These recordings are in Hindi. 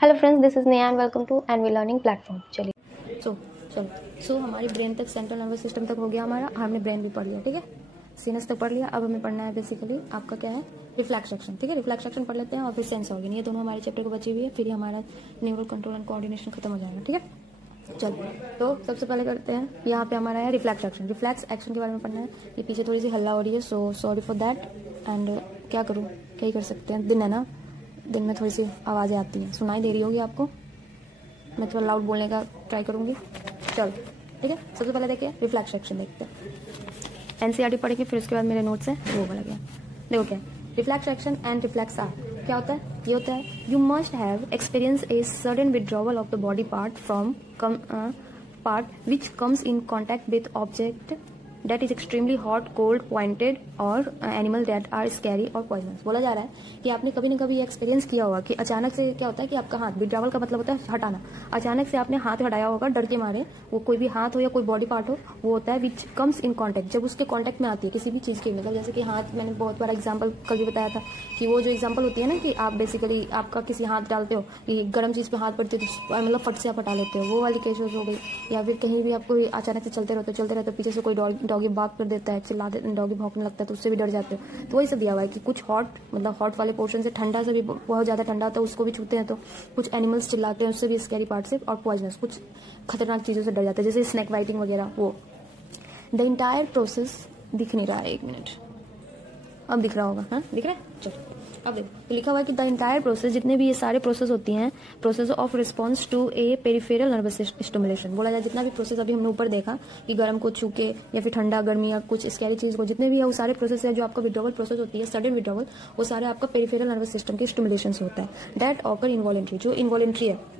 Hello friends, this is Neha and welcome to NV learning platform. चलिए चलो हमारी ब्रेन तक, सेंट्रल नर्वस सिस्टम तक हो गया हमारा। हमने ब्रेन भी पढ़ लिया, ठीक है, सीनस तक पढ़ लिया। अब हमें पढ़ना है बेसिकली आपका क्या है, रिफ्लेक्स एक्शन, ठीक है। रिफ्लेक्स एक्शन पढ़ लेते हैं और फिर सेंस ऑर्गन, ये दोनों हमारे चैप्टर को बची हुई है। फिर हमारा न्यूरल कंट्रोल एंड कोऑर्डिनेशन खत्म हो जाएगा, ठीक है। चलो तो सबसे पहले करते हैं, यहाँ पे हमारा है रिफ्लेक्स एक्शन। रिफ्लेक्स एक्शन के बारे में पढ़ना है। ये पीछे थोड़ी सी हल्ला हो रही है, so sorry for that. And क्या करूँ, क्या ही कर सकते हैं, दिन है ना, दिन में थोड़ी सी आवाज़ें आती हैं, सुनाई दे रही होगी आपको। मैं थोड़ा लाउड बोलने का ट्राई करूँगी। चल ठीक है, सबसे पहले देखिए रिफ्लेक्स एक्शन देखते हैं। एनसीईआरटी पढ़ेंगे, फिर उसके बाद मेरे नोट्स हैं वो वाला गया। देखो क्या reflex action and reflex are क्या होता है। ये होता है you must have experience a sudden withdrawal of the body part from part which comes in contact with object that is extremely hot, cold, pointed और एनिमल that are scary और poisonous। बोला जा रहा है कि आपने कभी न कभी एक्सपीरियंस किया होगा कि अचानक से क्या होता है कि आपका हाथ, विड्रॉवल का मतलब होता है हटाना। अचानक से आपने हाथ हटाया होगा डर के मारे, वो कोई भी हाथ हो या कोई बॉडी पार्ट हो, वो होता है विच कम्स इन कॉन्टैक्ट, जब उसके कॉन्टैक्ट में आती है किसी भी चीज़ की। मतलब जैसे कि हाथ, मैंने बहुत बार एग्जाम्पल कल भी बताया था कि वो जो एग्जाम्पल होती है ना कि आप बेसिकली आपका किसी हाथ डालते हो, कि गर्म चीज़ पे हाथ पड़ती है तो मतलब फट से आप हटा लेते हो, वो वाली केसेस हो गई। या फिर कहीं भी आपको अचानक से चलते रहते पीछे से कोई डॉगी बाग कर देता है, चिल्ला देते, डॉगी भौंकने लगता है तो उससे भी डर जाते हो। तो वही सब दिया हुआ है कि कुछ हॉट, मतलब हॉट वाले पोर्शन से, ठंडा से भी बहुत ज़्यादा ठंडा होता है उसको भी छूते हैं तो कुछ एनिमल्स चिल्लाते हैं उससे भी, स्कैरी पार्ट से, और पॉइजनस कुछ खतरनाक चीज़ों से डर जाते हैं, जैसे स्नैक बाइटिंग वगैरह। वो द इंटायर प्रोसेस दिख नहीं रहा है, एक मिनट, अब दिख रहा होगा, हाँ दिख रहा है। चलो अब देखो लिखा हुआ है कि द इंटायर प्रोसेस, जितने भी ये सारे प्रोसेस होती हैं, process of response to a peripheral nervous stimulation. बोला जाए जितना भी प्रोसेस अभी हमने ऊपर देखा कि गर्म को छू के या फिर ठंडा गर्मी या कुछ स्कैरी चीज को, जितने भी है वो सारे प्रोसेस है जो आपका विड्रॉवल प्रोसेस होती है, सडन विड्रॉवल, वो सारे आपका पेरिफेरल नर्वस सिस्टम के स्टिमुलेशन से होता है। दैट ऑकर इनवॉलेंट्री, जो इनवॉलेंट्री है,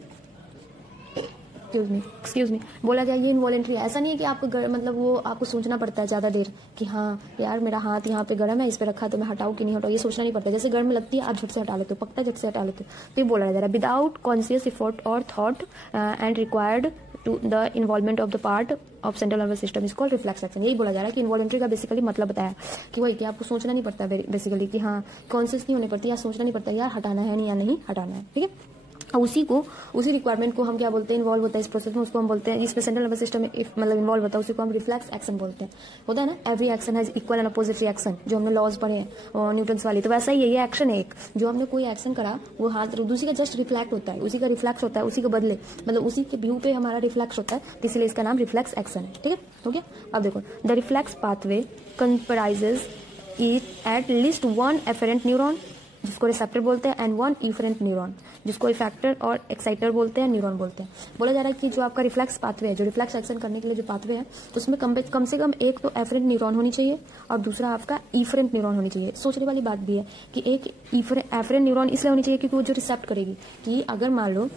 एक्सक्यूज मी, बोला गया ये इनवॉलेंट्री है। ऐसा नहीं है कि आपको मतलब वो आपको सोचना पड़ता है ज़्यादा देर कि हाँ यार मेरा हाथ यहाँ पे गर्म है, इस पे रखा तो मैं हटाऊँ कि नहीं हटाऊँ, ये सोचना नहीं पड़ता। जैसे गर्म लगती है आप झट से हटा लेते हो, पकता है झट से हटा लेते हो। तो ये बोला जा रहा है विदाउट कॉन्शियस इफोर्ट और thought and required to the involvement of the part of central nervous system is called reflex action. यही बोला जा रहा है कि इन्वॉलेंट्री का बेसिकली मतलब बताया कि वही कि आपको सोचना नहीं पड़ता बेसिकली कि हाँ, कॉन्शियस नहीं होनी पड़ती, या सोचना नहीं पड़ता यार हटाना है नहीं या नहीं हटाना है, ठीक है। उसी रिक्वायरमेंट को हम क्या बोलते हैं, इन्वॉल्व होता है इस प्रोसेस में, उसको हम बोलते हैं, इसमें सेंट्रल नर्वस सिस्टम मतलब इन्वॉल्व होता है, उसी को हम रिफ्लेक्स एक्शन बोलते हैं। होता है ना, every action has equal and opposite reaction, जो हमने लॉज पढ़े हैं न्यूटन्स वाली। तो वैसा ही ये एक्शन है एक, जो हमने कोई एक्शन करा वो हाथ दूसरी का जस्ट रिफ्लेक्ट होता है, उसी का रिफ्लेक्स होता है, उसी के बदले मतलब उसी के व्यू पे हमारा रिफ्लेक्स होता है, तो इसलिए इसका नाम रिफ्लेक्स एक्शन है, ठीक है, हो गया। अब देखो the reflex pathway comprises it at least one afferent neuron, जिसको रिसेप्टर बोलते हैं, एंड वन इफरेंट न्यूरॉन, जिसको इफेक्टर और एक्साइटर बोलते हैं, न्यूरॉन बोलते हैं। बोला जा रहा है कि जो आपका रिफ्लेक्स पाथवे है, जो रिफ्लेक्स एक्शन करने के लिए जो पाथवे है, उसमें कम से कम एक तो एफरेंट न्यूरॉन होनी चाहिए और दूसरा आपका इफरेंट न्यूरॉन होनी चाहिए। सोचने वाली बात भी है कि एक एफरेंट न्यूरॉन इसलिए होनी चाहिए क्योंकि वो जो रिसेप्ट करेगी, कि अगर मान लो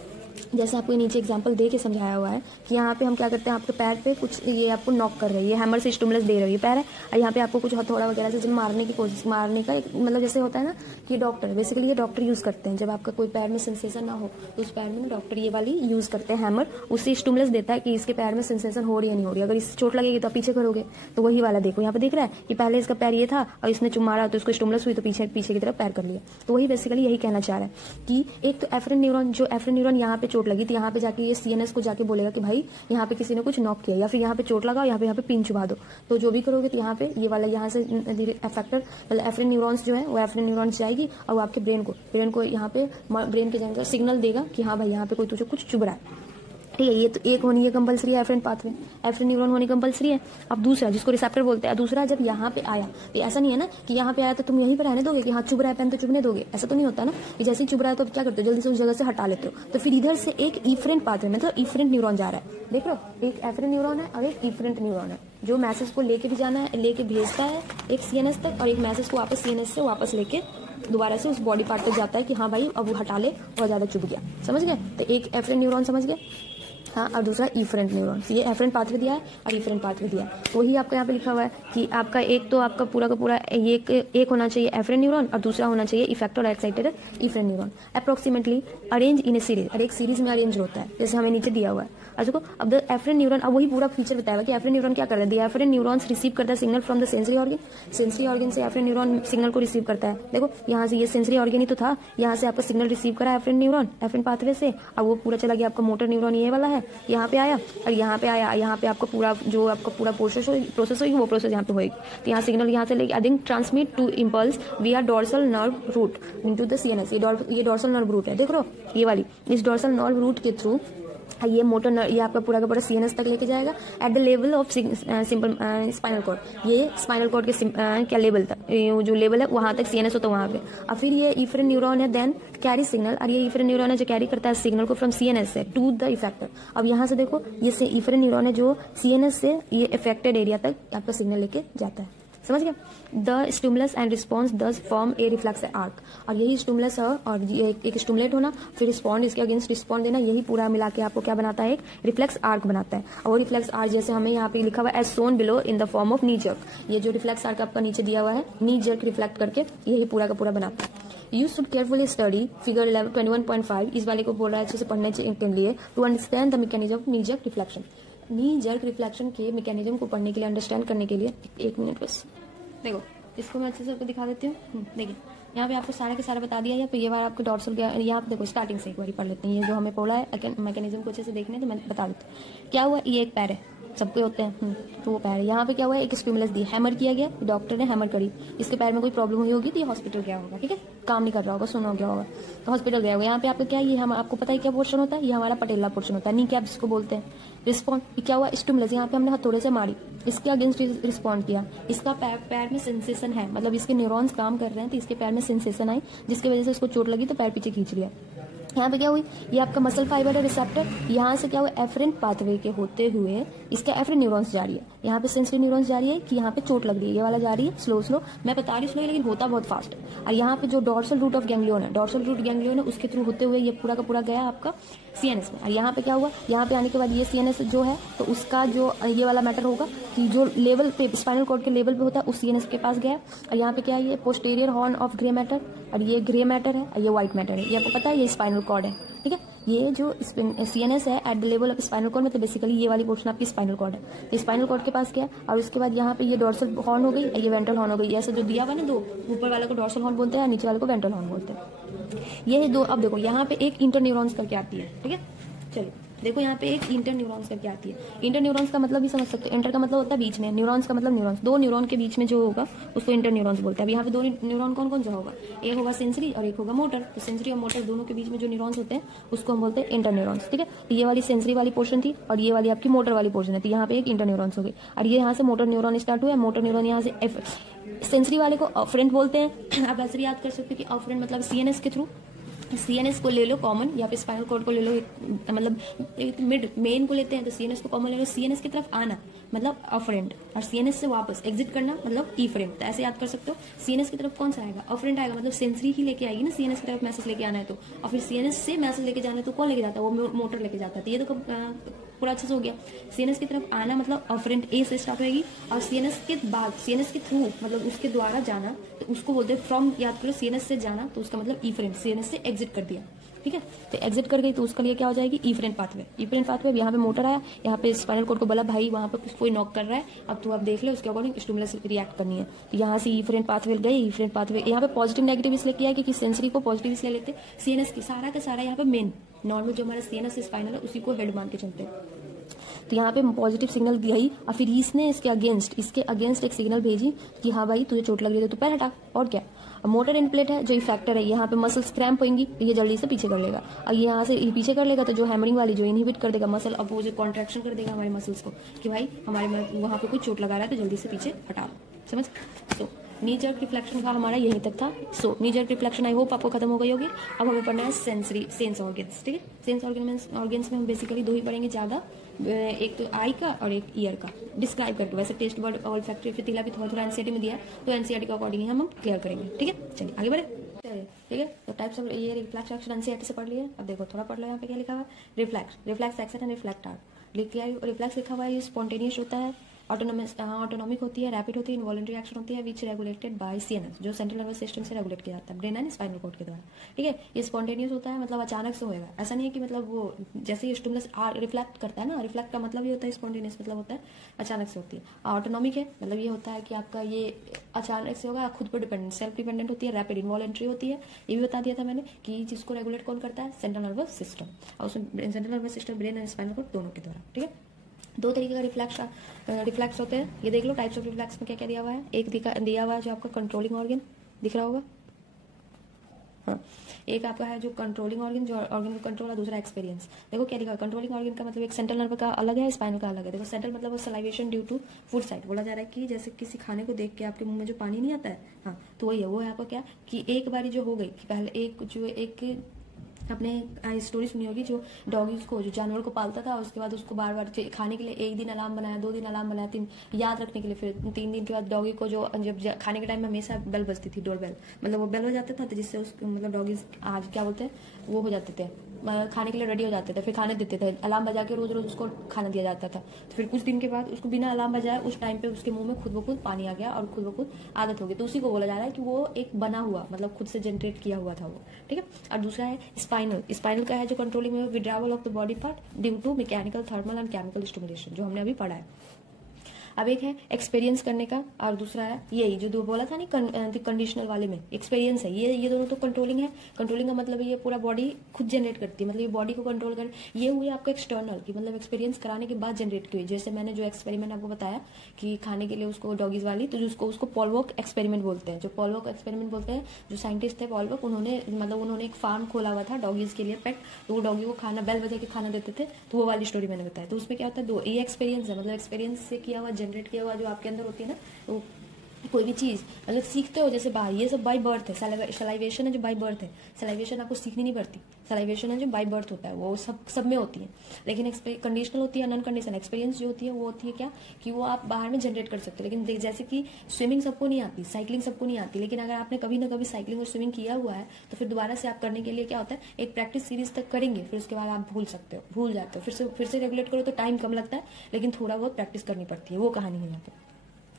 जैसे आपको नीचे एग्जांपल दे के समझाया हुआ है कि यहाँ पे हम क्या करते हैं, आपके पैर पे कुछ ये आपको नॉक कर रही है, हैमर से स्टिमुलस दे रही है पैर है, और यहाँ पे आपको कुछ हथौड़ा वगैरह से जब मारने की कोशिश, मारने का मतलब जैसे होता है ना कि डॉक्टर बेसिकली ये डॉक्टर यूज करते हैं, जब आपका कोई पैर में सेंसेशन ना हो तो उस पैर में डॉक्टर ये वाली यूज करते हैं हैमर, उससे स्टिमुलस देता है कि इसके पैर में सेंसेशन हो रही है नहीं हो रही। अगर इससे चोट लगेगी तो आप पीछे करोगे, तो वही वाला देखो यहाँ पे दिख रहा है कि पहले इसका पैर ये था और इसने मारा तो इसको स्टिमुलस हुई तो पीछे की तरफ पैर कर लिया। तो वही बेसिकली यही कहना चाह रहा है कि एक तो एफरेंट न्यूरॉन, जो एफरेंट न्यूरॉन यहाँ पे चोट लगी थी, यहाँ पे जाके ये सीएनएस को जाके बोलेगा कि भाई यहाँ पे किसी ने कुछ नॉक किया, या फिर यहाँ पे चोट लगा, यहाँ पे पिन चुबा दो। तो जो भी करोगे तो यहाँ पे ये वाला यहाँ से एफेक्टर मतलब एफरेंट न्यूरॉन्स जो है वो एफरेंट न्यूरॉन्स जाएगी और वो आपके ब्रेन को यहाँ पे ब्रेन के जगह सिग्नल देगा कि हाँ भाई यहाँ पे कोई तुझे कुछ चुभ रहा है, ठीक है। ये तो एक होनी है कंपलसरी है, एफरेंट पाथवे, एफरेंट न्यूरॉन होनी कंपलसरी है। अब दूसरा जिसको रिसेप्टर बोलते हैं, दूसरा जब यहाँ पे आया तो ऐसा नहीं है ना कि यहाँ पे आया तो तुम यहीं पर रहने दोगे कि हाँ चुभ रहा है पेन तो चुभने दोगे, ऐसा तो नहीं होता ना कि जैसे ही चुभ रहा है तो क्या करते हो, जल्दी से उस जगह से हटा लेते हो। तो फिर इधर से एक इफरेंट पाथवे मतलब इफरेंट न्यूरॉन जा रहा है, देख लो, एक एफरेंट न्यूरॉन है और एक इफरेंट न्यूरॉन है, जो मैसेज को लेके भी जाना है, लेके भेजता है एक सीएनएस तक, और एक मैसेज को वापस सीएनएस से वापस लेके दोबारा से उस बॉडी पार्ट तक जाता है कि हाँ भाई अब वो हटा ले और ज्यादा चुभ गया, समझ गए। तो एक एफरेंट न्यूरॉन समझ गए, हाँ, और दूसरा इफरेंट न्यूरॉन्स। ये एफरेंट पाथवे दिया है और इफरेंट पाथवे दिया है। तो वही आपका यहाँ पे लिखा हुआ है कि आपका एक तो आपका पूरा का पूरा एक होना चाहिए एफरेंट न्यूरॉन और दूसरा होना चाहिए इफेक्टर और excited efferent neuron. Approximately arrange in A series, और एक सीरीज में अरेंज होता है जैसे हमें नीचे दिया हुआ है। और देखो अब द एफरेंट न्यूरॉन, अब वही पूरा फीचर बताया हुआ कि एफरेंट न्यूरॉन क्या करता है। द एफरेंट न्यूरॉन्स रिसीव करता है signal from the sensory organ, sensory organ से एफरेंट न्यूरॉन सिग्नल को रिसीव करता है। देखो यहाँ से ये सेंसरी ऑर्गन ही तो था, यहाँ से आपका सिग्नल रिसीव करा एफरेंट न्यूरॉन एफरेंट पाथवे से, और वो पूरा चला गया आपका मोटर न्यूरॉन ये वाला है, यहाँ पे आया और यहाँ पे आया, यहाँ पे आपका पूरा जो आपका पूरा प्रोसेस होगी वो प्रोसेस यहाँ पे होगी। तो यहाँ सिग्नल यहाँ से लेके I think transmit to impulse via dorsal nerve root into the CNS. ये डोर्सल नर्व रूट है, देख रहे हो ये वाली, इस डोर्सल नर्व रूट के थ्रू ये मोटर ये आपका पूरा का पूरा सीएनएस तक लेके जाएगा at the level of simple spinal cord. ये स्पाइनल कॉर्ड के क्या लेवल तक, जो लेवल है वहां तक सीएनएस होता है वहां पे। और फिर ये इफरेंट न्यूरॉन है देन कैरी सिग्नल, और ये इफरेंट न्यूरॉन है जो कैरी करता है सिग्नल को फ्रॉम सीएनएस से टू द इफेक्टर। अब यहाँ से देखो ये इफरेंट न्यूरॉन है जो सीएनएस से ये इफेक्टेड एरिया तक आपका सिग्नल लेके जाता है, समझ गया। द स्टिमुलस एंड रिस्पॉन्स दस फॉर्म ए रिफ्लेक्स आर्क, और यही स्टिमुलस है और ये एक स्टिमुलेट होना फिर रिस्पॉन्ड, इसके अगेंस्ट रिस्पॉन्ड देना, यही पूरा मिला के आपको क्या बनाता है, एक रिफ्लेक्स आर्क बनाता है। और वो रिफ्लेक्स आर्क जैसे हमें यहाँ पे लिखा हुआ है as shown below in the form of knee jerk, ये जो रिफ्लेक्स आर्क आपका नीचे दिया हुआ है नी जर्क रिफ्लेक्ट करके यही पूरा का पूरा बनाता है। You should carefully study figure 21.5, इस वाले को बोल रहा है अच्छे से पढ़ने के लिए, to understand the mechanism of knee jerk reflection. Knee jerk reflection के मैकेनिज्म को पढ़ने के लिए, अंडरस्टैंड करने के लिए एक मिनट बस देखो, इसको मैं अच्छे से आपको दिखा देती हूँ। देखिए यहाँ पे आपको सारा के सारा बता दिया है, तो ये बार आपको डॉर्सल यहाँ पे देखो स्टार्टिंग से एक बार पढ़ लेते हैं। ये जो हमें बोला है मैकेनिज्म को अच्छे से देखने, तो मैं बता देती हूँ। क्या हुआ, ये एक पैर है, सबके होते हैं, तो वो पैर है। यहाँ पे क्या हुआ है, एक स्टिमुलस दी, हैमर किया गया, डॉक्टर ने हैमर करी, इसके पैर में कोई प्रॉब्लम हुई होगी तो ये हॉस्पिटल गया होगा, ठीक है, काम नहीं कर रहा होगा, सुना गया होगा तो हॉस्पिटल गया होगा। यहाँ पे आपका क्या, ये हम आपको पता है क्या पोर्शन होता है, ये हमारा पटेला पोर्शन होता है, नी कैप जिसको बोलते हैं। रिस्पॉन्ड क्या हुआ, स्टिमुलस यहाँ पे हमने हथौड़े से मारी, इसके अगेंस्ट रिस्पॉन्ड किया, इसका पैर में सेंसेशन है, मतलब इसके न्यूरॉन्स काम कर रहे हैं, तो इसके पैर में सेंसेशन आई जिसकी वजह से उसको चोट लगी तो पैर पीछे खींच लिया। यहाँ पे क्या हुई, ये आपका मसल फाइबर है रिसेप्टर, यहाँ से क्या हुआ एफरेंट पाथवे के होते हुए इसका एफरेंट न्यूरॉन्स जा रही है, यहाँ पे सेंसरी न्यूरॉन्स जा रही है कि यहाँ पे चोट लग रही है, ये वाला जा रही है स्लो स्लो, मैं बता रही स्लो लेकिन होता बहुत फास्ट है। और यहाँ पे जो डॉर्सल रूट ऑफ गैंग्लियन है, डॉर्सल रूट गैंग्लियन है, उसके थ्रू होते हुए ये पूरा का पूरा गया आपका सीएनएस में। और यहाँ पे क्या हुआ, यहाँ पे आने के बाद ये सीएनएस जो है तो उसका जो ये वाला मैटर होगा कि जो लेवल पे स्पाइनल कॉर्ड के लेवल पे होता है उस सीएनएस के पास गया। और यहाँ पे क्या है, ये posterior horn of grey matter, और ये ग्रे मैटर है और ये व्हाइट मैटर है, ये आपको पता है ये स्पाइनल कॉर्ड है, ठीक है। ये जो सीएनएस है at the level of spinal cord में, तो बेसिकली ये वाली पोर्शन आपकी स्पाइनल कॉर्ड है, तो स्पाइनल कॉर्ड के पास गया। और उसके बाद यहाँ पे ये डॉर्सल हॉर्न हो गई, ये वेंट्रल हॉर्न हो गई, ऐसा जो दिया हुआ ना दो, ऊपर वाले को डॉर्सल हॉर्न बोलते हैं, नीचे वाले को वेंट्रल हॉर्न बोलते हैं। ये दो, अब देखो यहाँ पे एक इंटर न्यूरॉन्स करके आती है, ठीक है। चलो देखो यहाँ पे एक इंटर न्यूरॉन्स करके आती है। इंटर न्यूरॉन्स का मतलब भी समझ सकते हो, इंटर का मतलब होता है बीच में, न्यूरॉन्स का मतलब न्यूरॉन्स, दो न्यूरॉन के बीच में जो होगा उसको इंटर न्यूरॉन्स बोलते हैं। अब यहाँ पे दो न्यूरॉन कौन कौन सा होगा, एक होगा सेंसरी और एक होगा मोटर, तो सेंसरी और मोटर दोनों के बीच में जो न्यूरॉन्स होते हैं उसको हम बोलते हैं इंटर न्यूरॉन्स, ठीक है। तो ये वाली सेंसरी वाली पोर्शन थी और ये वाली आपकी मोटर वाली पोर्शन है, तो यहाँ पे एक इंटर न्यूरॉन्स हो गई। और ये यहाँ से मोटर न्यूरॉन स्टार्ट हुआ है, मोटर न्यूरॉन यहाँ से सेंसरी वाले को अफरेंट बोलते हैं। आप ऐसे याद कर सकते हो कि अफरेंट मतलब सीएनएस के थ्रू, सीएनएस को ले लो कॉमन, या फिर स्पाइनल कॉर्ड को ले लो, मतलब एक मिड मेन को लेते हैं तो सीएनएस को कॉमन ले लो। सीएनएस की तरफ आना मतलब अफरेंट, और सीएनएस से वापस एग्जिट करना मतलब इफरेंट, तो ऐसे याद कर सकते हो। सीएनएस की तरफ कौन सा आएगा, अफरेंट आएगा, मतलब सेंसरी ही लेके आएगी ना सीएनएस की तरफ मैसेज लेके आना है तो, और फिर सीएनएस से मैसेज लेके जाना है तो कौन लेके जाता है, वो मोटर लेके जाता है। तो ये तो पूरा अच्छे से हो गया। सीएनएस की तरफ आना मतलब अफरेंट ए से स्टार्ट होगी, और सीएनएस के बाद सीएनएस के थ्रू मतलब उसके द्वारा जाना तो उसको बोलते हैं फ्रॉम, याद करो सीएनएस से जाना तो उसका मतलब इफरेंट, सीएनएस से एग्जिट कर दिया, ठीक है। तो एग्जिट कर गई तो उसके लिए क्या हो जाएगी, इफरेंट पाथवे। इफरेंट पाथवे यहाँ पे मोटर आया, यहाँ पे स्पाइनल कॉर्ड को बोला भाई वहां पे कोई नॉक कर रहा है, अब तू आप देख ले, उसके अकॉर्डिंग स्टिमुलस रिएक्ट करनी है। तो यहाँ से इफरेंट पाथवे गई, इफरेंट पाथवे यहाँ पे पॉजिटिव नेगेटिव इसलिए किया क्योंकि सेंसरी को पॉजिटिव इसलिए लेते, सीएनएस की सारा का सारा यहाँ पे मेन नॉर्मल जो हमारा सीएनएस स्पाइनल है उसी को हेड मान के चलते हैं। तो यहाँ पे पॉजिटिव सिग्नल दिया ही, और फिर इसने इसके अगेंस्ट एक सिग्नल भेजी कि हाँ भाई तुझे चोट लग रही है तो पैर हटा, और क्या। मोटर एंड प्लेट है जो इफेक्टर है, यहाँ पे मसल्स क्रैम्प होंगी तो ये जल्दी से पीछे कर लेगा, और यहाँ से पीछे कर लेगा तो जो हैमरिंग वाली जो इनहिबिट कर देगा मसल, अब वो जो कॉन्ट्रैक्शन कर देगा हमारे मसल्स को कि भाई हमारे वहाँ पे कोई चोट लगा रहा है तो जल्दी से पीछे हटा लो, समझ। सो नी जर्क रिफ्लेक्शन का हमारा यहीं तक था। So knee jerk reflection I hope आपको खत्म हो गई होगी। अब हमें पढ़ना है सेंस ऑर्गन्स, ठीक है। सेंस ऑर्गन्स में हम बेसिकली दो ही पढ़ेंगे ज्यादा, एक तो आई का और एक ईयर का डिस्क्राइब करके, वैसे टेस्ट वर्ड ऑल फैक्ट्री फितिला भी थोड़ा एनसीईआरटी में दिया है तो एनसीईआरटी के अकॉर्डिंग हम क्लियर करेंगे, ठीक है। चलिए आगे बढ़े। ठीक है। तो टाइप्स ऑफ ये रिफ्लेक्स एक्शन एनसीईआरटी से पढ़ लिए। अब देखो थोड़ा पढ़ लो, यहाँ पे क्या लिखा हुआ है, reflex action and reflex arc लिख लिया। रिफ्लेक्स लिखा हुआ है, ये स्पॉन्टेनियस होता है, ऑटोनॉमिक होती है, रैपिड होती है, इनवॉलंटरी एक्शन होती है, विच रेगुलेटेड बाय सीएनएस, जो सेंट्रल नर्वस सिस्टम से रेगुलेट किया जाता है, ब्रेन एंड स्पाइनल कॉर्ड के द्वारा। ठीक है, ये स्पॉन्टेनियस होता है, मतलब अचानक से होएगा, ऐसा नहीं है कि मतलब वो जैसे ही स्टिमुलस रिफ्लेक्ट करता है ना, रिफ्लेक्ट का मतलब ये होता है, स्पॉन्टेनियस मतलब होता है अचानक से होती है। ऑटोनॉमिक है, मतलब ये होता है कि आपका ये अचानक से होगा, खुद पर डिपेंडेंट, सेल्फ डिपेंडेंट होती है, रैपिड इनवॉलंटरी होती है। ये भी बता दिया था मैंने कि जिसको रेगुलेट कौन करता है, सेंट्रल नर्वस सिस्टम, और उसमें central nervous system, brain and spinal cord दोनों के द्वारा। ठीक है, दो तरीके का रिफ्लेक्स होते हैं, ये देख लो टाइप्स ऑफ रिफ्लेक्स में क्या क्या दिया हुआ है। एक दिया हुआ है जो आपका कंट्रोलिंग ऑर्गन दिख रहा होगा, हाँ, एक आपका है जो कंट्रोलिंग ऑर्गन, जो ऑर्गन को कंट्रोल है, दूसरा एक्सपीरियंस। देखो क्या लिखा है, कंट्रोलिंग ऑर्गन का मतलब एक सेंट्रल नर्व का अलग है, स्पाइनल का अलग है। देखो सेंट्रल मतलब salivation due to food sight, बोला जा रहा है कि जैसे किसी खाने को देख के आपके मुंह में जो पानी नहीं आता है, हाँ, तो वही है, वो है आपका क्या कि एक बारी जो हो गई कि पहले एक आपने स्टोरी सुनी होगी, जो डॉगीज को, जो जानवर को पालता था, उसके बाद उसको बार बार खाने के लिए 1 दिन अलार्म बनाया, 2 दिन अलार्म बनाया, 3 याद रखने के लिए, फिर 3 दिन के बाद डॉगी को जो जब खाने के टाइम में हमेशा बेल बजती थी, डोर बेल, मतलब वो बेल हो जाता था, तो जिससे उस मतलब डॉगीज आज क्या बोलते हैं, वो हो जाते थे, खाने के लिए रेडी हो जाते थे, फिर खाने देते थे, अलार्म बजा के रोज रोज उसको खाना दिया जाता था। तो फिर कुछ दिन के बाद उसको बिना अलार्म बजाए उस टाइम पे उसके मुंह में खुद ब खुद पानी आ गया और खुद ब खुद आदत हो गई, तो उसी को बोला जा रहा है कि वो एक बना हुआ, मतलब खुद से जनरेट किया हुआ था वो। ठीक है, और दूसरा है स्पाइनल का है जो कंट्रोलिंग में withdrawal of the body part due to mechanical, thermal and chemical stimulation, जो हमने अभी पढ़ा है। अब एक है एक्सपीरियंस करने का, और दूसरा है यही जो दो बोला था नहीं कंडीशनल वाले में, एक्सपीरियंस है। ये दोनों तो कंट्रोलिंग है। कंट्रोलिंग का मतलब ये पूरा बॉडी खुद जनरेट करती है, मतलब ये बॉडी को कंट्रोल कर, ये हुई आपको एक्सटर्नल की, मतलब एक्सपीरियंस कराने के बाद जनरेट की हुई। जैसे मैंने जो एक्सपेरिमेंट आपको बताया कि खाने के लिए उसको डॉगीज वाली, तो उसको पॉलवॉक एक्सपेरिमेंट बोलते हैं, जो पॉलवॉक एक्सपेरिमेंट बोलते हैं, जो साइंटिस्ट थे पॉलवॉक, उन्होंने एक फार्म खोला हुआ था डॉगीज के लिए, पेट, तो वो डॉगी को खाना बेल बजा के खाना देते थे, तो वो वाली स्टोरी मैंने बताया। तो उसमें क्या होता है, दो ये एक्सपीरियंस है, मतलब एक्सपीरियंस से किया हुआ, जनरेट किया हुआ जो आपके अंदर होती है ना, तो कोई भी चीज मतलब सीखते हो, जैसे बाहर, ये सब बाय बर्थ है। सलाइवेशन है जो बाय बर्थ है, सलाइवेशन आपको सीखनी नहीं पड़ती, सलाइवेशन है जो बाय बर्थ होता है, वो सब में होती है। लेकिन कंडीशनल होती है, नॉन कंडीशनल। एक्सपीरियंस जो होती है वो होती है क्या कि वो आप बाहर में जनरेट कर सकते हो। लेकिन जैसे कि स्विमिंग सबको नहीं आती, साइकिलिंग सबको नहीं आती, लेकिन अगर आपने कभी ना कभी साइकिलिंग और स्विमिंग किया हुआ है, तो फिर दोबारा से आप करने के लिए क्या होता है, एक प्रैक्टिस सीरीज तक करेंगे, फिर उसके बाद आप भूल जाते हो, फिर से रेगुलेट करो तो टाइम कम लगता है, लेकिन थोड़ा बहुत प्रैक्टिस करनी पड़ती है, वो कहानी है यहाँ पे।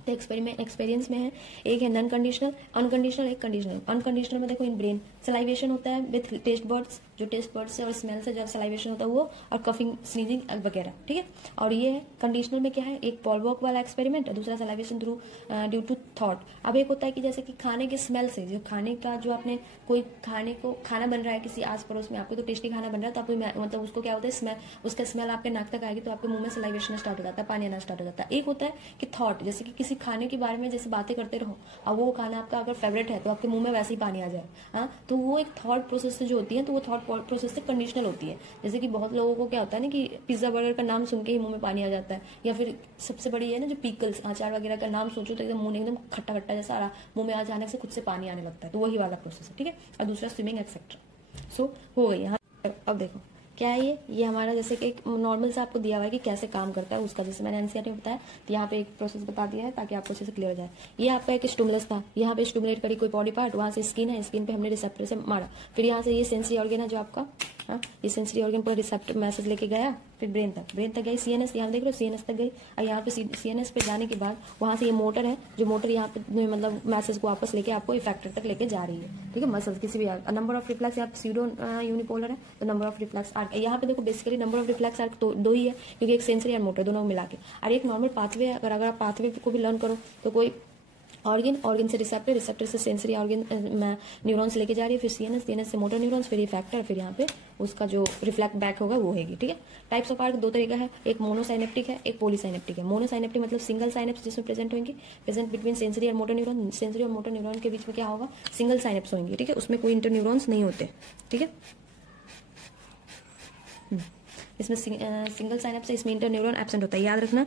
तो एक्सपीरियंस में है, एक है नॉन कंडीशनल, अनकंडीशनल, एक कंडीशनल। अनकंडीशनल में देखो इन ब्रेन सलाइवेशन होता है विथ टेस्ट बर्ड्स, जो टेस्ट बर्ड्स से और स्मेल से जब सलाइवेशन होता है वो, और कफिंग, स्नीजिंग वगैरह। ठीक है, और ये है कंडीशनल में क्या है, एक पॉलवॉक वाला एक्सपेरिमेंट और दूसरा सलाइवेशन ड्यू टू थॉट। अब एक होता है कि जैसे कि खाने के स्मेल से, जो खाने का जो आपने कोई खाना बन रहा है किसी आस पड़ोस में, आपको तो टेस्टी खाना बन रहा है, तो आपको मतलब उसको क्या होता है, स्मेल, उसका स्मेल आपके नाक तक आएगी, तो आपके मुंह में सलाइवेशन स्टार्ट हो जाता है, पानी आना स्टार्ट हो जाता है। एक होता है कि थॉट, जैसे कि किसी खाने के बारे में जैसे बातें करते रहो, अब वो खाना आपका अगर फेवरेट है तो आपके मुंह में वैसे ही पानी आ जाए, हाँ, तो वो एक थॉट प्रोसेस से जो होती है, तो वो थॉट प्रोसेस से कंडीशनल होती है। जैसे कि बहुत लोगों को क्या होता है ना कि पिज्जा बर्गर का नाम सुन के ही मुंह में पानी आ जाता है, या फिर सबसे बड़ी है ना जो पिकल्स, अचार वगैरह का नाम सोचो तो एकदम मुंह एकदम खट्टा खट्टा जैसा आ रहा, मुंह में अचानक से खुद से पानी आने लगता है, तो वही वाला प्रोसेस है। ठीक है, और दूसरा स्विमिंग एक्सेट्रा। सो हो गई यहाँ। अब देखो क्या है ये हमारा जैसे कि एक नॉर्मल से आपको दिया हुआ है कि कैसे काम करता है उसका, जैसे मैंने एनसीईआरटी में बताया, तो यहाँ पे एक प्रोसेस बता दिया है ताकि आपको अच्छे से क्लियर हो जाए। ये आपका एक स्टिमुलस था, यहाँ पे स्टिमुलेट करी कोई बॉडी पार्ट, वहां से स्किन है, स्किन पे हमने रिसेप्टर से मारा, फिर यहाँ से ये सेंसरी ऑर्गन है जो आपका, हाँ, ये सेंसरी ऑर्गन पूरा रिसेप्टर मैसेज लेके गया, फिर ब्रेन तक गई, सीएनएस, यहाँ देख लो सीएनएस तक गई, और यहाँ पे सीएनएस पे जाने के बाद वहां से ये मोटर है, जो मोटर यहाँ पे मतलब मैसेज को वापस लेके आपको इफेक्टर तक लेके जा रही है। ठीक है, मसल्स किसी भी नंबर ऑफ रिफ्लेक्स, यहाँ पे स्यूडो यूनिपोलर है, तो नंबर ऑफ रिफ्लेक्स आर्क, यहाँ पे देखो basically number of reflex arc तो 2 ही है, क्योंकि एक सेंसरी और मोटर दोनों मिला के, और एक नॉर्मल पाथवे है। अगर आप पाथवे को भी लर्न करो तो कोई ऑर्गन से रिसेप्टर से सेंसरी ऑर्गन न्यूरॉन्स लेके जा रही है, फिर सीएनएस से मोटर न्यूरॉन्स, फिर इफेक्टर, फिर यहाँ पे उसका जो रिफ्लेक्ट बैक होगा वो होगी। ठीक है, टाइप्स ऑफ आर्क 2 तरीका है, एक मोनोसाइनेप्टिक है, एक पॉलीसाइनेप्टिक है। मोनोसाइनेप्टिक मतलब सिंगल साइनेप्स जिसमें प्रेजेंट बिटवीन सेंसरी और मोटर न्यूरॉन, सेंसरी और मोटर न्यूरॉन के बीच में क्या होगा, सिंगल साइनेप्स होंगे। ठीक है, उसमें कोई इंटर न्यूरॉन्स नहीं होते। ठीक है, इसमें सिंगल साइनेप्स है, इसमें इंटर न्यूरॉन एब्सेंट होता है, याद रखना।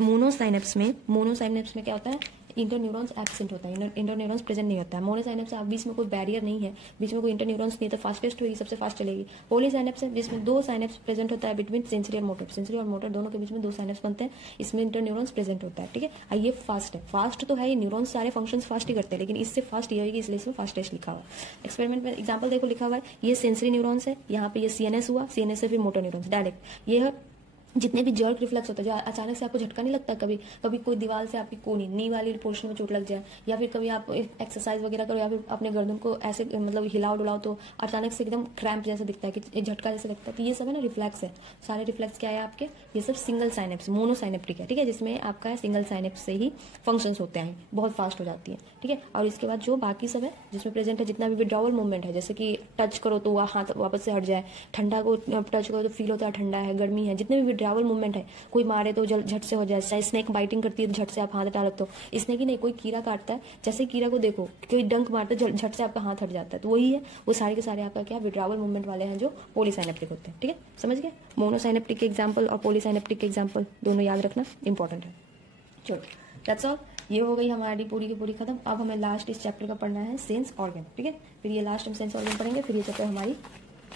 मोनोसाइनेप्स में क्या होता है, इंटरन्यूरॉन्स एब्सेंट होता है, इंटरन्यूरॉन्स प्रेजेंट नहीं होता है। मोनोसाइनेप्स आप बीच में कोई बैरियर नहीं है, बीच में कोई इंटरन्यूरॉन्स नहीं, तो फास्टेस्ट होगी, सबसे फास्ट चलेगी। पॉलीसाइनेप्स है जिसमें 2 साइनेप्स प्रेजेंट होता है बिटवीन सेंसरी और मोटर, सेंसरी और मोटर दोनों के बीच में 2 साइनेप्स बनते हैं, इसमें इंटरन्यूरॉन्स प्रेजेंट होता है। ठीक है, ये फास्ट है, फास्ट तो है, ये न्यूरॉन्स सारे फंक्शंस फास्ट ही करते हैं, लेकिन इससे फास्ट ये होगी, इसलिए इसमें फास्टेस्ट लिखा हुआ है। एक्सपेरिमेंट में एग्जांपल देखो लिखा हुआ है, ये सेंसरी न्यूरॉन्स है, यहाँ पे ये सीएनएस हुआ, सीएनएस से फिर मोटर न्यूरॉन्स डायरेक्ट। ये जितने भी जर्क रिफ्लेक्स होता है, जो अचानक से आपको झटका नहीं लगता, कभी कभी कोई दीवार से आपकी कोनी नी वाली पोर्शन में चोट लग जाए, या फिर कभी आप एक्सरसाइज वगैरह करो, या फिर अपने गर्दन को ऐसे मतलब हिलाओ डुलाओ तो अचानक से एकदम क्रैम्प जैसा दिखता है, कि एक झटका जैसा लगता है, तो ये सब है ना रिफ्लेक्स है। सारे रिफ्लेक्स क्या है आपके, ये सब सिंगल साइनेप्स, मोनोसाइनेप्टिक है। ठीक है, जिसमें आपका सिंगल साइनेप्स से ही फंक्शंस होते हैं, बहुत फास्ट हो जाती है। ठीक है, और इसके बाद जो बाकी सब है जिसमें प्रेजेंट है, जितना भी विड्रॉवल मूवमेंट है, जैसे कि टच करो तो वह हाथ वापस से हट जाए, ठंडा को टच करो तो फील होता है ठंडा है, गर्मी है, जितने भी विड्रॉवल मूवमेंट है, कोई मारे तो झट से हो जाए, चाहे स्नेक बाइटिंग करती है तो झट से आप हाथ हटा लेते हो, स्नेक ही नहीं, कोई कीड़ा काटता है, जैसे कीड़ा को देखो कोई डंक मारता है झट से आपका हाथ हट जाता है, तो वही है, वो सारे के सारे आपका क्या विड्रॉवल मूवमेंट वाले हैं जो पॉलीसाइनेप्टिक होते हैं। ठीक है, समझ गए, मोनोसाइनेप्टिक के एग्जाम्पल और पॉलीसाइनेप्टिक के एग्जाम्पल दोनों याद रखना इंपॉर्टेंट है। चलो दैट्स ऑल, ये हो गई हमारी पूरी की पूरी खत्म। अब हमें लास्ट इस चैप्टर का पढ़ना है सेंस ऑर्गन। ठीक है, फिर ये लास्ट हम सेंस ऑर्गन पढ़ेंगे, फिर ये चैप्टर हमारी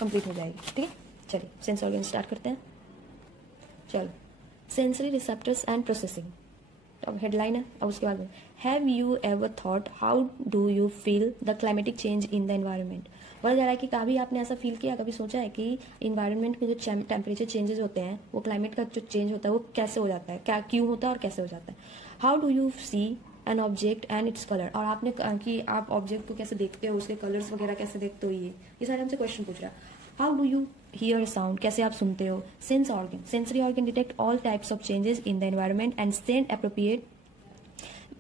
कंप्लीट हो जाएगी। ठीक है, चलिए सेंस ऑर्गन स्टार्ट करते हैं। चलो, सेंसरी रिसेप्टर्स एंड प्रोसेसिंग, अब हेडलाइन है। अब उसके बाद में, have you ever thought how do you feel the climatic change in the environment. बोला जा रहा है कि कभी आपने ऐसा फील किया, कभी सोचा है कि इन्वायरमेंट में जो टेम्परेचर चेंजेस होते हैं, वो क्लाइमेट का जो चेंज होता है वो कैसे हो जाता है, क्या क्यों होता है और कैसे हो जाता है। How do you see an object and its colour, और आपने कि आप ऑब्जेक्ट को कैसे देखते हो, उसके कलर्स वगैरह कैसे देखते हो, ये सारे हमसे क्वेश्चन पूछ रहा है। How do you hear sound, कैसे आप सुनते हो। Sense organ, sensory organ detect all types of changes in the environment and send appropriate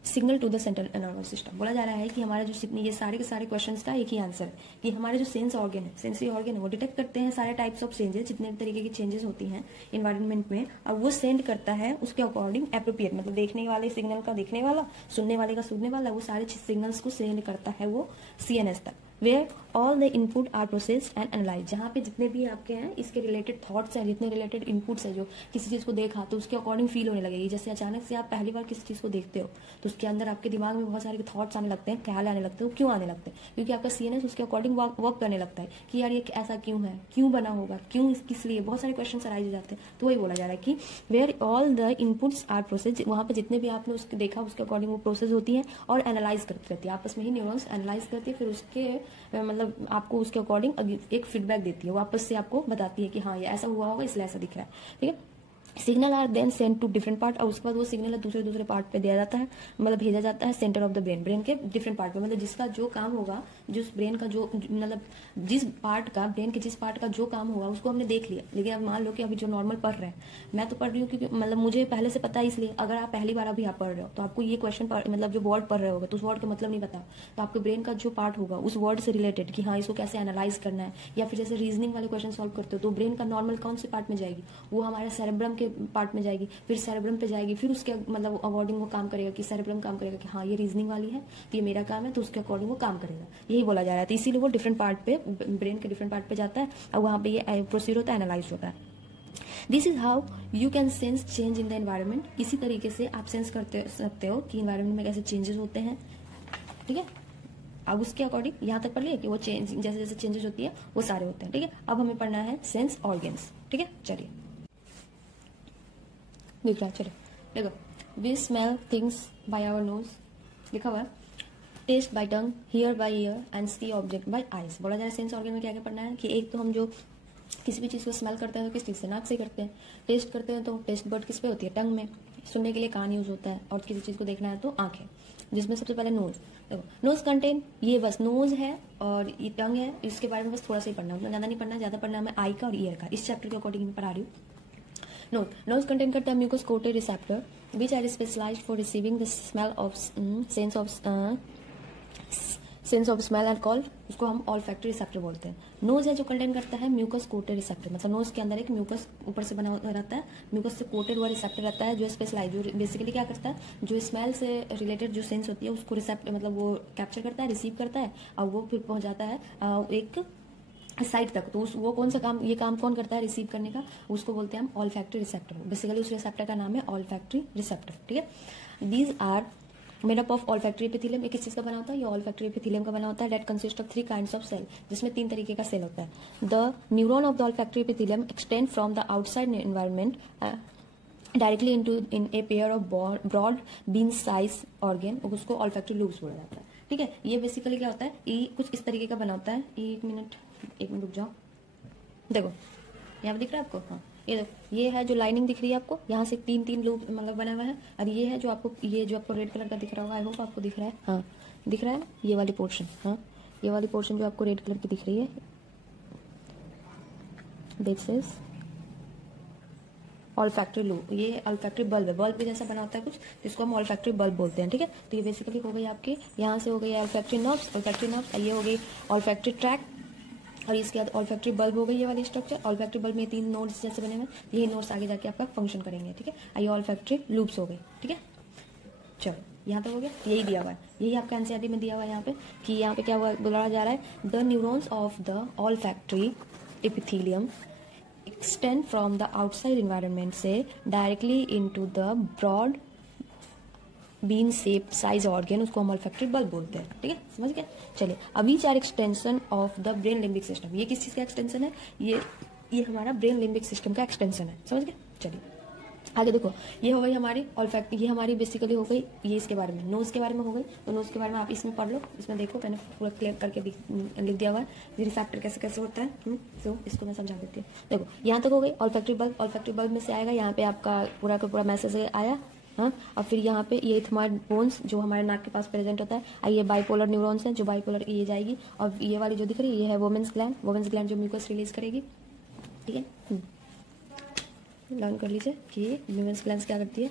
signal to the central nervous system. बोला जा रहा है कि हमारा जो ये सारे के सारे क्वेश्चंस का एक ही आंसर है कि हमारे जो सेंस ऑर्गन है, सेंसरी ऑर्गन है, वो डिटेक्ट करते हैं सारे टाइप्स ऑफ चेंजेस, जितने तरीके की चेंजेस होती हैं इन्वायरमेंट में, और वो सेंड करता है उसके अकॉर्डिंग एप्रोप्रिएट, मतलब देखने वाले सिग्नल का देखने वाला, सुनने वाले का सुनने वाला, वो सारे सिग्नल्स को सेंड करता है वो सीएनएस तक, where all the input are processed and analyse, जहाँ पे जितने भी आपके हैं इसके रिलेटेड थॉट्स हैं, जितने रिलेटेड इनपुट्स है, जो किसी चीज को देखा तो उसके अकॉर्डिंग फील होने लगेगी। जैसे अचानक से आप पहली बार किसी चीज को देखते हो तो उसके अंदर आपके दिमाग में बहुत सारे थॉट्स आने लगते हैं, ख्याल आने लगते हैं। क्यों आने लगते हैं? क्योंकि आपका सीएनएस उसके अकॉर्डिंग वर्क करने लगता है कि यार ये ऐसा क्यों है, क्यों बना होगा, क्यों, किस लिए, बहुत सारे क्वेश्चन अराइज हो जाते हैं। तो वही बोला जा रहा है कि where all the inputs are process, वहां पे जितने भी आपने उसके देखा उसके अकॉर्डिंग वो प्रोसेस होती है और एनालाइज करती रहती है, आपस में ही न्यूरॉन्स एनालाइज करती है, फिर उसके मतलब आपको उसके अकॉर्डिंग एक फीडबैक देती है, वापस से आपको बताती है कि हाँ ये ऐसा हुआ होगा इसलिए ऐसा दिख रहा है। ठीक है, signal are then send to different part, और उसके बाद वो सिग्नल दूसरे पार्ट पे दिया जाता है, मतलब भेजा जाता है centre of the brain, brain के डिफरेंट पार्ट पे, मतलब जिसका जो काम होगा, जिस ब्रेन का जो मतलब जिस पार्ट का, ब्रेन के जिस पार्ट का जो काम होगा उसको हमने देख लिया। लेकिन अब मान लो कि अभी जो नॉर्मल पढ़ रहे हैं, मैं तो पढ़ रही हूँ क्योंकि मतलब मुझे पहले से पता है, इसलिए अगर आप पहली बार अभी आप पढ़ रहे हो तो आपको ये क्वेश्चन मतलब जो वर्ड पढ़ रहे होगा तो उस वर्ड का मतलब नहीं पता, तो आपके ब्रेन का जो पार्ट होगा उस वर्ड से रिलेटेड कि हाँ इसको कैसे एनालाइज करना है, या फिर जैसे रीजनिंग वाले क्वेश्चन सॉल्व करते हो तो ब्रेन का नॉर्मल कौन से पार्ट में जाएगी, वो हमारे सेरेब्रम के पार्ट में जाएगी, फिर सेरेब्रम पे जाएगी, फिर उसके मतलब अकॉर्डिंग वो काम करेगा कि सेरेब्रम काम करेगा कि हाँ ये रीजनिंग वाली है तो ये मेरा काम है, तो उसके अकॉर्डिंग वो काम करेगा, यही बोला जा रहा है। तो इसीलिए वो डिफरेंट पार्ट पे, ब्रेन के डिफरेंट पार्ट पे जाता है और वहां पे ये प्रोसीड होता है, एनालाइज होता है। This is how you can sense change in the environment, इसी तरीके से आप सेंस करते सकते हो कि एनवायरमेंट में कैसे चेंजेस होते हैं। ठीक है, अब उसके अकॉर्डिंग यहाँ तक पढ़ लिया कि वो चेंज जैसे जैसे चेंजेस होती है वो सारे होते हैं। ठीक है, अब हमें पढ़ना है सेंस ऑर्गन्स। ठीक है, चलिए दिख रहा है, चलिए देखो, we smell things by our nose, लिखा हुआ है, taste by tongue, hear by ear and see object by eyes. बोला जा रहा है सेंस ऑर्गन में क्या क्या पढ़ना है कि एक तो हम जो किसी भी चीज को स्मेल करते हैं तो किस चीज से, नाक से करते हैं, टेस्ट करते हैं तो टेस्ट बर्ड किस पे होती है, टंग में, सुनने के लिए कान यूज होता है, और किसी चीज को देखना है तो आंखें, जिसमें सबसे पहले नोज। देखो नोज कंटेन, ये बस नोज है और ये टंग है, इसके बारे में बस थोड़ा सा ही पढ़ना, उतना ज्यादा नहीं पढ़ना, ज्यादा पढ़ना है आई का और ईयर का, इस चैप्टर के अकॉर्डिंग मैं पढ़ा रही हूँ। नोज कंटेन करता है mucus coated receptor which are specialised for receiving the smell of sense of smell and called, उसको हम ऑल्फैक्टरी रिसेप्टर बोलते हैं। नोज है जो कंटेन करता है म्यूकस कोटेड रिसेप्टर, मतलब नोज के अंदर एक म्यूकस ऊपर से बना रहता है, म्यूकस से कोटेड हुआ रिसेप्टर रहता है जो स्पेशलाइज, जो बेसिकली क्या करता है, जो स्मेल से रिलेटेड जो सेंस होती है उसको रिसेप्टर मतलब वो कैप्चर करता है, रिसीव करता है, और वो फिर पहुंच जाता है एक साइड तक। तो वो कौन सा काम, ये काम कौन करता है रिसीव करने का, उसको बोलते हैं हम ऑल्फैक्टरी रिसेप्टर। बेसिकली उस रिसेप्टर का नाम है ऑल्फैक्टरी रिसेप्टर। ठीक है, these are made up of olfactory epithelium. ये किस चीज का बना होता है? ये ऑल्फैक्टरी एपिथेलियम का बना होता है। That consist of 3 kinds of cell, जिसमें 3 तरीके का सेल होता है। The neuron of the olfactory epithelium extend from the outside environment directly in a pair of broad bean size organ, उसको ऑल्फैक्टरी लूब्स बोला जाता है। ठीक है, ये बेसिकली क्या होता है, ये कुछ इस तरीके का बना होता है। एक मिनट रुक जाओ, देखो यहाँ पे दिख रहा है आपको? हाँ, ये देखो, ये है जो लाइनिंग दिख रही है आपको, यहाँ से 3 लूप मतलब बना हुआ है। और ये है जो आपको रेड कलर का दिख रहा होगा, आई होप आपको दिख रहा है। हाँ दिख रहा है, ये वाली पोर्शन। हाँ, ये वाली पोर्शन जो आपको रेड कलर की दिख रही है, दिस इज ऑल्फैक्टरी लूप। ये ऑल्फैक्टरी बल्ब है, बल्ब भी जैसा बना होता है कुछ, जिसको हम ऑल्फैक्टरी बल्ब बोलते हैं। ठीक है, तो ये बेसिकली हो गई आपकी, यहाँ से हो गई ऑल्फैक्टरी नर्व्स, ये हो गई ऑल्फैक्टरी ट्रैक, और इसके बाद ऑल्फैक्टरी बल्ब हो गई ये वाली स्ट्रक्चर। ऑल्फैक्टरी बल्ब में 3 नोड्स जैसे बने हुए, यही नोड्स आगे जाके आपका फंक्शन करेंगे। ठीक है, ये ऑल्फैक्टरी लूप्स हो गई। ठीक है, चलो यहाँ तक हो गया, यही दिया हुआ है, यही आपका एनसीईआरटी में दिया हुआ है यहाँ पे, कि यहाँ पे क्या बोला जा रहा है, the neurons of the olfactory epithelium extend from the outside environment से directly into the broad bean shape size organ, उसको हम ऑल्फैक्टरी बल्ब बोलते हैं। ठीक है, समझ गए? चलिए, अभी 4 extension of the brain limbic system. ये किस चीज का एक्सटेंशन है? ये हमारा ब्रेन लिम्बिक सिस्टम का एक्सटेंशन है। समझ गए? चलिए आगे देखो, ये हो गई हमारी ऑल्फैक्ट, ये हमारी बेसिकली हो गई, ये इसके बारे में, नोज के बारे में हो गई। तो नोज के बारे में आप इसमें पढ़ लो, इसमें देखो मैंने पूरा क्लियर करके लिख दिया हुआ है, रिसेप्टर कैसे कैसे होता है। तो इसको मैं समझा देती हूँ। देखो यहाँ तक हो गई ऑल्फैक्टरी बल्ब। ऑल्फैक्टरी बल्ब में से आएगा यहाँ पे आपका पूरा का पूरा मैसेज आया। हाँ, और फिर यहाँ पे ये हमारे बोन्स जो हमारे नाक के पास प्रेजेंट होता है, ये बाइपोलर न्यूरॉन्स हैं, जो बाइपोलर ये जाएगी, और ये वाली जो दिख रही है ये है वोमेन्स ग्लैंड जो म्यूकस रिलीज करेगी। ठीक है, लर्न कर लीजिए कि वोमेन्स ग्लैंड क्या करती है,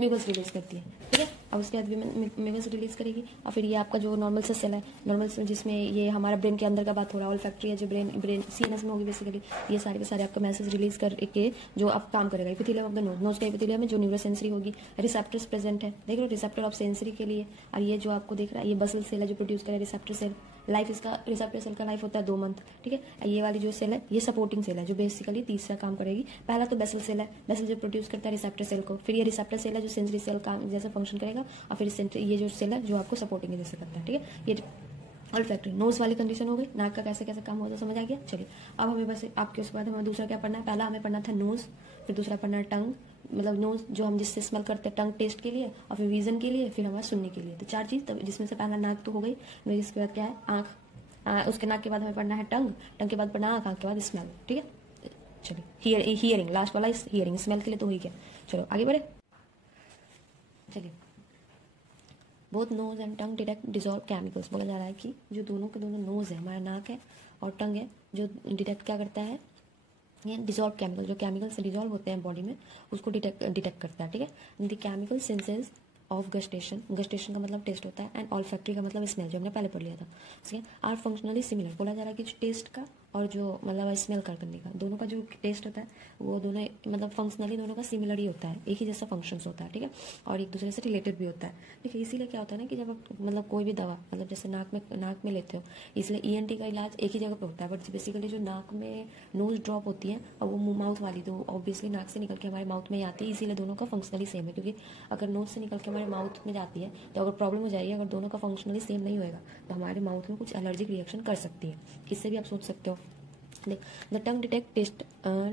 म्यूकस रिलीज करती है। ठीक है, अब उसके बाद म्यूकस रिलीज करेगी, और फिर ये आपका जो नॉर्मल से सेल है, नॉर्मल से जिसमें ये हमारा ब्रेन के अंदर का बात हो रहा है, ऑल्फैक्टरी है जो ब्रेन सीएनएस में होगी बेसिकली, ये सारे के सारे आपका मैसेज रिलीज करके जो अब काम करेगा एपिथेलियम ऑफ द नोज का एपिथेलियम में जो न्यूरोसेंसरी होगी, रिसेप्टर्स प्रेजेंट है, देख लो रिसेप्टर ऑफ सेंसरी के लिए। और ये जो आपको दिख रहा है ये बसल सेल है जो प्रोड्यूस करे रिसेप्टर सेल। लाइफ इसका रिसेप्टर सेल का लाइफ होता है 2 मंथ। ठीक है, ये वाली जो सेल है ये सपोर्टिंग सेल है जो बेसिकली तीसरा काम करेगी। पहला तो बेसल सेल है, बेसल जो प्रोड्यूस करता है रिसेप्टर सेल को, फिर ये रिसेप्टर सेल है जो सेंसरी सेल काम जैसे फंक्शन करेगा, और फिर ये जो सेल है जो आपको सपोर्टिंग जैसे करता है। ठीक है, ये ऑल्फैक्टरी नोज वाली कंडीशन हो गई, नाक का कैसे कैसे काम होता है समझ आ गया। चलिए अब हमें बस आपके उसके बाद हमें दूसरा क्या पढ़ना है, पहला हमें पढ़ना था नोज, फिर दूसरा पढ़ना है टंग, मतलब नोज जो हम जिससे स्मेल करते हैं टंग टेस्ट के लिए, और फिर विजन के लिए, फिर हमारा सुनने के लिए। तो 4 चीज, जिसमें से पहला नाक तो हो गई, इसके बाद क्या है आंख, उसके नाक के बाद हमें पढ़ना है टंग के बाद पढ़ना आंख के बाद स्मेल। ठीक है, चलिए हियरिंग लास्ट वाला हियरिंग, स्मेल के लिए तो हुई क्या। चलो आगे बढ़े, चलिए both nose and tongue detect dissolve chemicals. बोला जा रहा है कि जो दोनों के दोनों नोज है, हमारा नाक है और टंग है, जो डिटेक्ट क्या करता है, ये डिजॉल्व केमिकल, जो केमिकल से डिजॉल्व होते हैं बॉडी में उसको डिटेक्ट करता है। ठीक है, द केमिकल सेंसेस ऑफ गस्टेशन का मतलब टेस्ट होता है, एंड ऑल्फैक्टरी का मतलब स्मेल जो हमने पहले पढ़ लिया था। ठीक है, आर फंक्शनली सिमिलर। बोला जा रहा है कि जो टेस्ट का और जो मतलब स्मेल करने का दोनों का जो टेस्ट होता है वो दोनों मतलब फंक्शनली दोनों का सिमिलर ही होता है, एक ही जैसा फंक्शंस होता है। ठीक है, और एक दूसरे से रिलेटेड भी होता है। देखिए इसीलिए क्या होता है ना कि जब आप मतलब कोई भी दवा मतलब जैसे नाक में लेते हो, इसलिए ईएनटी का इलाज एक ही जगह पे होता है, बट बेसिकली जो नाक में नोज ड्रॉप होती है और वो माउथ वाली तो ऑब्वियसली नाक से निकल के हमारे माउथ में आती है, इसीलिए दोनों का फंक्शनली सेम है। क्योंकि अगर नोज से निकल के हमारे माउथ में जाती है तो अगर प्रॉब्लम हो जाएगी, अगर दोनों का फंक्शनली सेम नहीं होएगा तो हमारे माउथ में कुछ एलर्जिक रिएक्शन कर सकती है। इससे भी आप सोच सकते हो। The tongue detect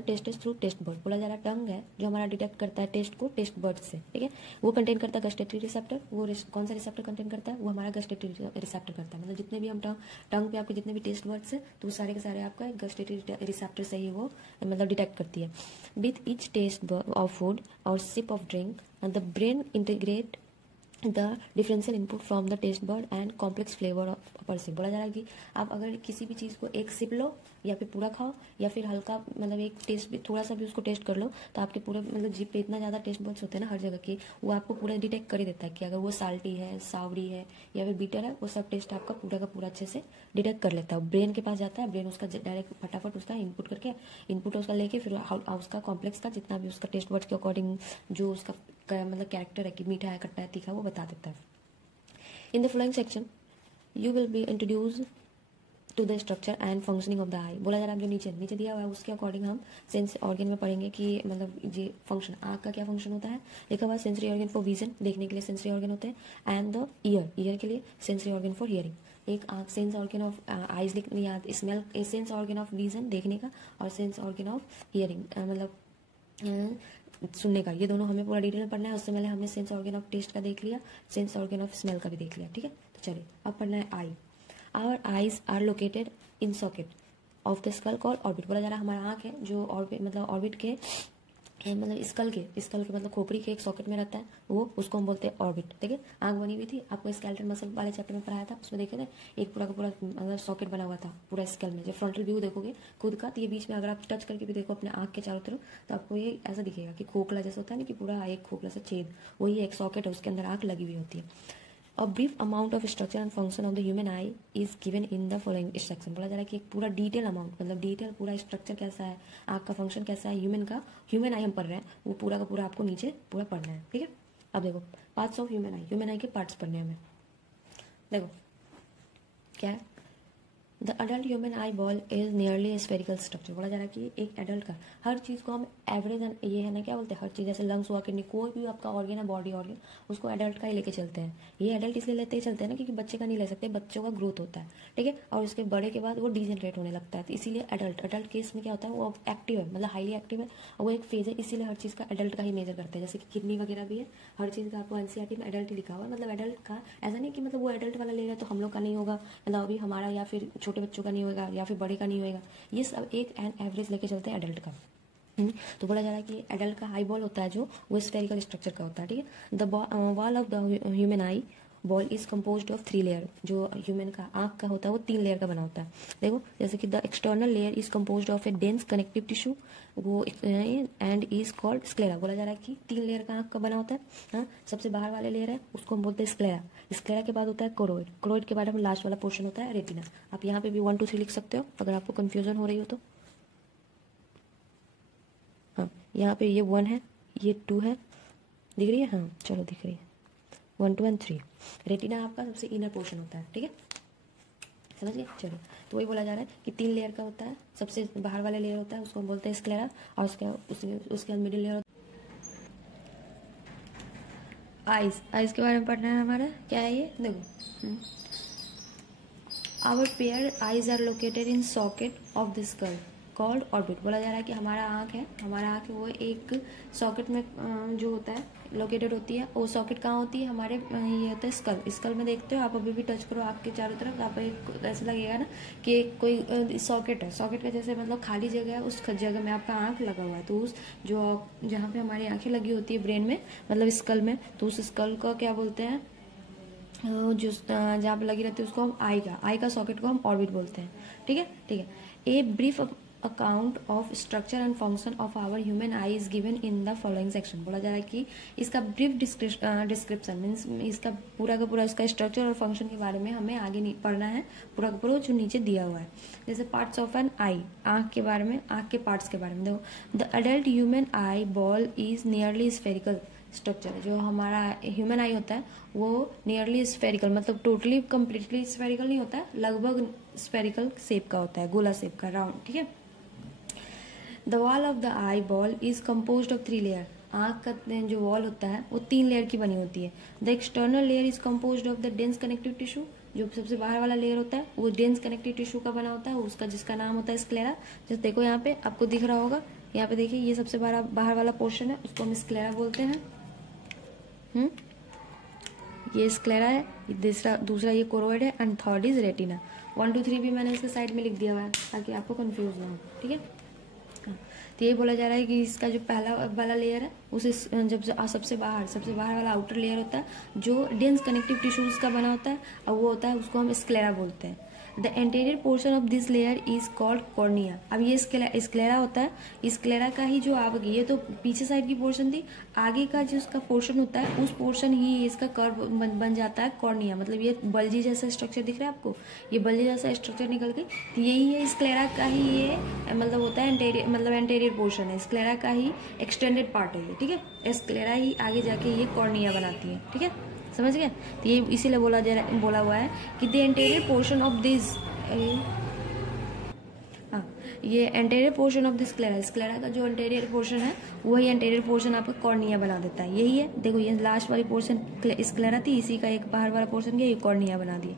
taste through taste bud. बोला जा रहा है टंग है जो हमारा डिटेक्ट करता है टेस्ट को टेस्ट बर्ड से। ठीक है, वो कंटेन करता है गस्टेटरी रिसेप्टर। वो कौन सा रिसेप्टर कंटेन करता है, वो हमारा गस्टेटरी रिसेप्टर करता है। मतलब जितने भी हम टंग पे आपके जितने भी टेस्ट बर्ड्स है तो वो सारे के सारे आपका गस्टेटरी रिसेप्टर से ही वो मतलब डिटेक्ट करती है। With each taste of food और sip of drink the brain integrate the differential input from the taste bud and complex flavour perceive. बोला जा रहा है कि आप अगर किसी भी चीज़ को एक सिप लो या फिर पूरा खाओ या फिर हल्का मतलब एक टेस्ट भी थोड़ा सा भी उसको टेस्ट कर लो तो आपके पूरे मतलब जीभ पे इतना ज़्यादा टेस्ट बर्ड्स होते हैं ना हर जगह के, वो आपको पूरा डिटेक्ट कर ही देता है कि अगर वो साल्टी है, सावरी है या फिर बीटर है, वो सब टेस्ट आपका पूरा का पूरा अच्छे से डिटेक्ट कर लेता है। ब्रेन के पास जाता है, ब्रेन उसका डायरेक्ट फटाफट उसका इनपुट उसका लेके फिर उसका कॉम्प्लेक्स का जितना भी उसका टेस्ट बर्ड्स के अकॉर्डिंग जो उसका मतलब कैरेक्टर है कि मीठा है, खट्टा है, तीखा, वो बता देता है। In the following section you will be introduce to the structure and functioning of the eye. बोला जा रहा है जो नीचे दिया हुआ है उसके अकॉर्डिंग हम सेंस ऑर्गन में पढ़ेंगे कि मतलब ये फंक्शन आँख का क्या फंक्शन होता है। लिखा हुआ सेंसरी ऑर्गन फॉर विजन, देखने के लिए सेंसरी ऑर्गन होते हैं, एंड द ईयर के लिए सेंसरी ऑर्गन फॉर हियरिंग। एक आँख सेंस ऑर्गन ऑफ आइज लिखनी याद, smell sense organ of vision देखने का, और सेंस ऑर्गन ऑफ हियरिंग मतलब सुनने का। ये दोनों हमें पूरा डिटेल में पढ़ना है। उससे पहले हमने सेंस ऑर्गन ऑफ टेस्ट का देख लिया, सेंस ऑर्गन ऑफ स्मेल का भी देख लिया, ठीक है। तो चलिए अब पढ़ना है eye. Our eyes are located in socket of the skull called orbit. बोला जा रहा है हमारा आँख है जो ऑर्बिट मतलब ऑर्बिट के मतलब स्कल के मतलब खोपड़ी के एक सॉकेट में रहता है, वो उसको हम बोलते हैं ऑर्बिट। ठीक है, आँख बनी हुई थी, आपको स्केलेटल मसल वाले चैप्टर में पढ़ाया था, उसमें देखे थे एक पूरा का पूरा मतलब सॉकेट बना हुआ था पूरा स्कल में। जब फ्रंटल व्यू देखोगे खुद का तो ये बीच में अगर आप टच करके भी देखो अपने आँख के चारों तरफ तो आपको ये ऐसा दिखेगा कि खोखला जैसा होता है ना, कि पूरा एक खोखला सा छेद, वही एक सॉकेट है, उसके अंदर आँख लगी हुई होती है। A brief amount of structure and function of the human eye is given in the following instruction। बोला जा रहा है कि एक पूरा डिटेल अमाउंट मतलब डिटेल पूरा स्ट्रक्चर कैसा है, आँख का फंक्शन कैसा है, ह्यूमन आई हम पढ़ रहे हैं, वो पूरा का पूरा आपको नीचे पूरा पढ़ना है। ठीक है, अब देखो पार्ट्स ऑफ ह्यूमन आई के पार्ट्स पढ़ने हैं हमें। देखो क्या है, the adult human eye ball is nearly spherical structure. बोला जा रहा है कि एक एडल्ट का हर चीज़ को हम एवरेज ये है ना क्या बोलते हैं, हर चीज़ जैसे लंग्स हुआ, किडनी, कोई भी आपका ऑर्गन है बॉडी ऑर्गन, उसको एडल्ट का ही लेके चलते हैं। ये एडल्ट इसलिए लेते ही चलते हैं ना क्योंकि बच्चे का नहीं ले सकते, बच्चों का ग्रोथ होता है, ठीक है, और उसके बड़े के बाद वो डिजेनरेट होने लगता है, तो इसीलिए एडल्ट केस में क्या होता है, वो एक्टिव है मतलब हाईली एक्टिव है, और वो एक फेज है, इसीलिए हर चीज़ का एडल्ट का ही मेजर करते हैं। जैसे कि किडनी वगैरह भी है, हर चीज़ का आपको एनसीईआरटी में एडल्ट ही लिखा हुआ है, मतलब एडल्ट का ऐसा नहीं कि मतलब वो एडल्ट वाला ले रहा है तो हम लोग का नहीं होगा, मतलब अभी हमारा या फिर छोटे बच्चों का नहीं होगा या फिर बड़े का नहीं होगा, ये सब एक एवरेज लेके चलते हैं एडल्ट का। तो बोला जा रहा है कि एडल्ट का आई बॉल होता है जो वो स्फेरिकल स्ट्रक्चर का होता है। ठीक है, the wall of the human eye ball is composed of 3 layer. जो ह्यूमन का आँख का होता है वो 3 लेयर का बना होता है। देखो जैसे कि the external layer is composed of A dense connective tissue वो एंड इज कॉल्ड स्क्लेरा। बोला जा रहा है कि 3 लेयर का आँख का बना होता है। हाँ, सबसे बाहर वाले लेयर है उसको हम बोलते हैं स्क्लेरा। स्क्लेरा के बाद होता है कोरोइड के बाद हम लास्ट वाला पोर्शन होता है रेटिना। आप यहाँ पे भी 1 2 3 लिख सकते हो अगर आपको कंफ्यूजन हो रही हो तो। हाँ, यहाँ पे ये 1 है, ये 2 है, दिख रही है, हाँ चलो दिख रही है, 1 2 and 3। रेटिना आपका सबसे इनर पोर्शन होता है, ठीक है, समझ गए। चलो तो वही बोला जा रहा है कि 3 लेयर का होता है, सबसे बाहर वाला लेयर होता है उसको हम बोलते हैं स्क्लेरा, और उसके मिडिल लेयर आइज के बारे में पढ़ना है हमारा। क्या है ये, देखो our pair eyes are located in socket of the skull called orbit. बोला जा रहा है कि हमारा आँख है वो एक सॉकेट में जो होता है लोकेटेड होती है। वो सॉकेट कहाँ होती है, हमारे ये होता है स्कल में। देखते हो आप अभी भी टच करो आँख के चारों तरफ, आप एक ऐसा लगेगा ना कि कोई सॉकेट है, सॉकेट का जैसे मतलब खाली जगह है, उस जगह में आपका आँख लगा हुआ है। तो उस जो जहाँ पे हमारी आँखें लगी होती है ब्रेन में मतलब स्कल में, तो उस स्कल को क्या बोलते हैं, जो जहाँ पे लगी रहती है उसको हम आई का सॉकेट को हम ऑर्बिट बोलते हैं। ठीक है। A brief account of structure and function of our human eye is given in the following section. बोला जा रहा है कि इसका ब्रीफ डिस्क्रिप्शन मीन्स इसका पूरा का पूरा इसका स्ट्रक्चर और फंक्शन के बारे में हमें आगे पढ़ना है, पूरा का पूरा जो नीचे दिया हुआ है। जैसे पार्ट्स ऑफ एन आई, आँख के बारे में, आँख के पार्ट्स के बारे में देखो। The adult human eye ball is nearly spherical structure है। जो हमारा ह्यूमन आई होता है वो नियरली स्फेरिकल मतलब टोटली कम्प्लीटली स्फेरिकल नहीं होता है, लगभग स्फेरिकल शेप का होता है, गोला शेप का, राउंड। ठीक है। The wall of the eye ball is composed of 3 layer. आँख का जो वॉल होता है वो 3 लेयर की बनी होती है। The external layer is composed of the dense connective tissue. जो सबसे बाहर वाला लेयर होता है वो डेंस कनेक्टिव टिश्यू का बना होता है, उसका जिसका नाम होता है स्क्लेरा। जैसे देखो यहाँ पे आपको दिख रहा होगा, यहाँ पे देखिए ये सबसे बाहर वाला पोर्शन है, उसको हम स्क्लेरा बोलते हैं। ये स्क्लेरा है, दूसरा ये कोरोइड है, एंड थर्ड इज रेटिना। 1 2 3 भी मैंने इसके साइड में लिख दिया हुआ है ताकि आपको कंफ्यूज ना हो। ठीक है, तो ये बोला जा रहा है कि इसका जो पहला वाला लेयर है उसे जब सबसे बाहर वाला आउटर लेयर होता है जो डेंस कनेक्टिव टिश्यूज का बना होता है, और वो होता है उसको हम स्क्लेरा बोलते हैं। The anterior portion of this layer is called cornea. अब ये स्क्लेरा होता है, स्क्लेरा का ही जो आगे, ये तो पीछे साइड की पोर्शन थी, आगे का जो इसका पोर्शन होता है उस पोर्शन ही इसका कर्व बन जाता है कॉर्निया। मतलब ये बल्जी जैसा स्ट्रक्चर दिख रहा है आपको, ये बल्जी जैसा स्ट्रक्चर निकल गई, तो यही है स्क्लेरा का ही ये मतलब होता है एंटीरियर पोर्शन है, स्क्लेरा का ही एक्सटेंडेड पार्ट है ये। ठीक है, स्क्लेरा ही आगे जाके ये कॉर्निया बनाती है। ठीक है, समझ गए। तो ये इसीलिए बोला हुआ है कि the anterior portion of this ये anterior portion of the sclera, sclera का जो एंटेरियर पोर्शन है वही एंटेरियर पोर्शन आपका कॉर्निया बना देता है। यही है, देखो ये लास्ट वाली पोर्शन स्क्लेरा थी, इसी का एक बाहर वाला पोर्शन गया, ये कॉर्निया बना दिया।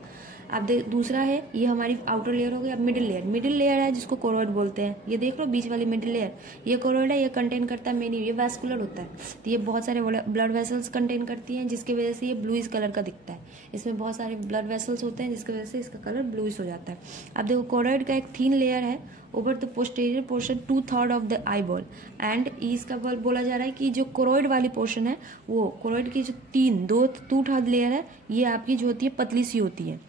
अब दूसरा है, ये हमारी आउटर लेयर हो गई। अब मिडिल लेयर, मिडिल लेयर है जिसको कोरोइड बोलते हैं। ये देख लो बीच वाली मिडिल लेयर, ये कोरोइड है, ये कंटेन करता है मेनी, ये वैस्कुलर होता है, तो ये बहुत सारे ब्लड वेसल्स कंटेन करती हैं, जिसकी वजह से ये ब्लूइश कलर का दिखता है। इसमें बहुत सारे ब्लड वेसल्स होते हैं जिसकी वजह से इसका कलर ब्लूइश हो जाता है। अब देखो कोरोइड का एक थीन लेयर है over the posterior portion 2/3 of the eye ball, and इसका बोला जा रहा है कि जो कोरोइड वाली पोर्शन है वो कोरोइड की जो 2/3 लेयर है ये आपकी जो होती है पतली सी होती है।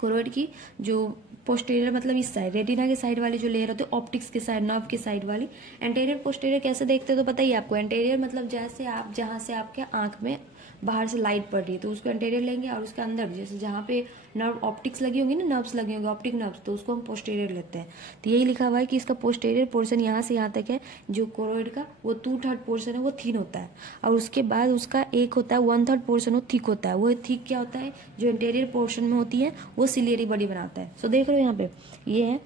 कोरोइड की जो पोस्टीरियर मतलब इस साइड रेटिना के साइड वाली जो लेयर होती है, ऑप्टिक्स के साइड, नर्व के साइड वाली। एंटेरियर पोस्टीरियर कैसे देखते हो तो पता ही आपको, एंटेरियर मतलब जैसे आप जहां से आपके आंख में बाहर से लाइट पड़ रही है तो उसको एंटेरियर लेंगे, और उसके अंदर जैसे जहाँ पे नर्व ऑप्टिक्स लगी होंगी ना, नर्व्स लगे होंगे ऑप्टिक नर्व्स, तो उसको हम पोस्टीरियर लेते हैं। तो यही लिखा हुआ है कि इसका पोस्टीरियर पोर्शन यहाँ से यहाँ तक है जो कोरोइड का, वो 2/3 पोर्शन है वो थिन होता है, और उसके बाद उसका एक होता है 1/3 पोर्शन वो थिक होता है। वो थिक क्या होता है, जो इंटीरियर पोर्शन में होती है वो सिलियरी बॉडी बनाता है। सो देख रहे हो यहाँ पे ये है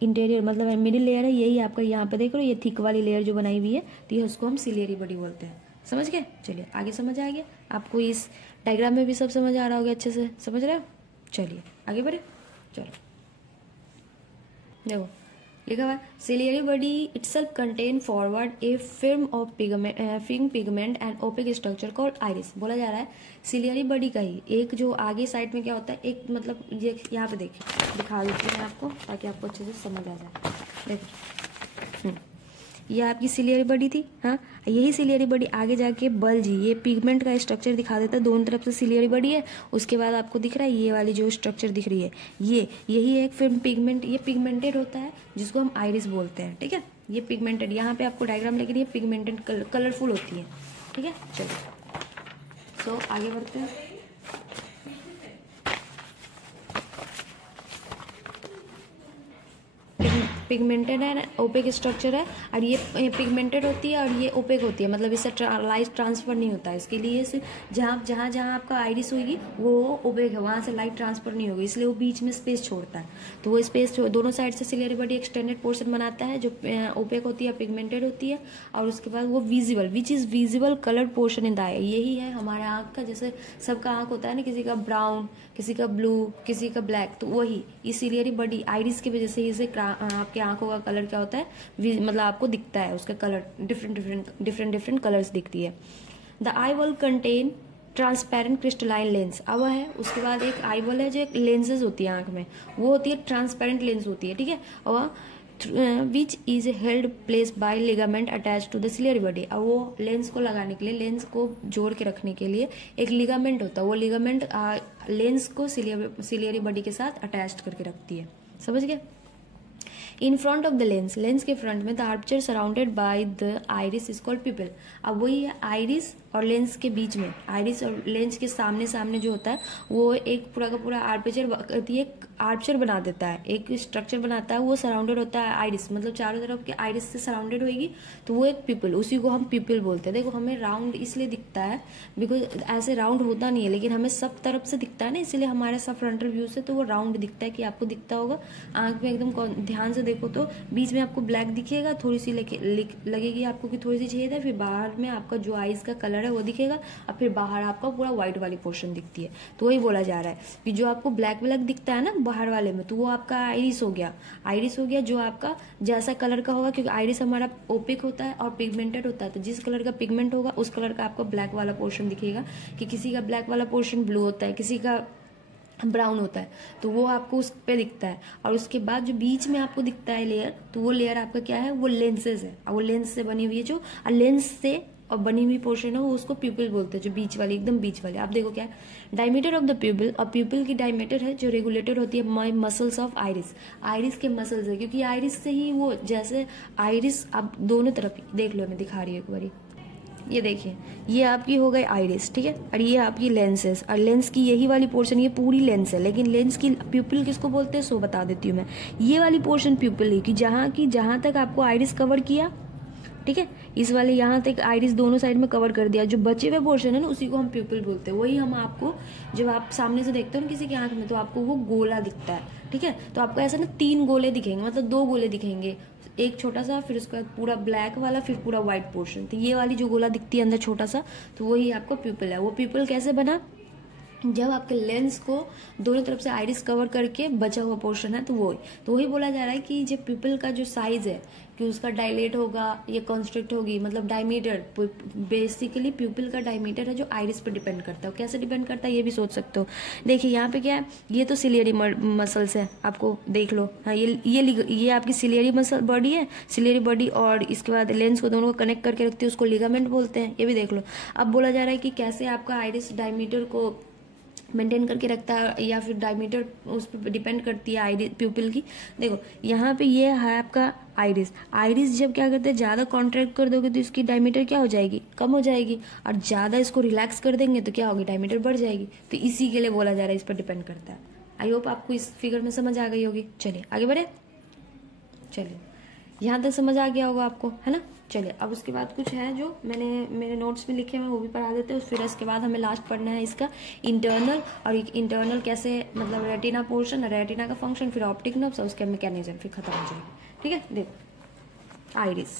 इंटीरियर मतलब मिडिल लेयर है, यही आपका यहाँ पे देख रहे हो ये थिक वाली लेयर जो बनाई हुई है, तो ये उसको हम सिलियरी बॉडी बोलते हैं। समझ गए? चलिए आगे समझ आ गया आपको, इस डायग्राम में भी सब समझ आ रहा होगा, अच्छे से समझ रहे हो। चलिए आगे बढ़े, चलो देखो लिखा हुआ है ciliary body itself contain forward a film of pigment and opaque structure called iris. बोला जा रहा है सिलियरी बॉडी का ही एक जो आगे साइड में क्या होता है, एक मतलब ये यहाँ पे देखिए, दिखा देती हूँ मैं आपको ताकि आपको अच्छे से समझ आ जाए। देखो ये आपकी सिलियरी बॉडी थी, हाँ यही सिलियरी बॉडी आगे जाके बल्ज, ये पिगमेंट का स्ट्रक्चर दिखा देता है, दोनों तरफ से सिलियरी बॉडी है, उसके बाद आपको दिख रहा है ये वाली जो स्ट्रक्चर दिख रही है यही एक फिल्म पिगमेंट, ये पिगमेंटेड होता है जिसको हम आइरिस बोलते हैं। ठीक है, ये पिगमेंटेड, यहाँ पे आपको डायग्राम लेके ये पिगमेंटेड कलरफुल होती है। ठीक है, चलो सो आगे बढ़ते हैं। पिगमेंटेड है, ओपेक स्ट्रक्चर है, और ये पिगमेंटेड होती है और ये ओपेक होती है, मतलब इससे लाइट ट्रांसफर नहीं होता है। इसके लिए जहाँ जहाँ आपका आइरिस होगी वो ओपेक है, वहाँ से लाइट ट्रांसफर नहीं होगी, इसलिए वो बीच में स्पेस छोड़ता है। तो वो स्पेस दोनों साइड से सिलियरी बॉडी एक्सटेंडेड पोर्शन बनाता है जो ओपेक होती है, पिगमेंटेड होती है, और उसके बाद वो visible which is visible coloured portion in the eye. यही है हमारे आँख का, जैसे सबका आँख होता है ना, किसी का ब्राउन, किसी का ब्लू, किसी का ब्लैक, तो वही इस सिलियरी बॉडी आइरिस की वजह से इसे आपके आंखों का कलर क्या होता है, मतलब आपको दिखता है उसका कलर, डिफरेंट कलर्स दिखती है। The eye ball contain transparent crystalline lens. अब है उसके बाद एक आई बॉल है जो एक लेंसेज होती है आंख में, वो होती है ट्रांसपेरेंट लेंस होती है। ठीक है, और which is held place by ligament attach to the ciliary body. अब वो लेंस को लगाने के लिए, लेंस को जोड़ के रखने के लिए एक लिगामेंट होता है, वो लिगामेंट लेंस को सिलियरी बॉडी के साथ अटैच करके रखती है। समझ गए? In front of the lens, lens के फ्रंट में the Archer surrounded by the iris is called people. अब वही है आइरिस और लेंस के बीच में, आइरिस और लेंस के सामने सामने जो होता है वो एक पूरा का पूरा आर्चर बना देता है, एक स्ट्रक्चर बनाता है, वो सराउंडेड होता है आइरिस, मतलब चारों तरफ के आइरिस से सराउंडेड होगी, तो वो एक पिपल, उसी को हम पिपल बोलते हैं। देखो हमें राउंड इसलिए दिखता है बिकॉज ऐसे राउंड होता नहीं है, लेकिन हमें सब तरफ से दिखता है ना, इसलिए हमारे सब फ्रंटल व्यू से तो वो राउंड दिखता है। कि आपको दिखता होगा आंख में एकदम ध्यान से देखो तो बीच में आपको ब्लैक दिखेगा, थोड़ी सी लगेगी आपको कि थोड़ी सी छेद है, फिर बाहर में आपका जो आइज का कलर है वो दिखेगा, और फिर बाहर आपका पूरा व्हाइट वाली पोर्शन दिखती है। तो वही बोला जा रहा है कि जो आपको ब्लैक दिखता है ना बाहर वाले में, तो वो आपका आइरिस हो गया, आइरिस हो गया जो आपका जैसा कलर का होगा, क्योंकि आइरिस हमारा ओपेक होता है और पिगमेंटेड होता है, तो जिस कलर का पिगमेंट होगा उस कलर का आपको ब्लैक वाला पोर्शन दिखेगा। कि किसी का ब्लैक वाला पोर्शन ब्लू होता है, किसी का ब्राउन होता है, तो वो आपको उस पे दिखता है। और उसके बाद जो बीच में आपको दिखता है लेयर, तो वो लेयर आपका क्या है, वो लेंसेज है, और वो लेंस से बनी हुई है, जो लेंस से और बनी हुई पोर्शन है वो उसको प्यूपिल बोलते हैं, जो बीच वाली एकदम बीच वाली। आप देखो क्या है, डायमीटर ऑफ द प्यूपिल, और प्यूपिल की डायमीटर है जो रेगुलेटेड होती है my muscles of iris, iris के मसल्स है, क्योंकि आइरिस से ही वो, जैसे आइरिस आप दोनों तरफ देख लो, मैं दिखा रही हूँ एक बारी, ये देखिए ये आपकी हो गई आइरिस, ठीक है, और ये आपकी लेंसेज, और लेंस की यही वाली पोर्शन ये पूरी लेंस है, लेकिन लेंस की प्यूपिल किसको बोलते हैं सो बता देती हूँ मैं। ये वाली पोर्शन प्यूपिल है कि जहाँ तक आपको आइरिस कवर किया, ठीक है। इस वाले यहाँ तक आइरिस दोनों साइड में कवर कर दिया, जो बचे हुए पोर्शन है ना उसी को हम प्यूपिल बोलते हैं। वही हम आपको जब आप सामने से देखते हो ना किसी की आंख में तो आपको वो गोला दिखता है, ठीक है। तो आपको ऐसा ना 3 गोले दिखेंगे, मतलब 2 गोले दिखेंगे, एक छोटा सा, फिर उसका पूरा ब्लैक वाला, फिर पूरा व्हाइट पोर्शन। तो ये वाली जो गोला दिखती है अंदर छोटा सा, तो वही आपका प्यूपिल है। वो प्यूपिल कैसे बना, जब आपके लेंस को दोनों तरफ से आइरिस कवर करके बचा हुआ पोर्शन है, तो वही बोला जा रहा है कि जब प्यूपिल का जो साइज है कि उसका डायलेट होगा या कंस्ट्रिक्ट होगी, मतलब डायमीटर, बेसिकली प्यूपिल का डायमीटर है जो आइरिस पे डिपेंड करता है। कैसे डिपेंड करता है ये भी सोच सकते हो। देखिए यहाँ पे क्या है, ये तो सिलियरी मसल्स है, आपको देख लो। हाँ, ये आपकी सिलियरी मसल बॉडी है, सिलियरी बॉडी, और इसके बाद लेंस को दोनों को कनेक्ट करके रखती है, उसको लिगामेंट बोलते हैं। ये भी देख लो। अब बोला जा रहा है कि कैसे आपका आइरिस डायमीटर को मेंटेन करके रखता है या फिर डायमीटर उस पर डिपेंड करती है आइरिस प्यूपिल की। देखो यहाँ पे ये है आपका आइरिस जब क्या करते हैं, ज्यादा कॉन्ट्रैक्ट कर दोगे तो इसकी डायमीटर क्या हो जाएगी, कम हो जाएगी, और ज्यादा इसको रिलैक्स कर देंगे तो क्या होगी, डायमीटर बढ़ जाएगी। तो इसी के लिए बोला जा रहा है इस पर डिपेंड करता है। आई होप आपको इस फिगर में समझ आ गई होगी। चलिए आगे बढ़े, चलिए यहाँ तक समझ आ गया होगा आपको, है ना। चलिए अब उसके बाद कुछ है जो मैंने मेरे नोट्स में लिखे हुए वो भी पढ़ा देते हैं। फिर उसके बाद हमें लास्ट पढ़ना है इसका इंटरनल, और इंटरनल कैसे, मतलब रेटिना पोर्शन, रेटिना का फंक्शन, फिर ऑप्टिक नर्व्स और उसके मैकेनिज्म, फिर खत्म हो जाएगी। ठीक है, देखो आइरिस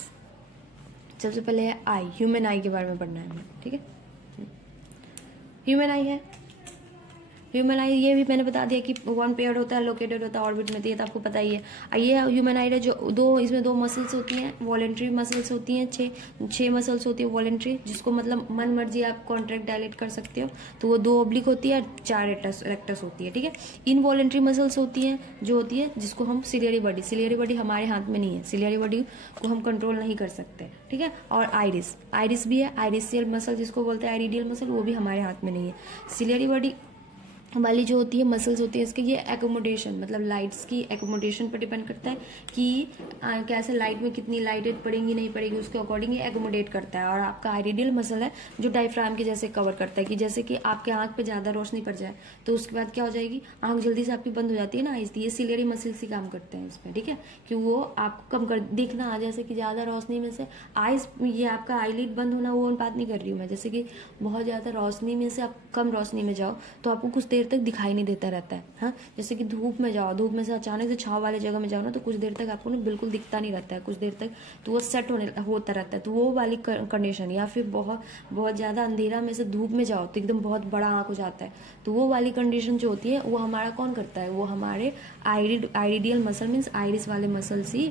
सबसे पहले है आई, ह्यूमन आई के बारे में पढ़ना है हमें। ठीक है, ह्यूमन आई है, ह्यूमन आई ये भी मैंने बता दिया कि 1 पेयर होता है, लोकेटेड होता है ऑर्बिट में, तो ये तो आपको पता ही है। ये ह्यूमन आई है जो इसमें 2 मसल्स होती हैं, वॉलेंट्री मसल्स होती हैं, 6 मसल्स होती है वॉलेंट्री, जिसको मतलब मन मर्जी आप कॉन्ट्रैक्ट डायलेट कर सकते हो। तो वो 2 ऑब्लिक होती है, 4 रेक्टस होती है। ठीक है, इनवॉलेंट्री मसल्स होती हैं जो होती है जिसको हम सिलियरी बॉडी हमारे हाथ में नहीं है, सिलियरी बॉडी को हम कंट्रोल नहीं कर सकते। ठीक है, और आइरिस भी है, आइरिशियल मसल जिसको बोलते हैं, आइरिडियल मसल, वो भी हमारे हाथ में नहीं है। सिलियरी बॉडी वाली जो होती है मसल्स होती है इसके, ये एकोमोडेशन, मतलब लाइट्स की एकोमोडेशन पर डिपेंड करता है कि कैसे लाइट में कितनी लाइटेड पड़ेंगी नहीं पड़ेगी, उसके अकॉर्डिंग ये एकोमोडेट करता है। और आपका आइरिडियल मसल है जो डायफ्राम के जैसे कवर करता है, कि जैसे कि आपके आंख पे ज्यादा रोशनी पड़ जाए तो उसके बाद क्या हो जाएगी, आंख जल्दी से आपकी बंद हो जाती है ना आइज। ये सिलियरी मसल्स ही काम करते हैं इसमें। ठीक है, कि वो आपको कम कर देखना, जैसे कि ज्यादा रोशनी में से आइज, ये आपका आईलिड बंद होना, वो बात नहीं कर रही हूँ मैं। जैसे कि बहुत ज्यादा रोशनी में से आप कम रोशनी में जाओ तो आपको कुछ देर तक दिखाई नहीं देता रहता है। हाँ, जैसे कि धूप में जाओ, धूप में से अचानक से छांव वाले जगह में जाओ ना, तो कुछ देर तक आपको ना बिल्कुल दिखता नहीं रहता है, कुछ देर तक तो वो सेट होता रहता है। तो वो वाली कंडीशन, या फिर बहुत ज्यादा अंधेरा में से धूप में जाओ तो एकदम बहुत बड़ा आंख हो जाता है, तो वो वाली कंडीशन जो होती है वो हमारा कौन करता है, वो हमारे आइरिडियल मसल मीन्स आइरिस वाले मसल्स ही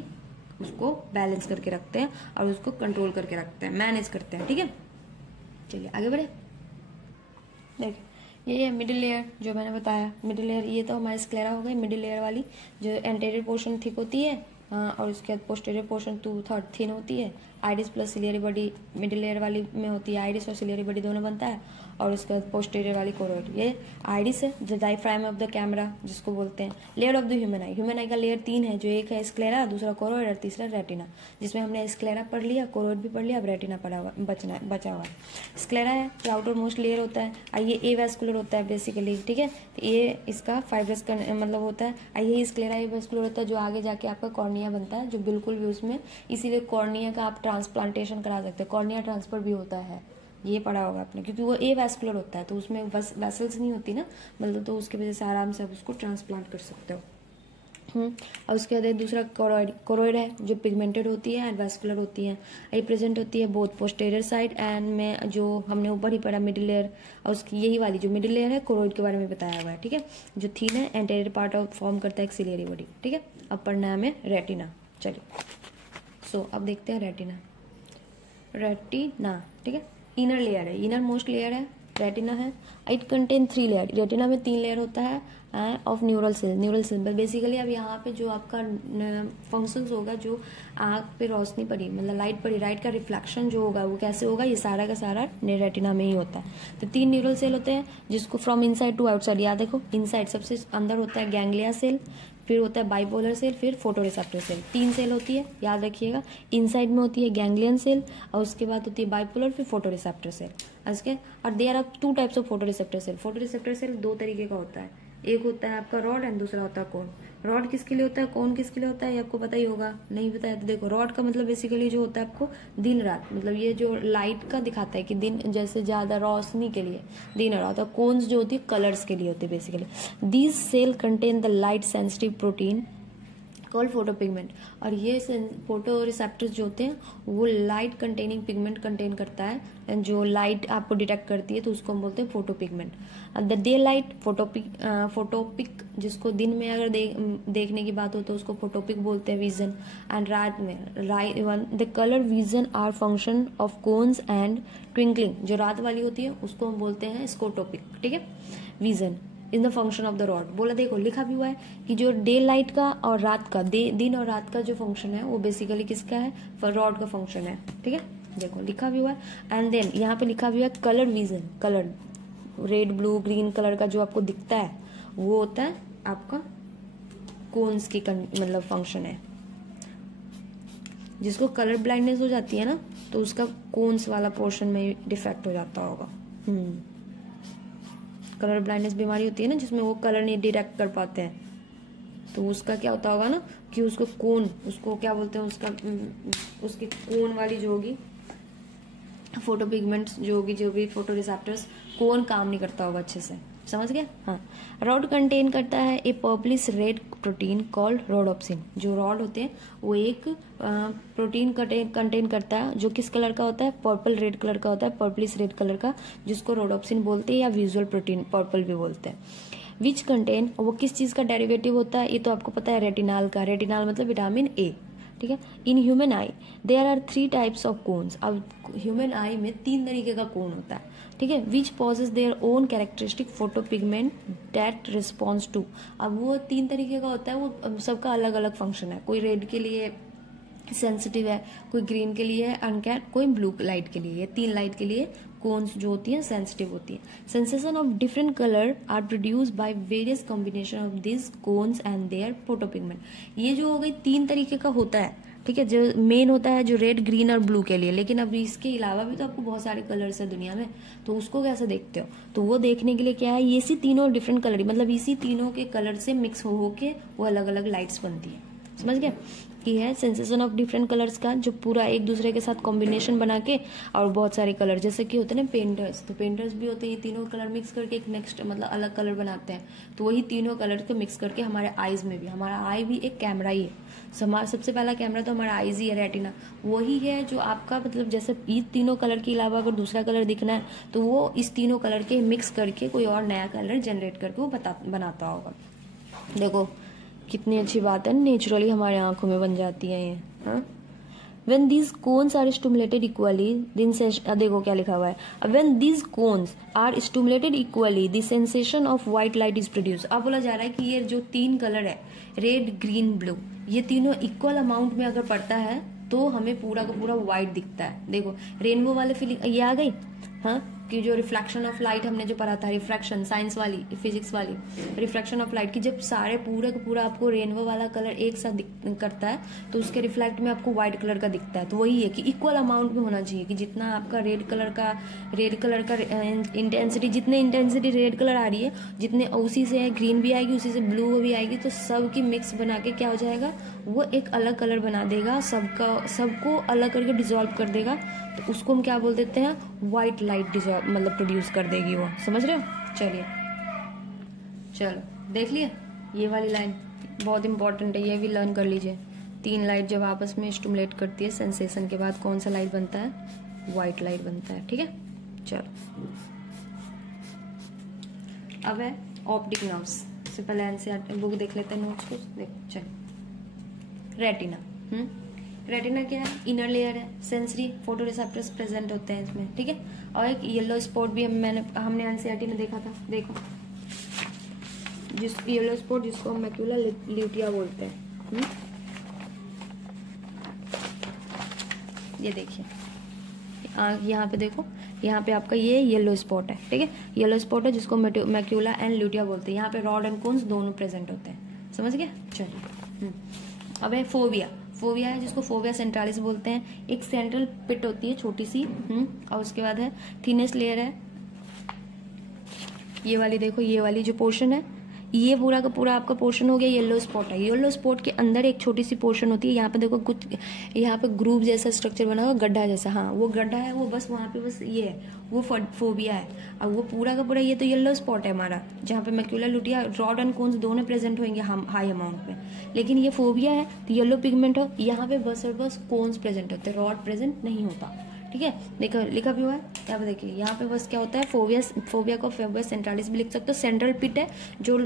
उसको बैलेंस करके रखते हैं और उसको कंट्रोल करके रखते हैं, मैनेज करते हैं। ठीक है, चलिए आगे बढ़े। देखिए ये है मिडिल लेयर जो मैंने बताया, मिडिल लेयर ये तो हमारी स्क्लेरा हो गई, मिडिल लेयर वाली जो एंटेरियर पोर्शन थिक होती है, और उसके बाद पोस्टीरियर पोर्शन 2/3 थिन होती है। Iris plus ciliary body middle layer वाली में होती है, आइरिस और सिलियरी बॉडी दोनों बनता है, और उसके बाद पोस्टीरियर वाली कोरोइड। ये आइरिस है, the diaphragm of the camera जिसको बोलते हैं। Layer of the human I, human आई का लेयर 3 है, जो एक है स्क्लेरा, दूसरा कोरोइड और तीसरा रेटिना, जिसमें हमने स्क्लेरा पढ़ लिया, कोरोइड भी पढ़ लिया, अब रेटिना बचा हुआ। स्क्लेरा है जो आउटर मोस्ट लेयर होता है, ये ए वेस्कुलर होता है बेसिकली। ठीक है, तो ये इसका फाइब्रस का मतलब होता है। ये स्क्लेरा ए वेस्कुलर होता है जो आगे जाके आपका कॉर्निया बनता है, जो बिल्कुल भी उसमें, इसीलिए कॉर्निया का आप ट्रांसप्लांटेशन करा सकते हैं, कॉर्निया ट्रांसफर भी होता है, ये पढ़ा होगा आपने, क्योंकि वो ए वैस्कुलर होता है तो उसमें वेसल्स नहीं होती ना, मतलब तो उसकी वजह से आराम से आप उसको ट्रांसप्लांट कर सकते हो। और उसके बाद दूसरा कोरोइड है जो पिगमेंटेड होती है एंड वैस्कुलर होती है। ये प्रेजेंट होती है बोथ पोस्टेरियर साइड एंड में, जो हमने ऊपर ही पढ़ा मिडिल लेयर, और उसकी यही वाली जो मिडिल लेयर है कोरोइड के बारे में बताया हुआ है। ठीक है, जो थीन है एंटेरियर पार्ट ऑफ फॉर्म करता है एक सिलियरी बॉडी। ठीक है, अब पढ़ना है हमें रेटिना। चलिए अब देखते हैं रेटिना। ठीक है, इनर लेयर है, इनर मोस्ट लेयर है, रेटिना है। इट कंटेन 3 लेयर, रेटिना में 3 लेयर होता है ऑफ न्यूरल सेल। बेसिकली अब यहाँ पे जो आपका फंक्शंस होगा, जो आँख पे रोशनी पड़ी, मतलब लाइट पड़ी, लाइट का रिफ्लेक्शन जो होगा वो कैसे होगा, ये सारा का सारा रेटिना में ही होता है। तो 3 न्यूरल सेल होते हैं जिसको फ्रॉम इनसाइड टू आउटसाइड, याद देखो इनसाइड सबसे अंदर होता है गैंग्लिया सेल, फिर होता है बाइपोलर सेल, फिर फोटोरिसेप्टर सेल। 3 सेल होती है, याद रखिएगा। इनसाइड में होती है गैंग्लियन सेल, और उसके बाद होती है बाइपोलर, फिर फोटोरिसेप्टर सेल। और there are 2 types of photoreceptor cell. Photoreceptor cell 2 तरीके का होता है, एक होता है आपका रॉड एंड दूसरा होता है कोन। रॉड किसके लिए होता है, कोन किसके लिए होता है, ये आपको पता ही होगा। नहीं पता है तो देखो, रॉड का मतलब बेसिकली जो होता है आपको दिन रात, मतलब ये जो लाइट का दिखाता है कि दिन जैसे ज्यादा रोशनी के लिए दिन और रात। कोन्स जो होती है कलर्स के लिए होती है basically. These cell contain the light sensitive protein called photopigment. और ये फोटो रिसेप्टर्स जो होते हैं वो लाइट कंटेनिंग पिगमेंट कंटेन करता है, जो लाइट आपको डिटेक्ट करती है, तो उसको हम बोलते हैं फोटोपिगमेंट। द डे लाइट फोटोपिक जिसको दिन में अगर देखने की बात हो तो उसको फोटोपिक बोलते हैं विजन। एंड रात में the colour vision are function of cones and twinkling. जो रात वाली होती है उसको हम बोलते हैं स्कोटोपिक, ठीक है। Vision in the function of the rod बोला, देखो लिखा भी हुआ है कि जो डे लाइट का और रात का दिन और रात का जो फंक्शन है वो बेसिकली किसका है, रॉड का फंक्शन है, ठीक है। देखो लिखा भी हुआ है। एंड देन यहाँ पे लिखा भी हुआ है colour vision. Colour red blue green colour का जो आपको दिखता है वो होता है आपका कोन्स की मतलब फंक्शन है। जिसको कलर ब्लाइंडनेस हो जाती है ना तो उसका कोन्स वाला पोर्शन में डिफेक्ट हो जाता होगा। कलर ब्लाइंडनेस बीमारी होती है ना जिसमें वो कलर नहीं डिटेक्ट कर पाते हैं, तो उसका क्या होता होगा ना कि उसको कोन, उसको क्या बोलते हैं, उसकी कोन वाली जो होगी फोटो पिगमेंट्स जो होगी, जो भी फोटो रिसेप्टर्स, कोन काम नहीं करता होगा अच्छे से, समझ गया। हाँ, रॉड कंटेन करता है a purplish red protein called rhodopsin. जो रॉड होते हैं वो एक प्रोटीन कंटेन करता है जो किस कलर का होता है, पर्पल रेड कलर का होता है, पर्पलिश रेड कलर का, जिसको रोडोप्सिन बोलते हैं या विजुअल प्रोटीन पर्पल भी बोलते हैं। विच कंटेन, वो किस चीज का डेरिवेटिव होता है, ये तो आपको पता है रेटिनाल का। रेटिनाल मतलब विटामिन ए, ठीक है। In human eye there are 3 types of cones. अब ह्यूमन आई में 3 तरीके का कोन होता है, ठीक है। Which possess their own characteristic photo pigment that response to. अब वो 3 तरीके का होता है, वो सबका अलग अलग फंक्शन है। कोई रेड के लिए सेंसिटिव है, कोई ग्रीन के लिए अनकैट, कोई ब्लू लाइट के लिए। 3 लाइट के लिए कोन्स जो होती है सेंसिटिव होती है। Sensation of different colour are produce by various combination of this cones and their photopigment. ये जो हो गई 3 तरीके का होता है, ठीक है। जो मेन होता है जो रेड ग्रीन और ब्लू के लिए, लेकिन अब इसके अलावा भी तो आपको बहुत सारे कलर्स है दुनिया में, तो उसको कैसे देखते हो, तो वो देखने के लिए क्या है, इसी तीनों डिफरेंट कलर, मतलब इसी तीनों के कलर से मिक्स हो के वो अलग अलग लाइट्स बनती है, समझ गए। कि है सेंसेशन ऑफ डिफरेंट कलर्स का, जो पूरा एक दूसरे के साथ कॉम्बिनेशन बना के, और बहुत सारे कलर जैसे कि होते हैं ना पेंटर्स, तो पेंटर्स भी होते हैं ये तीनों कलर मिक्स करके एक नेक्स्ट मतलब अलग कलर बनाते हैं। तो वही तीनों कलर को मिक्स करके हमारे आईज में भी, हमारा आई भी एक कैमरा ही है। सबसे पहला कैमरा तो हमारा आईज ही है, रेटिना वही है जो आपका मतलब जैसे ये तीनों कलर के अलावा अगर दूसरा कलर दिखना है तो वो इस तीनों कलर के मिक्स करके कोई और नया कलर जनरेट करके वो बनाता होगा। देखो कितनी अच्छी बात है, नेचुरली हमारे आंखों में बन जाती है ये। हाँ, when these cones are stimulated equally, देखो क्या लिखा हुआ है, when these cones are stimulated equally, the sensation of white light is produced। अब बोला जा रहा है कि ये जो 3 कलर है रेड ग्रीन ब्लू, ये तीनों इक्वल अमाउंट में अगर पड़ता है तो हमें पूरा का पूरा व्हाइट दिखता है। देखो रेनबो वाले फीलिंग ये आ गई, हाँ, कि जो रिफ्लेक्शन ऑफ लाइट हमने जो पढ़ा था, रिफ्रैक्शन साइंस वाली फिजिक्स वाली, रिफ्लेक्शन ऑफ लाइट की जब सारे पूरा का पूरा आपको रेनबो वाला कलर एक साथ करता है तो उसके रिफ्लेक्ट में आपको व्हाइट कलर का दिखता है। तो वही है कि इक्वल अमाउंट में होना चाहिए, कि जितना आपका रेड कलर का इंटेंसिटी, जितने इंटेंसिटी रेड कलर आ रही है, जितने उसी से ग्रीन भी आएगी उसी से ब्लू भी आएगी, तो सबकी मिक्स बना के क्या हो जाएगा, वो एक अलग कलर बना देगा, सबको अलग करके डिसॉल्व कर देगा। तो उसको हम क्या बोल देते हैं, व्हाइट लाइट डिसॉल्व मतलब प्रोड्यूस कर देगी वो, समझ रहे हो। चलो देख लिए, ये वाली लाइन बहुत इंपॉर्टेंट है, ये भी लर्न कर लीजिए। 3 लाइट जब आपस में स्टिमुलेट करती है सेंसेशन के बाद कौन सा लाइट बनता है, व्हाइट लाइट बनता है, ठीक है। चलो अब है ऑप्टिक नर्व्स। से पहले एनसीईआरटी बुक देख लेते हैं, नोट्स को देखो। चलो रेटिना, रेटिना क्या है, इनर लेयर है, सेंसरी फोटो रिसेप्टर्स प्रेजेंट होते हैं इसमें, ठीक है। और एक येलो स्पॉट भी हमने एनसीईआरटी में देखा था, देखो जिस येलो स्पॉट जिसको हम मैक्यूला ल्यूटिया बोलते हैं। ये देखिए यहाँ पे देखो, यहाँ पे आपका ये येलो स्पॉट है, ठीक है। येलो स्पॉट है जिसको मैक्यूला एंड ल्यूटिया बोलते हैं। यहाँ पे रॉड एंड कोन्स दोनों प्रेजेंट होते हैं, समझ गए। चलिए अब है फोविया। फोविया है जिसको फोविया सेंट्रालिस बोलते हैं। एक सेंट्रल पिट होती है छोटी सी, और उसके बाद है थिनेस्ट लेयर है, ये वाली देखो, ये वाली जो पोर्शन है ये पूरा का पूरा आपका पोर्शन हो गया येलो स्पॉट है। येलो स्पॉट के अंदर एक छोटी सी पोर्शन होती है, यहाँ पे देखो कुछ यहाँ पे ग्रुप जैसा स्ट्रक्चर बना हुआ, गड्ढा जैसा, हाँ वो गड्ढा है, वो बस वहाँ पे बस ये है, वो फोबिया है। अब वो पूरा का पूरा ये तो येलो स्पॉट है हमारा, जहाँ पे मैक्यूलर लुटिया, रॉड एंड कोन्स दोनों प्रेजेंट होंगे हाई अमाउंट में। लेकिन ये फोबिया है तो येलो पिगमेंट हो, यहाँ पे बस और बस कोन्स प्रेजेंट होते हैं, रॉड प्रेजेंट नहीं होता। ठीक है, देखो लिखा भी हुआ है यहाँ पे, देखिए यहाँ पे बस क्या होता है, फोबिया को फोबिया सेंट्रालिस भी लिख सकते हो। सेंट्रल पिट है जो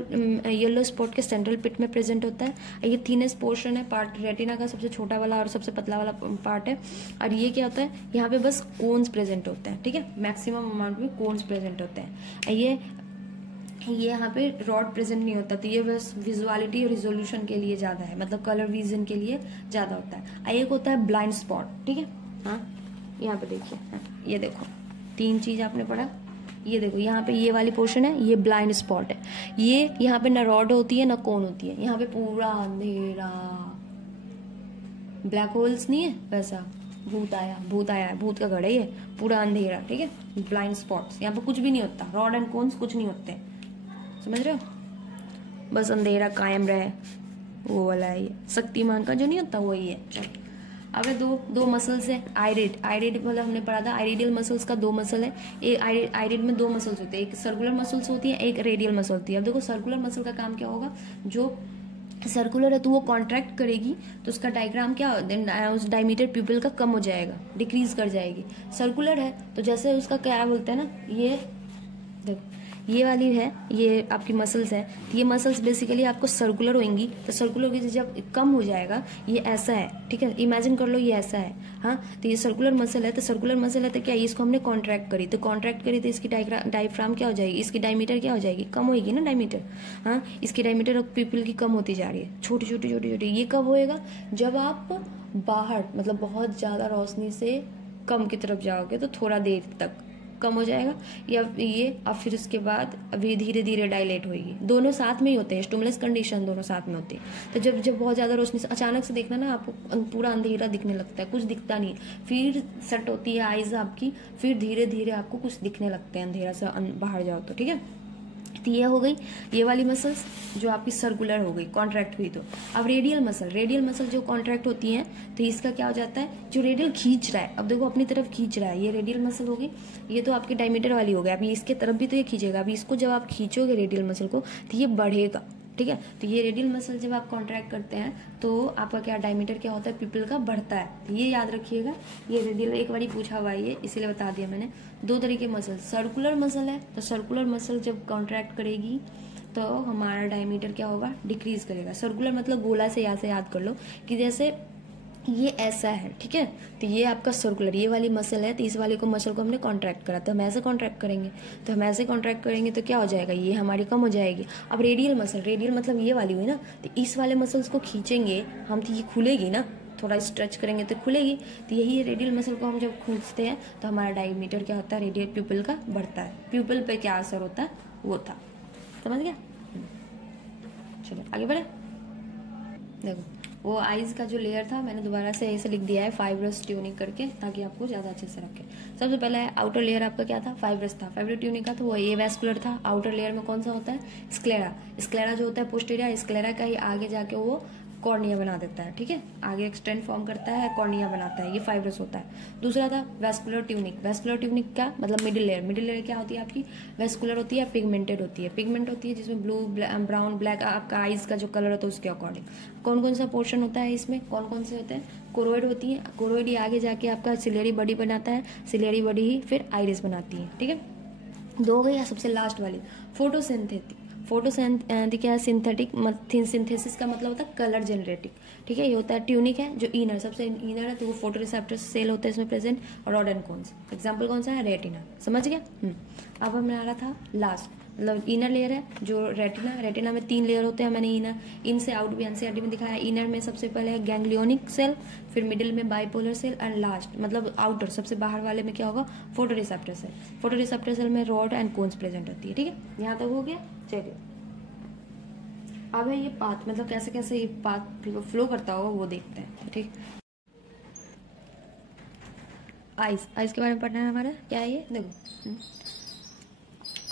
येलो स्पॉट के सेंट्रल पिट में प्रेजेंट होता है। ये थिनेस्ट पोर्शन है, पार्ट रेटिना का सबसे छोटा वाला और सबसे पतला वाला पार्ट है। और ये क्या होता है, यहाँ पे बस कोन्स प्रेजेंट होते हैं। ठीक है, मैक्सिमम अमाउंट में कोन्स प्रेजेंट होते हैं। ये यहाँ पे रॉड प्रेजेंट नहीं होता, तो ये बस विजुअलिटी और रिजोल्यूशन के लिए ज्यादा है, मतलब कलर विजन के लिए ज्यादा होता है। एक होता है ब्लाइंड स्पॉट। ठीक है, हाँ यहाँ पे देखिए, ये देखो तीन चीज आपने पढ़ा, ये देखो यहाँ पे ये वाली पोर्शन है, ये ब्लाइंड स्पॉट है। ये यहाँ पे ना रॉड होती है ना कोन होती है, यहाँ पे पूरा अंधेरा, ब्लैक होल्स नहीं है वैसा, भूत आया है, भूत का घर है ये, पूरा अंधेरा। ठीक है, ब्लाइंड स्पॉट्स, यहाँ पे कुछ भी नहीं होता, रॉड एंड कोन्स कुछ नहीं होते, समझ रहे हो, बस अंधेरा कायम रहे, वो वाला है ये। शक्तिमान का जो नहीं होता वही है। चलो अब दो मसल्स है, आइरिड मतलब हमने पढ़ा था आइरिडियल मसल्स का दो मसल है। एक आइरिड में दो मसल्स होते हैं, एक सर्कुलर मसल्स होती है, एक रेडियल मसल होती है। अब देखो सर्कुलर मसल का काम क्या होगा, जो सर्कुलर है तो वो कॉन्ट्रैक्ट करेगी, तो उसका डायग्राम क्या, उस डायमीटर प्यूपिल का कम हो जाएगा, डिक्रीज कर जाएगी। सर्कुलर है तो जैसे उसका क्या बोलते हैं ना, ये देखो ये वाली है, ये आपकी मसल्स है, तो ये मसल्स बेसिकली आपको सर्कुलर होंगी, तो सर्कुलर की जब कम हो जाएगा, ये ऐसा है। ठीक है, इमेजिन कर लो ये ऐसा है, हाँ, तो ये सर्कुलर मसल है, तो सर्कुलर मसल है तो क्या, इसको हमने कॉन्ट्रैक्ट करी, तो इसकी डायफ्राम क्या हो जाएगी, इसकी डायमीटर क्या हो जाएगी, कम होगी ना डायमीटर, हाँ, इसकी डायमीटर ऑफ पीपल की कम होती जा रही है, छोटी छोटी। ये कब होएगा, जब आप बाहर मतलब बहुत ज्यादा रोशनी से कम की तरफ जाओगे तो थोड़ा देर तक कम हो जाएगा, या ये अब फिर उसके बाद अभी धीरे धीरे डायलेट होगी। दोनों साथ में ही होते हैं, स्टिमुलस कंडीशन दोनों साथ में होती है। तो जब बहुत ज्यादा रोशनी से अचानक से देखना ना, आपको पूरा अंधेरा दिखने लगता है, कुछ दिखता नहीं, फिर सेट होती है आईज आपकी, फिर धीरे धीरे आपको कुछ दिखने लगते हैं अंधेरा से बाहर जाओ तो। ठीक है, तो ये हो गई ये वाली मसल्स जो आपकी सर्कुलर हो गई, कॉन्ट्रैक्ट हुई। तो अब रेडियल मसल जो कॉन्ट्रैक्ट होती है, तो इसका क्या हो जाता है, जो रेडियल खींच रहा है, अब देखो अपनी तरफ खींच रहा है, ये रेडियल मसल होगी, ये तो आपकी डायमीटर वाली हो गई, अभी इसके तरफ भी तो ये खींचेगा, अभी इसको जब आप खींचोगे रेडियल मसल को तो ये बढ़ेगा। ठीक है, तो ये रेडियल मसल जब आप कॉन्ट्रैक्ट करते हैं तो आपका क्या डायमीटर क्या होता है, पीपल का बढ़ता है। तो ये याद रखिएगा, ये रेडियल एक बार पूछा हुआ है, ये इसीलिए बता दिया मैंने। दो तरीके मसल, सर्कुलर मसल है, तो सर्कुलर मसल जब कॉन्ट्रैक्ट करेगी तो हमारा डायमीटर क्या होगा, डिक्रीज करेगा। सर्कुलर मतलब गोला से याद कर लो कि जैसे ये ऐसा है। ठीक है, तो ये आपका सर्कुलर ये वाली मसल है, तो इस वाली को मसल को हमने कॉन्ट्रैक्ट करा, तो हम ऐसे कॉन्ट्रैक्ट करेंगे, तो क्या हो जाएगा, ये हमारी कम हो जाएगी। अब रेडियल मतलब ये वाली हुई ना, तो इस वाले मसल्स को खींचेंगे हम तो ये खुलेगी ना, थोड़ा स्ट्रेच करेंगे तो खुलेगी। तो यही रेडियल मसल को हम जब खींचते हैं तो हमारा डायमीटर क्या होता है, रेडियल प्यूपिल का बढ़ता है। प्यूपिल पे क्या असर होता है वो था, समझ गया। चलो आगे बढ़े, देखो वो आईज का जो लेयर था मैंने दोबारा से ऐसे लिख दिया है फाइब्रस ट्यूनिक करके, ताकि आपको ज्यादा अच्छे से रखे। सबसे पहले आउटर लेयर आपका क्या था, फाइब्रस था, फाइब्रो ट्यूनिक का, तो वो ये वैस्कुलर था। आउटर लेयर में कौन सा होता है, स्क्लेरा जो होता है पोस्टीरियर, स्क्लेरा का ही आगे जाके वो कॉर्निया बना देता है। ठीक है, आगे एक्सटेंड फॉर्म करता है, कॉर्निया बनाता है, ये फाइब्रस होता है। दूसरा था वैस्कुलर ट्यूनिक का मतलब मिडिल लेयर क्या होती है आपकी, वैस्कुलर होती है, पिगमेंटेड होती है, जिसमें ब्लू ब्राउन ब्लैक आपका आईज का जो कलर होता है उसके अकॉर्डिंग। कौन कौन सा पोर्शन होता है इसमें, कौन से होते हैं, कोरोइड होती है, कोरोइड ही आगे जाके आपका सिलेरी बॉडी बनाता है, सिलेरी बॉडी ही फिर आइरिस बनाती है। ठीक है, दो हो गई। सबसे लास्ट वाली क्या है, सिंथेसिस का मतलब होता है कलर जनरेटिंग। ठीक है, ये होता है ट्यूनिक है जो इनर सबसे इनर है, तो वो फोटो रिसेप्टर सेल होता है इसमें प्रेजेंट, और रॉड एंड कोन्स। एग्जांपल कौन सा है, रेटिना, समझ गया। अब हमें आ रहा था लास्ट, मतलब इनर लेयर है जो रेटिना में 3 लेयर होते हैं, मैंने इन से आउट भी एनसीईआरटी में दिखाया। इनर में सबसे पहले है गैंग्लियोनिक सेल, फिर मिडिल में बाइपोलर सेल, एंड लास्ट मतलब आउटर सबसे बाहर वाले में क्या होगा, फोटो रिसेप्टर सेल में रॉड एंड कोन्स प्रेजेंट होती है। ठीक है, यहाँ तक हो गया। चलिए अब है ये पाथ, मतलब कैसे कैसे ये पाथ फ्लो करता होगा वो देखते हैं। ठीक, आइज के बारे में पढ़ना है हमारा, क्या है ये, देखो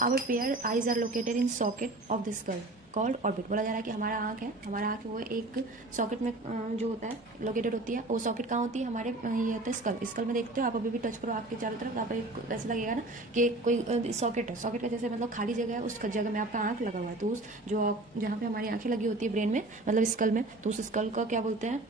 our pair eyes are located in socket of the skull. Called orbit. बोला जा रहा है कि हमारा आँख है, हमारा आँख वो एक सॉकेट में जो होता है लोकेटेड होती है। वो सॉकेट कहाँ होती है? हमारे ये होता है स्कल। स्कल में देखते हो आप, अभी भी टच करो आपके चारों तरफ, आप ऐसा लगेगा ना कि कोई सॉकेट है, सॉकेट का जैसे मतलब खाली जगह है, उस जगह में आपका आँख लगा हुआ है। तो उस जो जहाँ पे हमारी आँखें लगी होती है ब्रेन में, मतलब स्कल में, तो उस स्कल का क्या बोलते हैं,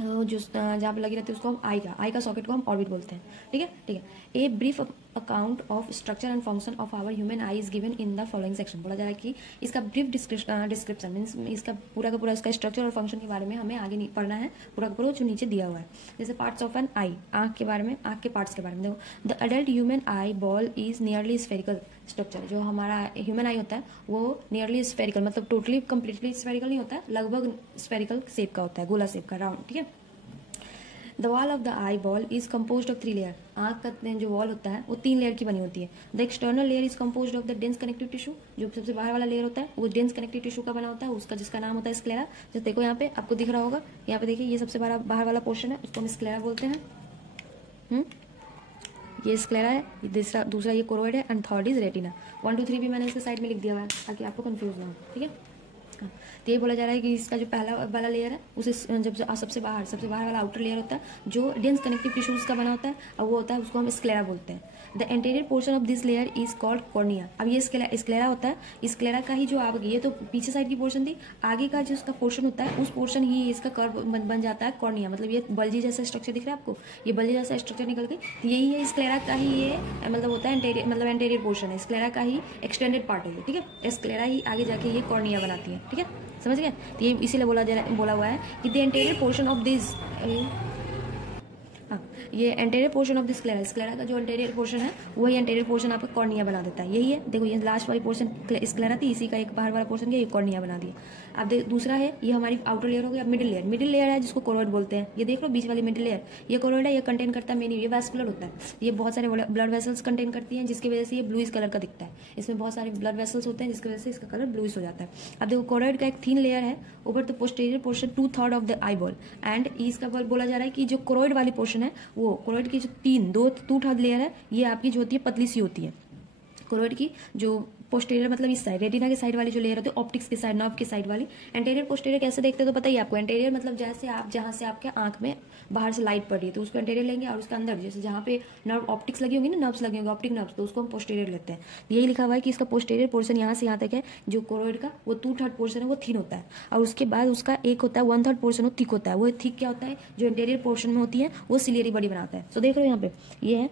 जो जहाँ पे लगी रहती है उसको हम आई का सॉकेट को हम ऑर्बिट बोलते हैं। ठीक है, ठीक है। A brief account of structure and function of our human eye is given in the following section. बोला जा रहा है कि इसका ब्रीफ डिस्क्रिप्शन मीन्स इसका पूरा का पूरा इसका स्ट्रक्चर और फंक्शन के बारे में हमें आगे नहीं पढ़ना है, पूरा का पूरा जो नीचे दिया हुआ है। जैसे पार्ट्स ऑफ एन आई, आँख के बारे में, आँख के पार्ट्स के बारे में देखो। The adult human eye ball is nearly spherical structure. जो हमारा ह्यूमन आई होता है वो नियरली स्फेरिकल, मतलब टोटली कंप्लीटली स्फेरिकल नहीं होता है, लगभग स्फेरिकल शेप का होता है, गोला शेप का, राउंड। ठीक है। The wall of the eye ball is compose of 3 layer. आँख का जो वॉल होता है वो 3 लेयर की बनी होती है। The external layer is compose of the dense connective tissue. जो सबसे बाहर वाला लेयर होता है वो डेंस कनेक्टिव टिश्यू का बना होता है, उसका जिसका नाम होता है स्क्लेरा। जैसे देखो यहाँ पे आपको दिख रहा होगा, यहाँ पे देखिए ये सबसे बाहर वाला पोर्शन है, उसको हम स्क्लेरा बोलते हैं। ये स्क्लेरा है, ये दूसरा ये कोरोइड है, एंड थर्ड इज रेटिना। 1 2 3 भी मैंने इसके साइड में लिख दिया हुआ है ताकि आपको कंफ्यूज ना हो। ठीक है। तो ये बोला जा रहा है कि इसका जो पहला वाला लेयर है उसे जब सबसे बाहर वाला आउटर लेयर होता है जो डेंस कनेक्टिव टिश्यूज का बना होता है, और वो होता है उसको हम स्क्लेरा बोलते हैं। The anterior portion of this layer is called cornea. अब ये स्क्लेरा होता है, स्क्लेरा का ही जो आगे, ये तो पीछे साइड की पोर्शन थी, आगे का जो इसका पोर्शन होता है उस पोर्शन ही इसका कर्व बन जाता है कॉर्निया। मतलब ये बल्जी जैसा स्ट्रक्चर दिख रहा है आपको, ये बल्जी जैसा स्ट्रक्चर निकल गई, तो यही है स्क्लेरा का ही ये मतलब होता है एंटीरियर, मतलब एंटीरियर पोर्शन है, स्क्लेरा का ही एक्सटेंडेड पार्ट है ये। ठीक है, स्क्लेरा ही आगे जाके ये कॉर्निया बनाती है। ठीक है, समझ गए। तो ये इसीलिए बोला हुआ है कि the anterior portion of this, ये anterior portion of the sclera, sclera का जो एंटीरियर पोर्शन है वही एंटीरियर पोर्शन आपका कॉर्निया बना देता है। यही है, देखो ये लास्ट वाली पोर्शन स्क्लेरा थी, इसी का एक बाहर वाला पोर्शन ये कॉर्निया बना दिया। अब दूसरा है, ये हमारी आउटर लेयर हो गया। मिडिल लेयर है जिसको कोरोइड बोलते हैं। ये देख लो बीच वाली मिडिल लेयर, ये कोरोइड है, ये कंटेन करता है मेनी, ये वैस्कुलर होता है, ये बहुत सारे ब्लड वेसल्स कंटेन करती हैं, जिसकी वजह से ये ब्लूइश कलर का दिखता है। इसमें बहुत सारे ब्लड वेसल्स होते हैं जिसकी वजह से इसका कलर ब्लूइश हो जाता है। अब देखो कोरोइड का एक थिन लेयर है ऊपर, तो posterior portion 2/3 of the eye ball, and इसका बोला जा रहा है कि जो कोरोइड वाली पोर्शन है वो कोरोइड की जो 2/3 लेयर है ये आपकी जो होती है पतली सी होती है। कोरोइड की जो पोस्टीरियर मतलब इस साइड, रेटिना के साइड वाली जो लेयर होती है, ऑप्टिक्स के साइड, नर्व की साइड वाली। एंटीरियर पोस्टीरियर कैसे देखते हैं तो पता ही आपको। एंटीरियर मतलब जैसे आप जहां से आपके आंख में बाहर से लाइट पड़ रही है तो उसको एंटीरियर लेंगे, और उसके अंदर जैसे जहां पे नर्व ऑप्टिक्स लगी होंगी ना, नर्व्स लगे होंगे, ऑप्टिक नर्व्स, तो उसको हम पोस्टीरियर लेते हैं। यही लिखा हुआ है कि इसका पोस्टीरियर पोर्शन यहाँ से यहाँ तक है, जो कोरोइड का वो 2/3 पोर्शन है वो थिन होता है, और उसके बाद उसका एक होता है 1/3 पोर्शन वो थिक होता है। वो थिक क्या होता है, जो एंटीरियर पोर्शन में होती है वो सिलियरी बॉडी बनाता है। तो देख रहे हो यहाँ पे ये है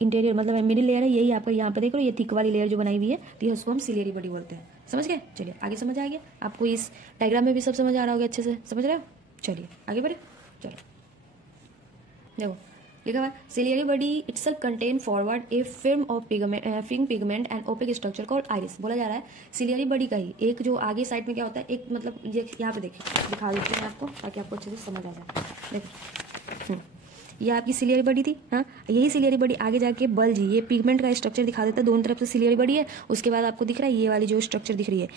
इंटीरियर, मतलब मिडिल लेयर है, यही आपका यहाँ पे देख लो, ये थिक वाली लेयर जो बनाई हुई है, तो ये उसको हम सिलियरी बॉडी बोलते हैं। समझ गए। चलिए आगे समझ आ गया आपको, इस डायग्राम में भी सब समझ आ रहा होगा, अच्छे से समझ रहे हो। चलिए आगे बढ़े। चलो देखो लिखा हुआ है, ciliary body itself contain forward a film of pigment and opaque structure called iris. बोला जा रहा है सिलियरी बॉडी का ही एक जो आगे साइड में क्या होता है, एक मतलब ये यहाँ पे देखिए, दिखा देते हैं आपको ताकि आपको अच्छे से समझ आ जाए। देखो ये आपकी सिलियरी बॉडी थी, हाँ, यही सिलियरी बॉडी आगे जाके बल्जी, ये पिगमेंट का स्ट्रक्चर दिखा देता है, दोनों तरफ से सिलियरी बॉडी है। उसके बाद आपको दिख रहा है ये वाली जो स्ट्रक्चर दिख रही है,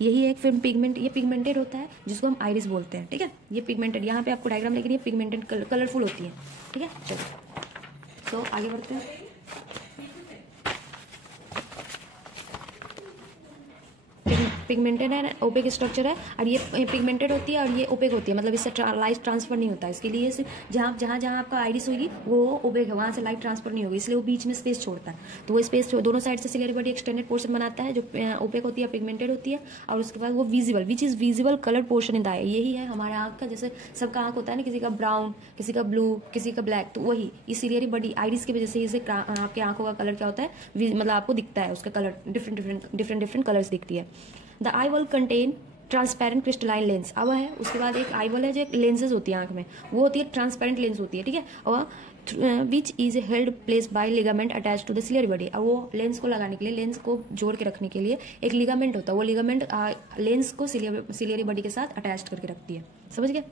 यही एक फिल्म पिगमेंट, ये पिगमेंटेड होता है जिसको हम आइरिस बोलते हैं। ठीक है, ये पिगमेंटेड, यहाँ पे आपको डायग्राम लेके पिगमेंटेड कलरफुल होती है। ठीक है, चलो तो आगे बढ़ते हैं। पिगमेंटेड है, ओपेक स्ट्रक्चर है, और ये पिगमेंटेड होती है और ये ओपेक होती है, मतलब इससे लाइट ट्रांसफर नहीं होता है। इसके लिए जहाँ जहाँ आपका आइरिस होगी वो ओपेक है, वहाँ से लाइट ट्रांसफर नहीं होगी, इसलिए वो बीच में स्पेस छोड़ता है। तो वो स्पेस दोनों साइड से सिलियरी बॉडी एक्सटेंडेड पोर्शन बनाता है जो ओपेक होती है, पिगमेंटेड होती है, और उसके बाद वो visible, which is visible colour portion in the eye. यही है हमारे आँख का, जैसे सबका आँख होता है ना, किसी का ब्राउन, किसी का ब्लू, किसी का ब्लैक, तो वही इस सिलियरी बॉडी आइरिस की वजह से इसे आपके आंखों का कलर क्या होता है, मतलब आपको दिखता है, उसका कलर डिफरेंट कलर्स दिखती है। The eye ball contain transparent crystalline lens. अब है उसके बाद एक आई बॉल है जो लेंसेज होती है आंख में, वो होती है ट्रांसपेरेंट लेंस होती है। ठीक है, और which is held place by ligament attach to the ciliary body. अब वो लेंस को लगाने के लिए, लेंस को जोड़ के रखने के लिए एक लिगामेंट होता है, वो लिगामेंट लेंस को सिलियरी बॉडी के साथ अटैच करके रखती है। समझ गए।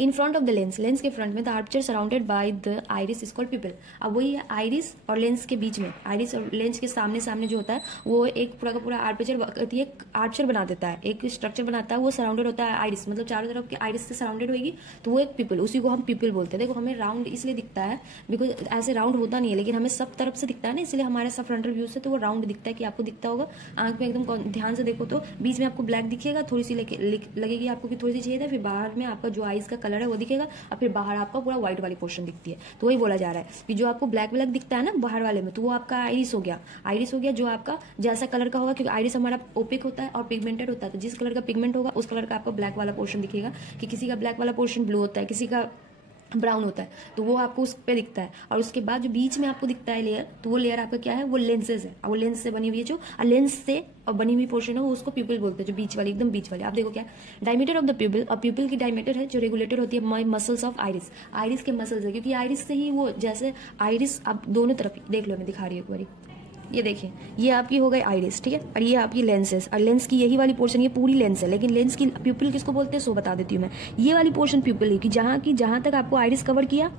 In front of the lens, lens के फ्रंट में the Archer surrounded by the iris is called प्यूपिल। अब वही है आइरिस और लेंस के बीच में, आइरिस और लेंस के सामने सामने जो होता है वो एक पूरा का पूरा आर्चर बना देता है, एक स्ट्रक्चर बनाता है, वो सराउंडेड होता है आइरिस, मतलब चारों तरफ के आइरिस से सराउंडेड होगी तो वो एक प्यूपिल, उसी को हम प्यूपिल बोलते हैं। देखो हमें राउंड इसलिए दिखता है बिकॉज ऐसे राउंड होता नहीं है, लेकिन हमें सब तरफ से दिखता है ना, इसलिए हमारे सब फ्रंटल व्यू से तो वो राउंड दिखता है। कि आपको दिखता होगा आंख में एकदम ध्यान से देखो तो बीच में आपको ब्लैक दिखेगा, थोड़ी सी लगेगी आपको कि थोड़ी सी छेद है, फिर बाहर में आपका जो आइज का कलर है वो दिखेगा, और फिर बाहर आपका पूरा व्हाइट वाली पोर्शन दिखती है। तो वही बोला जा रहा है कि जो आपको ब्लैक ब्लैक दिखता है ना बाहर वाले में, तो वो आपका आइरिस हो गया। आइरिस हो गया जो आपका जैसा कलर का होगा, क्योंकि आइरिस हमारा ओपिक होता है और पिगमेंटेड होता है, तो जिस कलर का पिगमेंट होगा उस कलर का आपको ब्लैक वाला पोर्शन दिखेगा। कि किसी का ब्लैक वाला पोर्शन ब्लू होता है, किसी का ब्राउन होता है, तो वो आपको उस पे दिखता है। और उसके बाद जो बीच में आपको दिखता है लेयर, तो वो लेयर आपका क्या है, वो लेंसेज है, और वो लेंस से बनी हुई है, जो लेंस से बनी हुई पोर्शन है वो उसको प्यूपिल बोलते हैं, जो बीच वाली एकदम बीच वाली। आप देखो क्या डायमीटर ऑफ द प्यूपिल, और प्यूपिल की डायमीटर है जो रेगुलेटेड होती है मसल्स ऑफ आइरिस, आइरिस के मसल्स है, क्योंकि आइरिस से ही वो जैसे आइरिस आप दोनों तरफ देख लो, मैं दिखा रही हूँ एक बारी, ये देखिए ये आपकी हो गई आइरिस, ठीक है, और ये आपकी लेंसेस, और लेंस की यही वाली पोर्शन ये पूरी लेंस है, लेकिन लेंस की प्यूपिल किसको बोलते हैं सो बता देती हूँ मैं। ये वाली पोर्शन प्यूपिल है कि जहां तक आपको आइरिस कवर किया,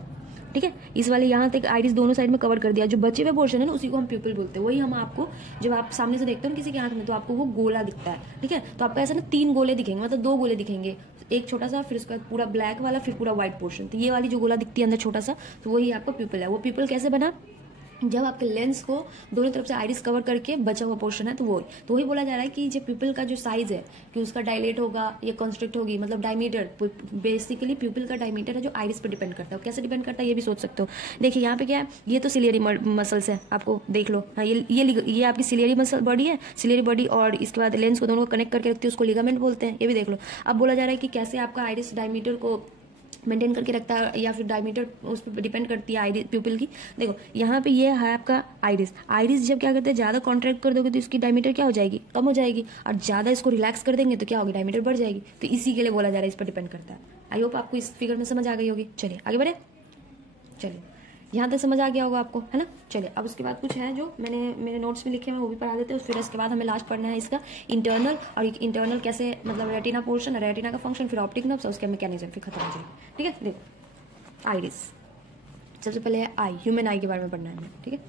ठीक है, इस वाले यहाँ तक आइरिस दोनों साइड में कवर कर दिया, जो बचे हुए पोर्शन है ना उसी को हम प्यूपिल बोलते हैं। वही हम आपको जब आप सामने से देखते हो किसी की आंख में, तो आपको वो गोला दिखता है, ठीक है, तो आपको ऐसा ना 3 गोले दिखेंगे, मतलब 2 गोले दिखेंगे, एक छोटा सा, फिर उसका पूरा ब्लैक वाला, फिर पूरा व्हाइट पोर्शन। तो ये वाली जो गोला दिखती है अंदर छोटा सा, तो वही आपका प्यूपिल है। वो प्यूपिल कैसे बना, जब आपके लेंस को दोनों तरफ से आइरिस कवर करके बचा हुआ पोर्शन है, तो वही बोला जा रहा है कि जो प्यूपिल का जो साइज है कि उसका डायलेट होगा या कंस्ट्रिक्ट होगी, मतलब डायमीटर, बेसिकली प्यूपिल का डायमीटर है जो आइरिस पे डिपेंड करता है। कैसे डिपेंड करता है ये भी सोच सकते हो। देखिए यहाँ पे क्या है, ये तो सिलियरी मसल्स है, आपको देख लो, हाँ ये आपकी सिलियरी मसल बॉडी है, सिलियरी बॉडी, और इसके बाद लेंस को दोनों को कनेक्ट करके रखती है, उसको लिगामेंट बोलते हैं। ये भी देख लो। अब बोला जा रहा है कि कैसे आपका आइरिस डायमीटर को मेंटेन करके रखता है, या फिर डायमीटर उस पर डिपेंड करती है आइरिस प्यूपिल की। देखो यहाँ पे ये है आपका आइरिस, आइरिस जब क्या करते हैं ज्यादा कॉन्ट्रैक्ट कर दोगे तो इसकी डायमीटर क्या हो जाएगी, कम हो जाएगी, और ज्यादा इसको रिलैक्स कर देंगे तो क्या होगी, डायमीटर बढ़ जाएगी। तो इसी के लिए बोला जा रहा है, इस पर डिपेंड करता है। आई होप आपको इस फिगर में समझ आ गई होगी। चलिए आगे बढ़े, चलिए यहाँ तक समझ आ गया होगा आपको, है ना। चलिए अब उसके बाद कुछ है जो मैंने मेरे नोट्स में लिखे हैं, वो भी पढ़ा देते हैं। फिर उसके बाद हमें लास्ट पढ़ना है इसका इंटरनल, और इंटरनल कैसे, मतलब रेटिना पोर्शन, रेटिना का फंक्शन, फिर ऑप्टिक नर्व्स, उसके मैकेनिज्म, फिर खत्म हो जाएगा। ठीक है, देखो आइरिस, सबसे पहले आई, ह्यूमन आई के बारे में पढ़ना है हमें, ठीक है।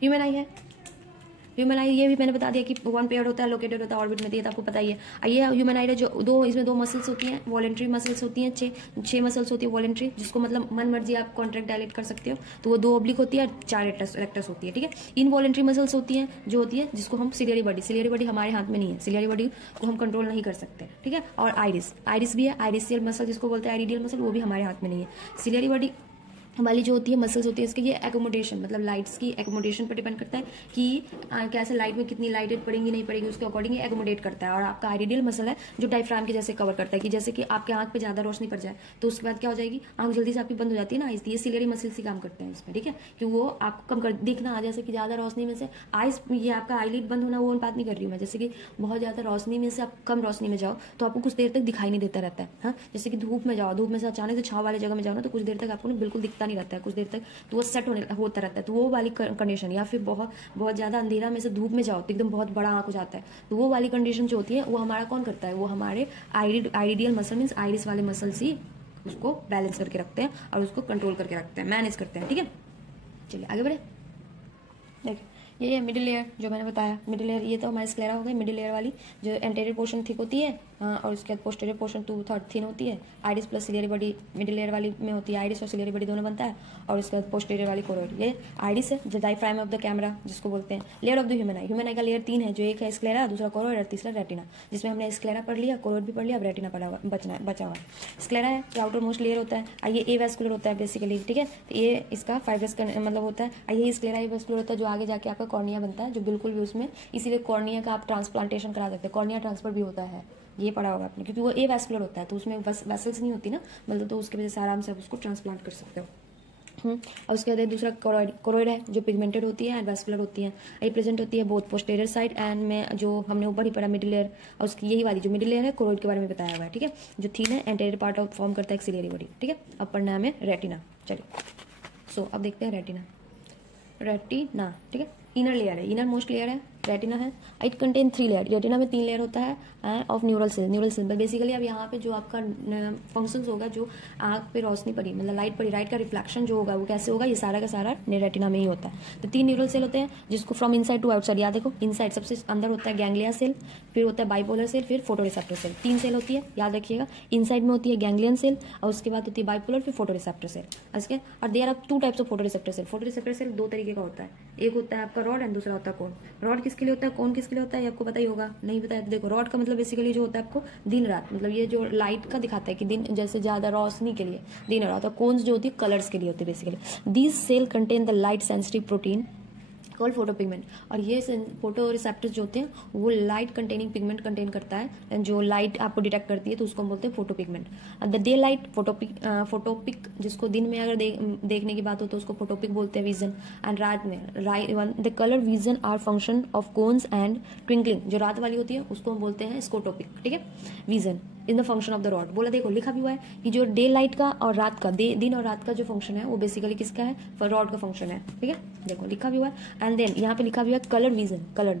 ह्यूमन आई है, ह्यूमन आई ये भी मैंने बता दिया कि 1 पेयर होता है, लोकेटेड होता है ऑर्बिट में, दिया था आपको पता ही है। ये ह्यूमन आई जो इसमें 2 मसल्स होती हैं, वॉलेंट्री मसल्स होती हैं, 6 मसल्स होती है वॉलेंट्री, जिसको मतलब मन मर्जी आप कॉन्ट्रैक्ट डायलेट कर सकते हो। तो वो 2 ऑब्लिक होती है, 4 रेक्टस होती है, ठीक है। इनवॉलेंट्री मसल्स होती हैं जो होती है, जिसको हम सिलियरी बॉडी हमारे हाथ में नहीं है, सिलियरी बॉडी को हम कंट्रोल नहीं कर सकते, ठीक है। और आइरिस भी है, आइरिसियल मसल जिसको बोलते हैं, आइरिडियल मसल, वो भी हमारे हाथ में नहीं है। सिलियरी बॉडी वाली जो होती है मसल्स होती है, इसके ये एकोमोडेशन, मतलब लाइट्स की एकोमोडेशन पर डिपेंड करता है कि कैसे लाइट में कितनी लाइटेड पड़ेंगी नहीं पड़ेगी, उसके अकॉर्डिंग ये एकोमोडेट करता है। और आपका आइरिडियल मसल है जो डायफ्राम के जैसे कवर करता है, कि जैसे कि आपके आंख पे ज्यादा रोशनी पड़ जाए तो उसके बाद क्या हो जाएगी, आंख जल्दी से आपकी बंद हो जाती है ना, इसलिए सिलियरी मसल्स ही काम करते हैं इसमें, ठीक है। कि वो आपको कम कर देखना, जैसे कि ज्यादा रोशनी में से आइस, ये आपका आईलिड बंद होना, वो बात नहीं कर रही हूँ मैं, जैसे कि बहुत ज्यादा रोशनी में से आप कम रोशनी में जाओ तो आपको कुछ देर तक दिखाई नहीं देता रहता है, हाँ। जैसे कि धूप में जाओ, धूप में से अचानक से छांव वाले जगह में जाओ ना, तो कुछ देर तक आपको बिल्कुल दिखता नहीं रहता है, कुछ देर तक तो वो सेट होता रहता है। तो वो वाली कंडीशन, या फिर बहुत ज्यादा अंधेरा में से धूप में जाओ तो एकदम बहुत बड़ा आंख हो जाता है, तो वो वाली कंडीशन जो होती है वो हमारा कौन करता है, वो हमारे आइरिडियल मसल मींस आइरिस वाले मसल्स ही उसको बैलेंस करके रखते हैं और उसको कंट्रोल करके रखते हैं, मैनेज करते हैं, ठीक है। चलिए आगे बढ़े। देखिए ये है मिडिल लेयर जो मैंने बताया, मिडिल लेयर ये तो हमारी स्क्लेरा हो गई, मिडिल लेयर वाली जो एंटेरियर पोर्शन थिक होती है, और उसके बाद पोस्टीरियर पोर्शन 2/3 थिन होती है। Iris plus ciliary body middle layer वाली में होती है, आइरिस और सिलियरी बॉडी दोनों बनता है, और उसके बाद पोस्टीरियर वाली कोरोइड। ये आइरिस है, जो डायफ्राम ऑफ द कैमरा जिसको बोलते हैं। Layer of the human I, human आई का लेयर 3 है, जो एक है स्क्लेरा, दूसरा कोरोइड और तीसरा रेटिना, जिसमें हमने स्क्लेरा पढ़ लिया, कोरोइड भी पढ़ लिया, अब रेटिना बचा हुआ। स्क्लेरा है जो आउटर मोस्ट लेयर होता है, ये एवास्कुलर होता है बेसिकली, ठीक है। तो ये इसका फाइब्रस मतलब होता है, ये स्क्लेरा एवास्कुलर होता है, जो आगे जाके आपका कॉर्निया बनता है, जो बिल्कुल भी उसमें, इसीलिए कॉर्निया का आप ट्रांसप्लांटेशन करा सकते हैं, कॉर्निया ट्रांसफर भी होता है, ये पढ़ा होगा आपने, क्योंकि वो एवास्कुलर होता है तो उसमें वेसल्स नहीं होती ना, मतलब तो उसकी वजह से आराम से आप उसको ट्रांसप्लांट कर सकते हो। और उसके बाद दूसरा कोरोइड है जो पिगमेंटेड होती है एंड वेस्कुलर होती है। ये प्रेजेंट होती है बोथ पोस्टेरियर साइड एंड में, जो हमने ऊपर ही पढ़ा मिडिल लेयर, और उसकी यही वाली जो मिडिल लेयर है कोरोइड के बारे में बताया हुआ है, ठीक है। जो थीन है एंटेरियर पार्ट ऑफ फॉर्म करता है एक्सिलियरी बॉडी, ठीक है। अब पढ़ना है हमें रेटिना। चलिए सो अब देखते हैं रेटिना, ठीक है। इनर लेयर है, इनर मोस्ट लेयर है, रेटिना है, इट कंटेन 3 लेयर, रेटिना में 3 लेयर होता है ऑफ न्यूरल सेल बेसिकली। अब यहाँ पे जो आपका फंक्शंस होगा, जो आँख पे रोशनी पड़ी मतलब लाइट पड़ी, लाइट का रिफ्लेक्शन जो होगा वो कैसे होगा, ये सारा का सारा रेटिना में ही होता है। तो 3 न्यूरल सेल होते हैं जिसको फ्रॉम इनसाइड टू आउटसाइड, याद देखो इनसाइड सबसे अंदर होता है गैंग्लिया सेल, फिर होता है बाइपोलर सेल, फिर फोटोरिसेप्टर सेल। 3 सेल होती है, याद रखिएगा। इनसाइड में होती है गैंग्लियन सेल और उसके बाद होती है बाइपोलर, फिर फोटोरिसेप्टर सेल। इसके और there are 2 types of photoreceptor cell. Photoreceptor cell 2 तरीके का होता है, एक होता है आपका रॉड एंड दूसरा होता है कोन। रॉड किसके लिए होता है, कोन किसके लिए होता है, ये आपको पता ही होगा, नहीं पता है तो देखो। रॉड का मतलब बेसिकली जो होता है आपको दिन रात, मतलब ये जो लाइट का दिखाता है कि दिन जैसे ज्यादा रोशनी के लिए दिन रात, और कोन्स जो होती है कलर्स के लिए होती है basically. These cell contain the light sensitive protein called photopigment. और ये फोटो रिसेप्टर्स जो होते हैं वो लाइट कंटेनिंग पिगमेंट कंटेन करता है, जो लाइट आपको डिटेक्ट करती है, तो उसको हम बोलते हैं फोटोपिगमेंट। द डे लाइट फोटोपिक जिसको दिन में अगर देखने की बात हो तो उसको फोटोपिक बोलते हैं विजन। एंड रात में the colour vision are function of cones and twinkling, जो रात वाली होती है उसको हम बोलते हैं स्कोटोपिक, ठीक है, vision in the function of the rod. बोला देखो लिखा भी हुआ है कि जो डे लाइट का और रात का, दिन और रात का जो फंक्शन है वो बेसिकली किसका है, रॉड का फंक्शन है, ठीक है, देखो लिखा भी हुआ है। एंड देन यहाँ पे लिखा भी हुआ है colour vision, colour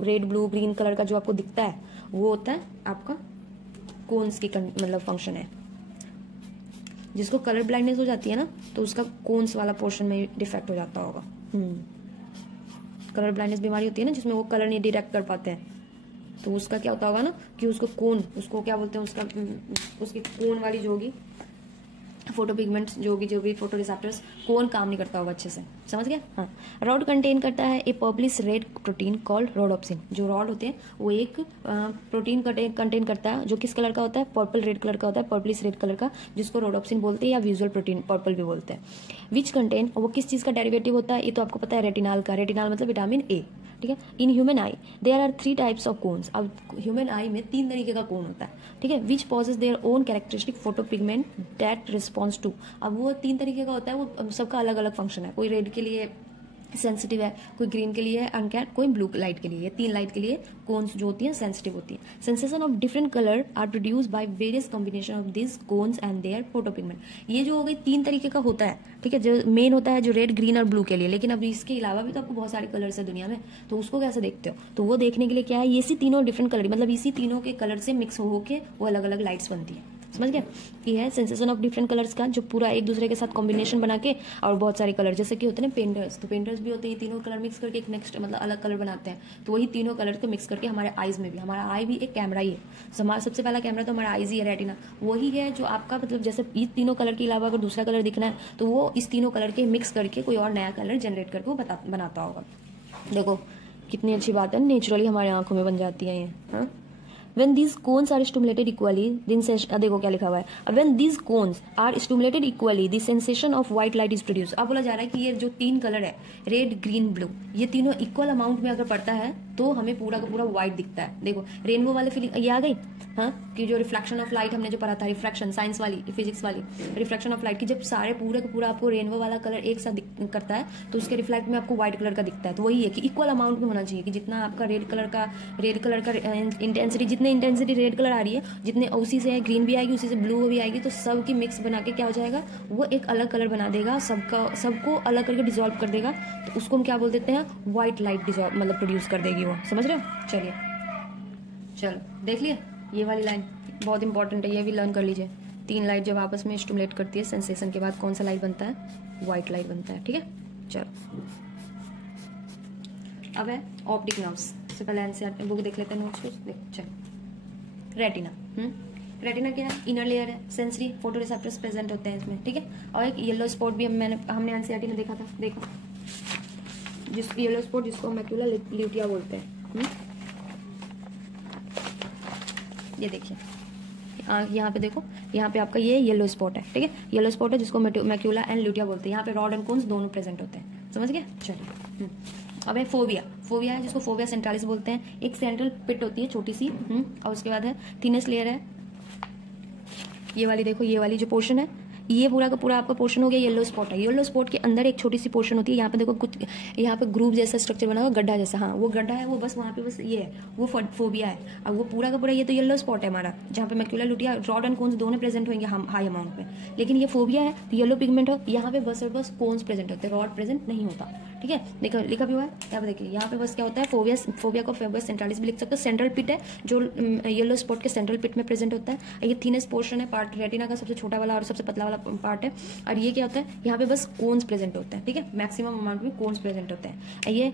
red blue green colour का जो आपको दिखता है वो होता है आपका कोन्स की मतलब फंक्शन है। जिसको कलर ब्लाइंडनेस हो जाती है ना तो उसका कोन्स वाला पोर्शन में डिफेक्ट हो जाता होगा। कलर ब्लाइंडनेस बीमारी होती है ना जिसमें वो कलर नहीं डिटेक्ट कर पाते हैं, तो उसका क्या होता होगा ना कि उसको कोन, उसको क्या बोलते हैं, उसकी कोन वाली जो होगी फोटो पिगमेंट्स जो भी फोटो रिसेप्टर्स, कोन काम नहीं करता होगा अच्छे से, समझ गया। हाँ, रॉड कंटेन करता है a purplish red protein called rhodopsin. जो रॉड होते हैं वो एक प्रोटीन कंटेन करता है जो किस कलर का होता है, पर्पल रेड कलर का होता है, पर्पलिश रेड कलर का, जिसको रोडोप्सिन बोलते हैं या विजुअल प्रोटीन पर्पल भी बोलते हैं। विच कंटेन, वो किस चीज का डेरिवेटिव होता है, ये तो आपको पता है रेटिनाल का। रेटिनाल मतलब विटामिन ए, ठीक है। In human eye there are 3 types of cones. अब ह्यूमन आई में 3 तरीके का कोन होता है, ठीक है, which possess their own characteristic photo pigment that response to. अब वो 3 तरीके का होता है, वो सबका अलग अलग फंक्शन है। कोई रेड के लिए सेंसिटिव है, कोई ग्रीन के लिए अनकैट, कोई ब्लू लाइट के लिए। 3 लाइट के लिए कोन्स जो होती हैं सेंसिटिव होती हैं। Sensation of different colour are produce by various combination of this cones and their photopigment. ये जो हो गई 3 तरीके का होता है, ठीक है, जो मेन होता है जो रेड ग्रीन और ब्लू के लिए। लेकिन अब इसके अलावा भी तो आपको बहुत सारे कलर्स है दुनिया में, तो उसको कैसे देखते हो, तो वो देखने के लिए क्या है, ये इसी तीनों डिफरेंट कलर, मतलब इसी तीनों के कलर से मिक्स होके वो अलग अलग लाइट्स बनती है, समझ गया। ये है सेंसेशन ऑफ डिफरेंट कलर्स का, जो पूरा एक दूसरे के साथ कॉम्बिनेशन बना के, और बहुत सारे कलर जैसे कि होते हैं ना पेंटर्स, तो पेंटर्स भी होते हैं, तीनों कलर मिक्स करके एक नेक्स्ट मतलब अलग कलर बनाते हैं। तो वही तीनों कलर को मिक्स करके हमारे आईज में भी, हमारा आई भी एक कैमरा ही है, हमारा सबसे पहला कैमरा तो हमारा आईज ही है, रेटिना वही है जो आपका मतलब जैसे इस तीनों कलर के अलावा अगर दूसरा कलर दिखना है तो वो इस तीनों कलर के मिक्स करके कोई और नया कलर जनरेट करके वो बनाता होगा। देखो कितनी अच्छी बात है, नेचुरली हमारे आंखों में बन जाती है ये। हाँ, when these cones are stimulated equally देखो क्या लिखा हुआ है, when these cones are stimulated equally the sensation of white light is produced। अब बोला जा रहा है कि ये जो 3 कलर है रेड ग्रीन ब्लू, ये तीनों इक्वल अमाउंट में अगर पड़ता है तो हमें पूरा का पूरा व्हाइट दिखता है। देखो रेनबो वाले फीलिंग ये आ गई, हाँ, कि जो रिफ्लेक्शन ऑफ लाइट हमने जो पढ़ा था, रिफ्रैक्शन साइंस वाली फिजिक्स वाली, रिफ्लेक्शन ऑफ लाइट की जब सारे पूरे का पूरा आपको रेनबो वाला कलर एक साथ करता है तो उसके रिफ्लेक्ट में आपको व्हाइट कलर का दिखता है। तो वही है कि इक्वल अमाउंट में होना चाहिए, कि जितना आपका रेड कलर का इंटेंसिटी, जितने इंटेंसिटी रेड कलर आ रही है, जितने उसी से ग्रीन भी आएगी, उसी से ब्लू भी आएगी, तो सब की मिक्स बना के क्या हो जाएगा, वो एक अलग कलर बना देगा, सबको अलग करके डिसॉल्व कर देगा। तो उसको हम क्या बोल देते हैं, व्हाइट लाइट डिसॉल्व मतलब प्रोड्यूस कर देगी वो, समझ रहे हो। चलिए चलो देख लिए, ये वाली लाइन बहुत इंपॉर्टेंट है, ये भी लर्न कर लीजिए। 3 लाइट जब आपस में स्टिमुलेट करती है सेंसेशन के बाद कौन सा लाइट बनता है, व्हाइट लाइट बनता है, ठीक है। चलो अब है ऑप्टिक नर्व्स। सबसे पहले एनसीईआरटी बुक देख लेते हैं, नोट्स देख। चलो रेटिना, रेटिना क्या है, इनर लेयर है, सेंसरी फोटोरिसेप्टर्स प्रेजेंट होते हैं इसमें, ठीक है। और एक येलो स्पॉट भी हमने एनसीईआरटी में देखा था, देखो जिसको येलो स्पॉट जिसको मैक्यूला ल्यूटिया बोलते हैं। ये देखिए यहाँ पे देखो, यहाँ पे आपका ये येलो स्पॉट है, ठीक है, येलो स्पॉट है जिसको मैक्यूला एंड ल्यूटिया बोलते हैं। यहाँ पे रॉड एंड कोन्स दोनों प्रेजेंट होते हैं, समझ गए। चलिए अब है फोविया। फोविया है जिसको फोविया सेंट्रालिस बोलते हैं। एक सेंट्रल पिट होती है छोटी सी, और उसके बाद है थिनेस्ट लेयर है, ये वाली देखो, ये वाली जो पोर्शन है, ये पूरा का पूरा आपका पोर्शन हो गया येलो स्पॉट है। येलो स्पॉट के अंदर एक छोटी सी पोर्शन होती है, यहाँ पे देखो कुछ, यहाँ पे ग्रुप जैसा स्ट्रक्चर बना हुआ, गड्ढा जैसा, हाँ वो गड्ढा है, वो बस वहाँ पे बस ये है, वो फोबिया है। अब वो पूरा का पूरा ये तो येलो स्पॉट है हमारा, जहाँ पे macula lutea rod and cones दोनों प्रेजेंट होंगे हाई अमाउंट में। लेकिन ये फोबिया है तो येलो पिगमेंट हो, यहाँ पे बस और बस कोन्स प्रेजेंट होते हैं, रॉड प्रेजेंट नहीं होता, ठीक है, देखो लिखा भी हुआ है यहाँ पे, देखिए यहाँ पे बस क्या होता है, फोबिया को फोबिया सेंट्रालिस भी लिख सकते हो। सेंट्रल पिट है जो येलो स्पॉट के सेंट्रल पिट में प्रेजेंट होता है। ये थिनेस्ट पोर्शन है पार्ट रेटिना का, सबसे छोटा वाला और सबसे पतला वाला पार्ट है। और ये क्या होता है, यहाँ पे बस कोन्स प्रेजेंट होता है, ठीक है, मैक्सिमम अमाउंट में कोन्स प्रेजेंट होता है। ये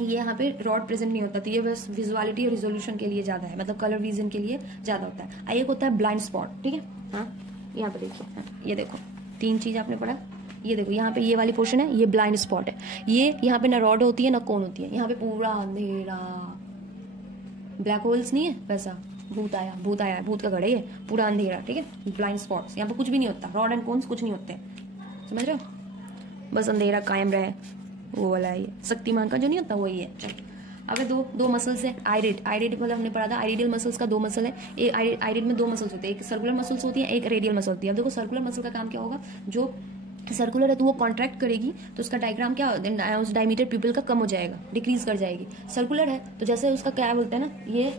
यहाँ पे रॉड प्रेजेंट नहीं होता, तो ये बस विजुअलिटी और रिजोल्यूशन के लिए ज्यादा है, मतलब कलर विजन के लिए ज्यादा होता है। एक होता है ब्लाइंड स्पॉट, ठीक है, हाँ यहाँ पे देखिए, हाँ, ये देखो 3 चीज आपने पढ़ा, ये देखो यहाँ पे ये वाली पोर्शन है, ये ब्लाइंड स्पॉट है। ये यहाँ पे ना रॉड होती है ना कोन होती है, यहाँ पे पूरा अंधेरा, ब्लैक होल्स नहीं है वैसा, भूत आया भूत का गढ़ है ये, पूरा अंधेरा, ठीक है, ब्लाइंड स्पॉट्स, यहाँ पे कुछ भी नहीं होता, रॉड एंड कोन्स कुछ नहीं होते, समझ रहे हो, बस अंधेरा कायम रहे, वो वाला है ये, शक्तिमान का जो नहीं होता वही है। चलो अब दो मसल्स है, आइरिड मतलब हमने पढ़ा था आइरिडियल मसल्स का 2 मसल है। एक आइरिड में 2 मसल्स होते हैं, एक सर्कुलर मसल्स होती है, एक रेडियल मसल होती है। अब देखो सर्कुलर मसल का काम क्या होगा, जो सर्कुलर है तो वो कॉन्ट्रैक्ट करेगी, तो उसका डायग्राम क्या, उस डायमीटर प्यूपिल का कम हो जाएगा, डिक्रीज कर जाएगी। सर्कुलर है तो जैसे उसका क्या बोलते हैं ना, ये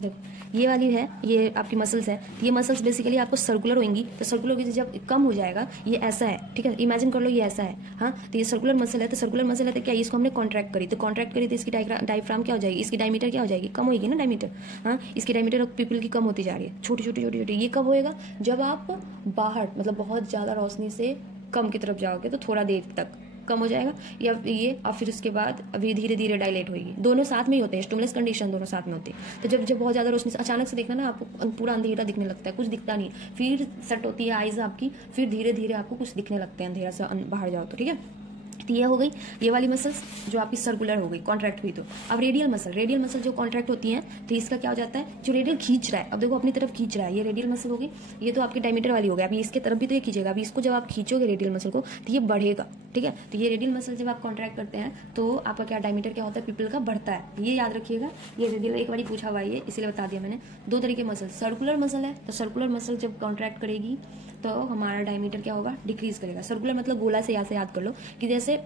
देखो ये वाली है, ये आपकी मसल्स है, ये मसल्स बेसिकली आपको सर्कुलर होंगी, तो सर्कुलर की जब कम हो जाएगा, ये ऐसा है, ठीक है, इमेजिन कर लो ये ऐसा है, हाँ, तो ये सर्कुलर मसल है, तो सर्कुलर मसल है तो क्या, इसको हमने कॉन्ट्रैक्ट करी, तो कॉन्ट्रैक्ट करी तो इसकी डायफ्राम क्या हो जाएगी, इसकी डायमीटर क्या हो जाएगी, कम होगी ना डायमीटर, हाँ, इसकी डायमीटर पीपल की कम होती जा रही है, छोटी छोटी। ये कब होएगा, जब आप बाहर मतलब बहुत ज्यादा रोशनी से कम की तरफ जाओगे, तो थोड़ा देर तक कम हो जाएगा, या ये और फिर उसके बाद अभी धीरे धीरे डायलेट होगी, दोनों साथ में ही होते हैं, स्टिमुलस कंडीशन दोनों साथ में होती है। तो जब बहुत ज्यादा रोशनी से अचानक से देखना ना, आपको पूरा अंधेरा दिखने लगता है, कुछ दिखता नहीं, फिर सेट होती है आइज आपकी, फिर धीरे धीरे आपको कुछ दिखने लगते हैं अंधेरा से बाहर जाओ तो, ठीक है। तो ये हो गई ये वाली मसल्स जो आपकी सर्कुलर हो गई, कॉन्ट्रैक्ट हुई। तो अब रेडियल मसल जो कॉन्ट्रैक्ट होती हैं, तो इसका क्या हो जाता है, जो रेडियल खींच रहा है, अब देखो अपनी तरफ खींच रहा है, ये रेडियल मसल होगी, ये तो आपकी डायमीटर वाली हो गई, अभी इसके तरफ भी तो ये खींचेगा, अभी इसको जब आप खींचोगे रेडियल मसल को तो ये बढ़ेगा, ठीक है। तो ये रेडियल मसल जब आप कॉन्ट्रैक्ट करते हैं तो आपका क्या डायमीटर क्या होता है, पीपल का बढ़ता है, ये याद रखिएगा। ये रेडियल एक बार पूछा हुआ है, इसीलिए बता दिया मैंने। 2 तरह के मसल, सर्कुलर मसल है, तो सर्कुलर मसल जब कॉन्ट्रैक्ट करेगी तो हमारा डायमीटर क्या होगा, डिक्रीज करेगा। सर्कुलर मतलब गोला से यहाँ से याद कर लो कि जैसे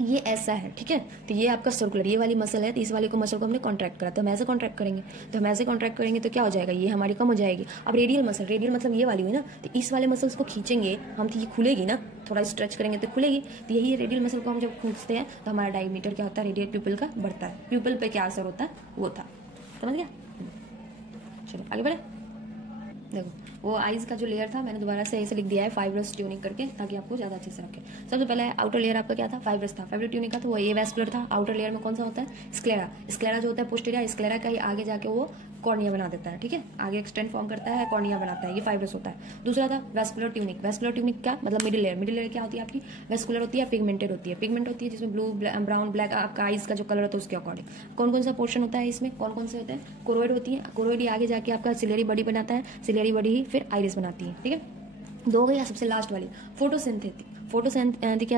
ये ऐसा है, ठीक है, तो ये आपका सर्कुलर, ये वाली मसल है, तो इस वाली को मसल को हमने कॉन्ट्रैक्ट करा, तो हम ऐसे कॉन्ट्रैक्ट करेंगे, तो क्या हो जाएगा, ये हमारी कम हो जाएगी। अब रेडियल मतलब ये वाली हुई ना, तो इस वाले मसल्स को खींचेंगे हम, तो ये खुलेगी ना, थोड़ा स्ट्रेच करेंगे तो खुलेगी, तो यही रेडियल मसल को हम जब खींचते हैं तो हमारा डायमीटर क्या होता है, रेडियल प्यूपल का बढ़ता है। प्यूपल पे क्या असर होता है वो था, समझ गया। चलो आगे बढ़े। देखो वो आइज का जो लेयर था मैंने दोबारा से ऐसे लिख दिया है फाइब्रस ट्यूनिक करके, ताकि आपको ज्यादा अच्छे से रखे। सबसे पहले आउटर लेयर आपका क्या था, फाइब्रस था, फाइब्रस ट्यूनिक का, तो वो ये वेस्कुलर था। आउटर लेयर में कौन सा होता है, स्क्लेरा जो होता है पोस्टीरियर, स्क्लेरा का ही आगे जाके वो कॉर्निया बना देता है, ठीक है, आगे एक्सटेंड फॉर्म करता है, कॉर्निया बनाता है, ये फाइब्रस होता है। दूसरा था वेस्कुलर ट्यूनिक क्या मतलब, मिडिल लेयर क्या होती है आपकी, वेस्कुलर होती है, पिगमेंटेड होती है, जिसमें ब्लू ब्राउन ब्लैक आपका आइज का जो कलर होता है उसके अकॉर्डिंग। कौन सा पोर्शन होता है इसमें, कौन से होते हैं, कोरोइड होती है, कोरोइड ही आगे जाके आपका सिलेरी बॉडी बनाता है, सिलेरी बॉडी ही फिर आइरिस बनाती है, ठीक है। 2 हो गई। सबसे लास्ट वाली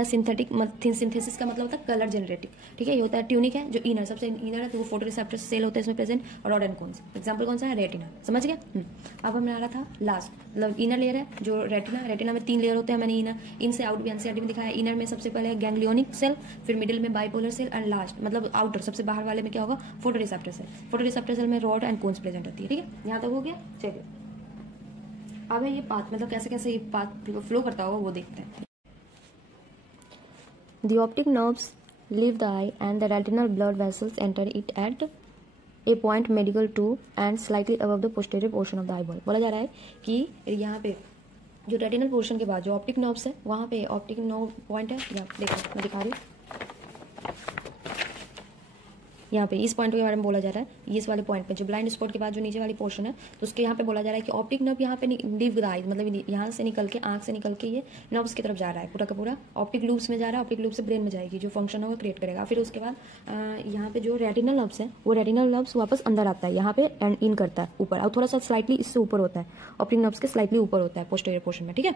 सिंथेटिक सिंथेसिस का मतलब होता है कलर जनरेटिव, ठीक है। ये होता है ट्यूनिक है, जो इनर सबसे इनर है, तो वो फोटोरिसेप्टर सेल होता है इसमें प्रेजेंट, और रॉड एंड कोन्स। एग्जांपल कौन सा है, रेटिना, समझ गया। अब हमने आ रहा था लास्ट, मतलब इनर लेयर है जो रेटिना में 3 लेयर होते हैं, मैंने इन से आउट भी एनसीईआरटी में दिखाया। इनर में सबसे पहले गैंग्लियोनिक सेल, फिर मिडिल में बाइपोलर सेल, एंड लास्ट मतलब आउटर सबसे बाहर वाले में क्या होगा, फोटोरिसेप्टर सेल में रॉड एंड कोन्स प्रेजेंट होती है, ठीक है। यहाँ तक हो गया। चलिए अब है ये पाथ, मतलब कैसे ये पाथ फ्लो करता होगा वो देखते हैं। The optic nerves leave the eye and the retinal blood vessels enter it at a point medial to and slightly above the posterior portion of the eyeball। बोला जा रहा है कि यहाँ पे जो रेटिनल पोर्शन के बाद जो ऑप्टिक नर्व्स है वहाँ पे ऑप्टिक नर्व पॉइंट है, यहाँ देखो मैं दिखा रही हूँ, यहाँ पे इस पॉइंट के बारे में बोला जा रहा है, ये इस वाले पॉइंट पे जो ब्लाइंड स्पॉट के बाद जो नीचे वाली पोर्शन है, तो उसके यहाँ पे बोला जा रहा है कि ऑप्टिक नर्व यहाँ पे लीव द आइज, मतलब यहाँ से निकल के आंख से निकल के ये नर्व्स की तरफ जा रहा है, पूरा का पूरा ऑप्टिक लूप्स में जा रहा है, ऑप्टिक लूप से ब्रेन में जाएगी, जो फंक्शन होगा क्रिएट करेगा। फिर उसके बाद यहाँ पे जो रेटिनल नर्व्स है वो रेटिनल नर्व्स वापस अंदर आता है, यहाँ पे एंड इन करता है ऊपर, और थोड़ा सा स्लाइटली इससे ऊपर होता है, ऑप्टिक नर्व्स के स्लाइटली ऊपर होता है पोस्टीरियर पोर्शन में, ठीक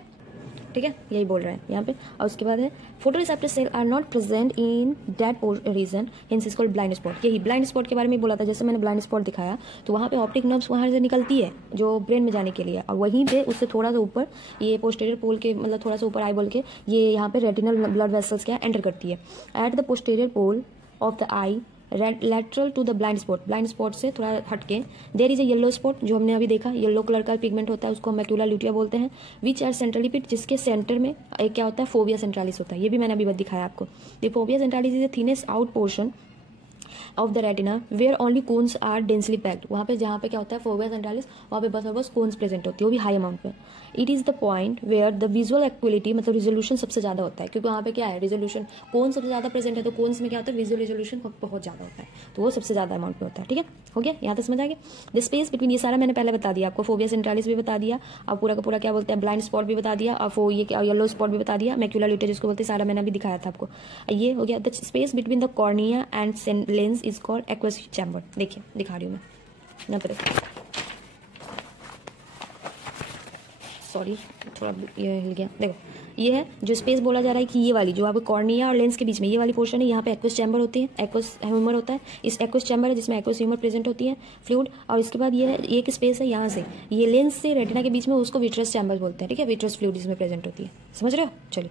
है, यही बोल रहे हैं यहाँ पे। और उसके बाद है photoreceptor cell are not present in that region, hence is called blind spot. यही ब्लाइंड स्पॉट के बारे में बोला था, जैसे मैंने ब्लाइंड स्पॉट दिखाया, तो वहाँ पे ऑप्टिक नर्व्स वहाँ से निकलती है जो ब्रेन में जाने के लिए, और वहीं पे उससे थोड़ा सा ऊपर ये पोस्टीरियर पोल के, मतलब थोड़ा सा ऊपर आईबॉल के, ये यहाँ पे रेटिनल ब्लड वेसल्स क्या एंटर करती है। At the posterior pole of the eye lateral to the blind spot से थोड़ा हटके there is a yellow spot, जो हमने अभी देखा येलो कलर का पिगमेंट होता है, उसको मैक्यूला ल्यूटिया बोलते हैं, विच आर सेंट्रली पिट, जिसके सेंटर में एक क्या होता है, फोविया सेंट्रालिस होता है। ये भी मैंने अभी दिखाया आपको। The fovea centralis is the thinnest out portion of the retina where only cones are densely packed. वहाँ पे जहाँ पे क्या होता है फोविया सेंट्रालिस, वहाँ पे बस और बस कोन्स प्रेजेंट होती है, वो भी हाई अमाउंट पे। It is the point where the visual acuity, मतलब रिजोल्यूशन सबसे ज़्यादा होता है, क्योंकि वहाँ पे क्या है, रिजोल्यूशन कोन सबसे ज़्यादा प्रेजेंट है, तो कोन्स में क्या होता है, विजुअल रिजोल्यूशन बहुत ज़्यादा होता है, तो वो सबसे ज़्यादा अमाउंट में होता है। ठीक है, हो गया, यहाँ तक समझ आ गया। द स्पेस बिटवीन, ये सारा मैंने पहले बता दिया आपको, फोविया सेंट्रालिस भी बता दिया, और पूरा का पूरा क्या बोलते हैं, ब्लाइंड स्पॉट भी बता दिया, और ये येलो स्पॉट भी बता दिया, मैक्यूला ल्यूटिया जिसको बोलते हैं, सारा मैंने अभी दिखाया था आपको। ये हो गया। The space between the cornea and lens is called aqueous chamber. देखिए दिखा रही हूँ मैं यहाँ पर, सॉरी थोड़ा ये हिल गया। देखो ये है जो स्पेस बोला जा रहा है कि ये वाली जो आपको कॉर्निया और लेंस के बीच में ये वाली पोर्शन है, यहाँ पे एक्वस चैम्बर होती है, एक्वस ह्यूमर होता है। इस एक्वस चैम्बर है जिसमें एक्वस ह्यूमर प्रेजेंट होती है, फ्लूइड, और इसके बाद ये एक स्पेस है यहाँ से ये लेंस से रेटिना के बीच में, उसको विट्रस चैम्बर बोलते हैं। ठीक है, विट्रस फ्लूइड इसमें प्रेजेंट होती है। समझ रहे हो? चलिए,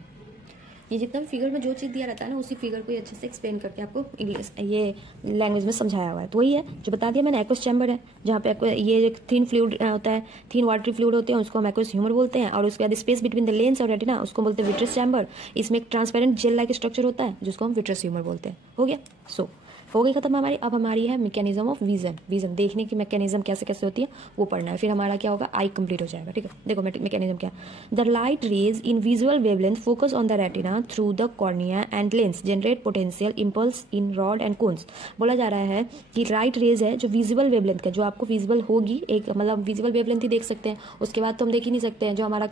ये जितना भी फिगर में जो चीज़ दिया रहता है ना, उसी फिगर को अच्छे से एक्सप्लेन करके आपको इंग्लिश ये लैंग्वेज में समझाया हुआ है। तो वही है जो बता दिया मैंने, एक्वस चैम्बर है जहाँ पे ये एक थिन फ्लूइड होता है, थिन वाटरी फ्लूइड होते हैं, उसको हम एक्वस ह्यूमर बोलते हैं। और उसके बाद स्पेस बिटवीन द लेंस और रेटिना, उसको बोलते हैं विट्रस चैम्बर। इसमें एक ट्रांसपेरेंट जेल लाइक स्ट्रक्चर होता है जिसको हम विट्रस ह्यूमर बोलते हैं। हो गया, सो हो गई खत्म हमारी। अब हमारी है मैकेनिज्म ऑफ विजन, देखने की मैकेनिज्म कैसे कैसे होती है वो पढ़ना है, फिर हमारा क्या होगा, आई कंप्लीट हो जाएगा। ठीक है, देखो मैकेनिज्म क्या, the light rays in visual wavelength focus on the retina through the cornea and lens generate potential impulse in rod and cones. बोला जा रहा है कि लाइट रेज है जो विजुअल वेवलेंथ का, जो आपको विजुअल होगी, एक मतलब विजुअल वेवलेंथ ही देख सकते हैं, उसके बाद तो हम देख ही नहीं सकते हैं, जो हमारा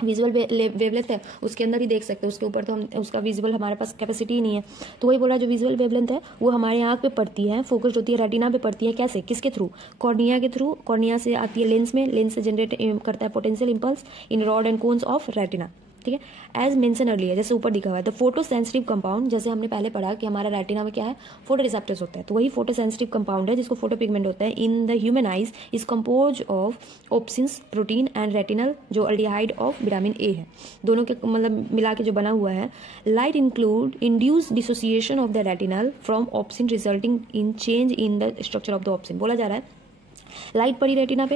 विजुअल वेवलेंथ है उसके अंदर ही देख सकते हैं, उसके ऊपर तो हम उसका विजुअल हमारे पास कैपेसिटी ही नहीं है। तो वही बोला, जो विजुअल वेवलेंथ है वो हमारे आँख पे पड़ती है, फोकस्ड होती है, रेटिना पे पड़ती है। कैसे, किसके थ्रू, कॉर्निया के थ्रू, कॉर्निया से आती है लेंस में, लेंस से जनरेट करता है potential impulse in rod and cones of retina. ठीक है, एज मेंशन अर्लियर, जैसे ऊपर दिखा हुआ है, द फोटो सेंसिटिव कंपाउंड, जैसे हमने पहले पढ़ा कि हमारा रेटिना में क्या है, फोटो रिसेप्टर्स होता है, तो वही फोटो सेंसिटिव कंपाउंड है जिसको फोटो पिगमेंट होता है। In the human eyes is compose of opsins protein and retinal, जो अल्डिहाइड ऑफ विटामिन ए है, दोनों के मतलब मिला के जो बना हुआ है। Light induce dissociation of the retinal from obscene resulting in change in the structure of the obscene. बोला जा रहा है लाइट पड़ी रेटिना